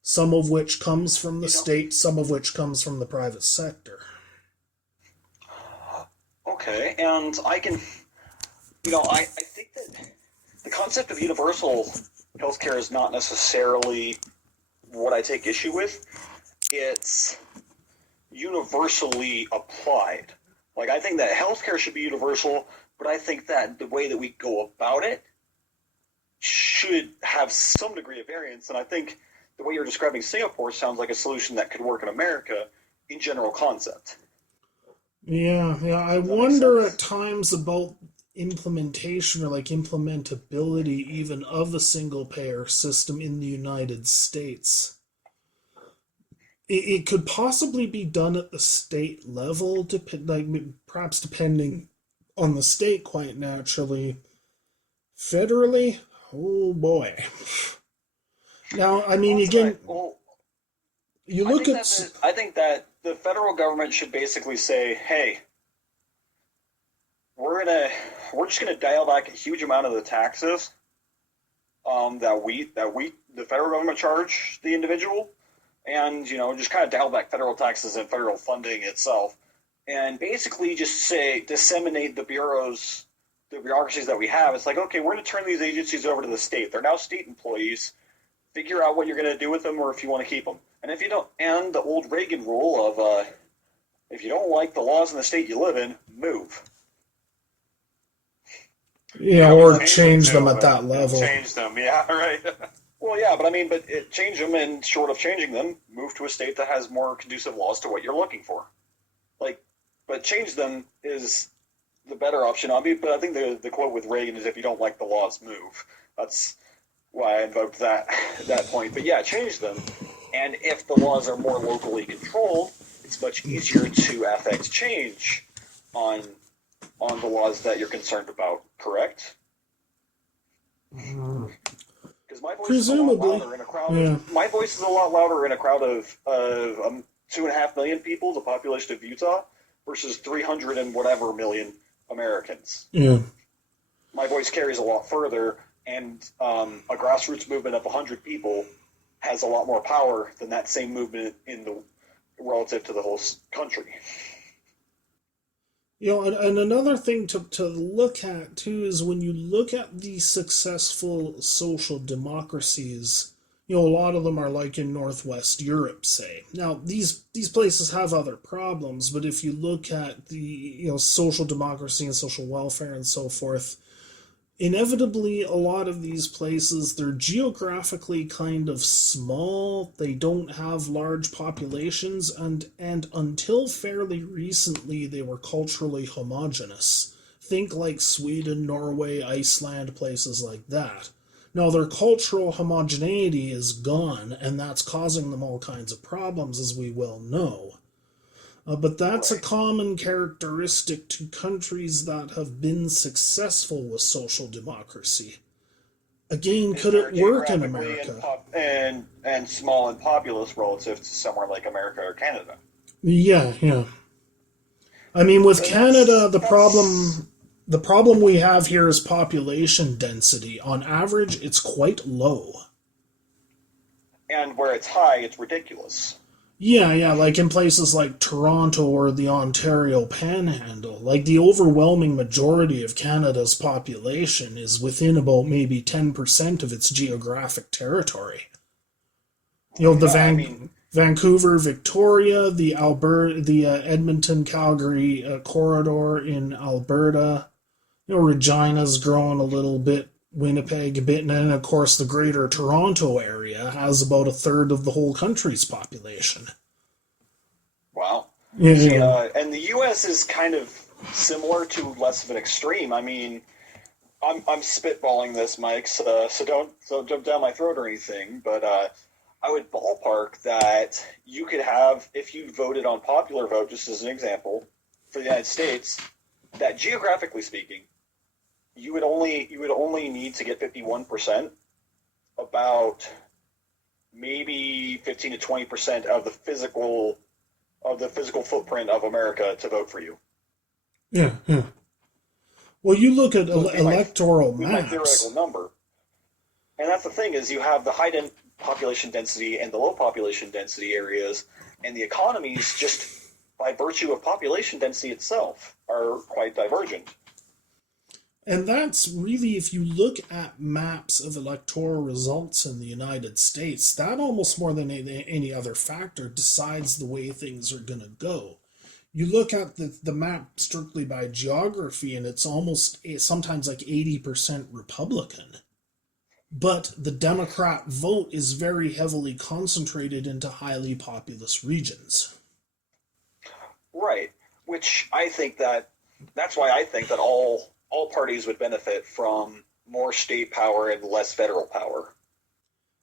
some of which comes from the state, some of which comes from the private sector. Okay, and I can, I think that the concept of universal healthcare is not necessarily what I take issue with. It's universally applied. Like, I think that healthcare should be universal, but I think that the way that we go about it should have some degree of variance. And I think the way you're describing Singapore sounds like a solution that could work in America in general concept. Yeah, yeah. I Does that make wonder sense? at times about implementation or like implementability even of a single payer system in the United States. It could possibly be done at the state level, like perhaps depending on the state, quite naturally. Federally, oh boy. Now, I mean, Well, that's right. again, Well, you I look think at that I think that the federal government should basically say, "Hey, we're gonna we're just gonna dial back a huge amount of the taxes that we the federal government charge the individual, and just kind of dial back federal taxes and federal funding itself, and basically just say disseminate the bureaucracies that we have. It's like, okay, we're going to turn these agencies over to the state. They're now state employees. Figure out what you're going to do with them, or if you want to keep them. And if you don't, and the old Reagan rule of if you don't like the laws in the state you live in, move. or Change change them too, at that and level. change them. Yeah, right. Well, yeah, but change them, and short of changing them, move to a state that has more conducive laws to what you're looking for. Like, but change them is the better option. But I think the quote with Reagan is, "If you don't like the laws, move." That's why I invoked that point. But yeah, change them, and if the laws are more locally controlled, it's much easier to affect change on the laws that you're concerned about. Correct? Because my voice is a lot Presumably, louder in a crowd yeah. of my voice is a lot louder in a crowd of 2.5 million people, the population of Utah, versus 300 and whatever million Americans. Yeah. My voice carries a lot further, and a grassroots movement of 100 people has a lot more power than that same movement in the relative to the whole country. And another thing to look at too is when you look at the successful social democracies, a lot of them are like in Northwest Europe, say. Now, these places have other problems, but if you look at the, social democracy and social welfare and so forth, inevitably a lot of these places, they're geographically kind of small. They don't have large populations, and until fairly recently they were culturally homogenous. Think like Sweden, Norway, Iceland, places like that. Now their cultural homogeneity is gone, and that's causing them all kinds of problems, as we well know. But that's a Right. common characteristic to countries that have been successful with social democracy. Again, Is could they're it work in geographically America? and small and populous relative to somewhere like America or Canada. Yeah, yeah. I mean, with And Canada, the that's problem we have here is population density. On average, it's quite low. and where it's high, it's ridiculous. Yeah, yeah, like in places like Toronto or the Ontario Panhandle. Like the overwhelming majority of Canada's population is within about maybe 10% of its geographic territory. The Yeah, I mean, Vancouver, Victoria, the Edmonton, Calgary corridor in Alberta. Regina's growing a little bit, Winnipeg a bit, and then of course the greater Toronto area has about a third of the whole country's population. wow. See, Yeah, and the U.S. is kind of similar to less of an extreme. I mean, I'm spitballing this, Mike, so don't jump down my throat or anything. But I would ballpark that you could have, if you voted on popular vote, just as an example, for the United States, that geographically speaking, you would only need to get 51%, about maybe 15 to 20% of the physical footprint of America to vote for you. yeah, yeah. Well, you look at So it'd electoral be my theoretical maps. number. And that's the thing is you have the population density and the low population density areas, and the economies just by virtue of population density itself are quite divergent. And that's really, if you look at maps of electoral results in the United States, that almost more than any other factor decides the way things are going to go. You look at the map strictly by geography, and it's sometimes like 80% Republican. but the Democrat vote is very heavily concentrated into highly populous regions. Right. Which I think that's why I think that all parties would benefit from more state power and less federal power.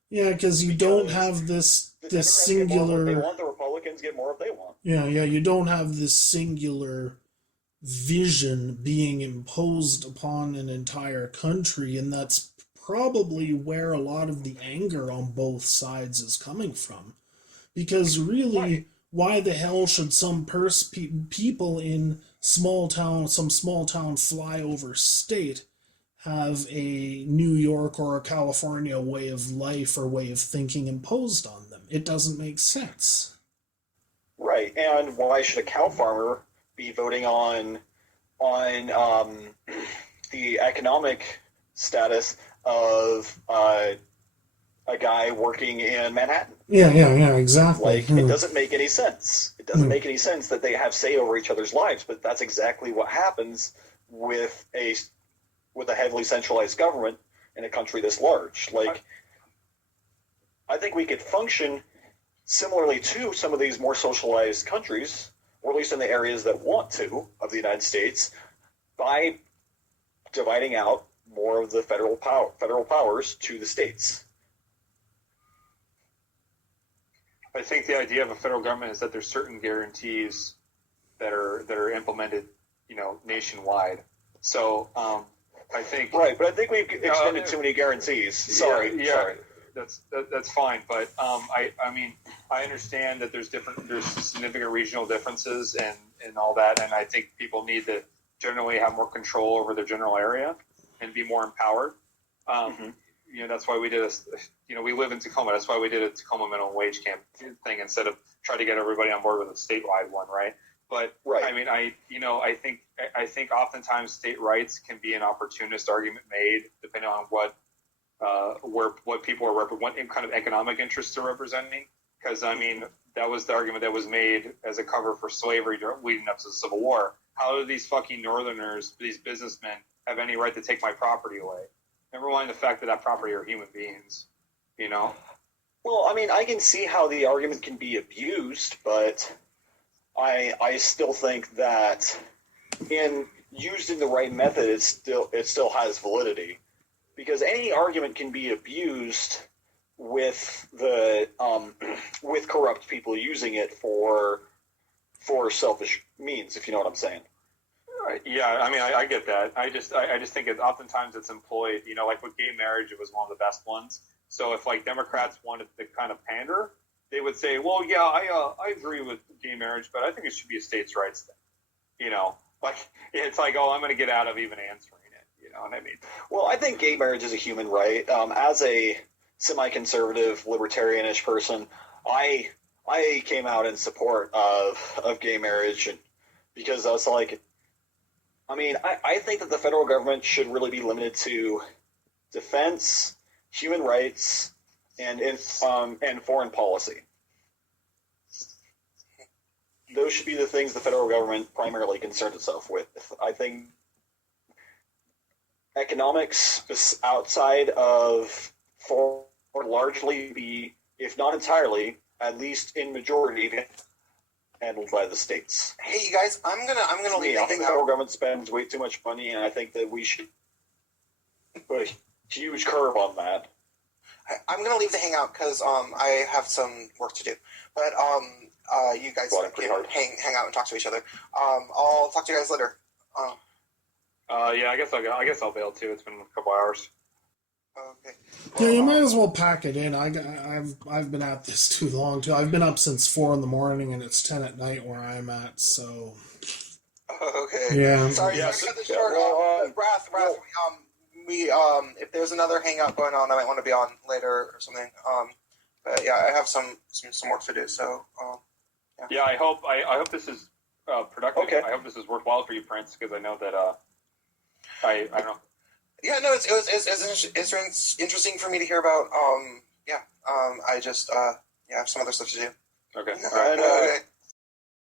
Yeah, because you don't have this singular. They want, the Republicans get more if they want. Yeah, you don't have this singular vision being imposed upon an entire country, and that's probably where a lot of the anger on both sides is coming from. Because really, why the hell should some people in some small town flyover state have a New York or a California way of life or way of thinking imposed on them? It doesn't make sense. Right, and why should a cow farmer be voting on the economic status of a guy working in Manhattan? Yeah, exactly. It doesn't make any sense. It doesn't make any sense that they have say over each other's lives, but that's exactly what happens with a heavily centralized government in a country this large. I think we could function similarly to some of these more socialized countries, or at least in the areas that want to, of the United States, by dividing out more of the federal powers to the states. I think the idea of a federal government is that there's certain guarantees that are implemented, nationwide. So I think right, but I think we've extended too many guarantees. Sorry. That's fine, but I understand that there's significant regional differences and all that, and I think people need to generally have more control over their general area and be more empowered. That's why we did we live in Tacoma. That's why we did a Tacoma minimum wage camp thing instead of try to get everybody on board with a statewide one, right? But right. I think oftentimes state rights can be an opportunist argument made depending on what people are what kind of economic interests they're representing. Because that was the argument that was made as a cover for slavery leading up to the Civil War. How do these fucking Northerners, these businessmen, have any right to take my property away? Never mind the fact that property are human beings, Well, I can see how the argument can be abused, but I still think that used in the right method, it still has validity, because any argument can be abused with with corrupt people using it for selfish means, if you know what I'm saying. Yeah, I get that. I just think oftentimes it's employed, like with gay marriage, it was one of the best ones. So if Democrats wanted to kind of pander, they would say, well, yeah, I agree with gay marriage, but I think it should be a states' rights thing. It's oh, I'm going to get out of even answering it. You know what I mean? Well, I think gay marriage is a human right. As a semi-conservative, libertarianish person, I came out in support of gay marriage, and because I was I think that the federal government should really be limited to defense, human rights, and foreign policy. Those should be the things the federal government primarily concerns itself with. I think economics is outside of foreign largely be, if not entirely, at least in majority, handled by the states. Hey, you guys, I'm gonna leave. I think the federal government spends way too much money, and I think that we should put a huge curve on that. I'm gonna leave the hangout because I have some work to do. But you guys can hang out and talk to each other. I'll talk to you guys later. Yeah, I guess I'll bail too. It's been a couple hours. Okay. Yeah, you might as well pack it in. I've been at this too long too. I've been up since 4 a.m. and it's 10 at night where I'm at. So. Okay. Yeah. Sorry to cut this short. Wrath. We if there's another hangout going on, I might want to be on later or something. But yeah, I have some work to do. So. Yeah, I hope this is productive. Okay. I hope this is worthwhile for you, Prince, because I know that I don't know. Yeah, no, it's interesting for me to hear about. I just have some other stuff to do. Okay. All right.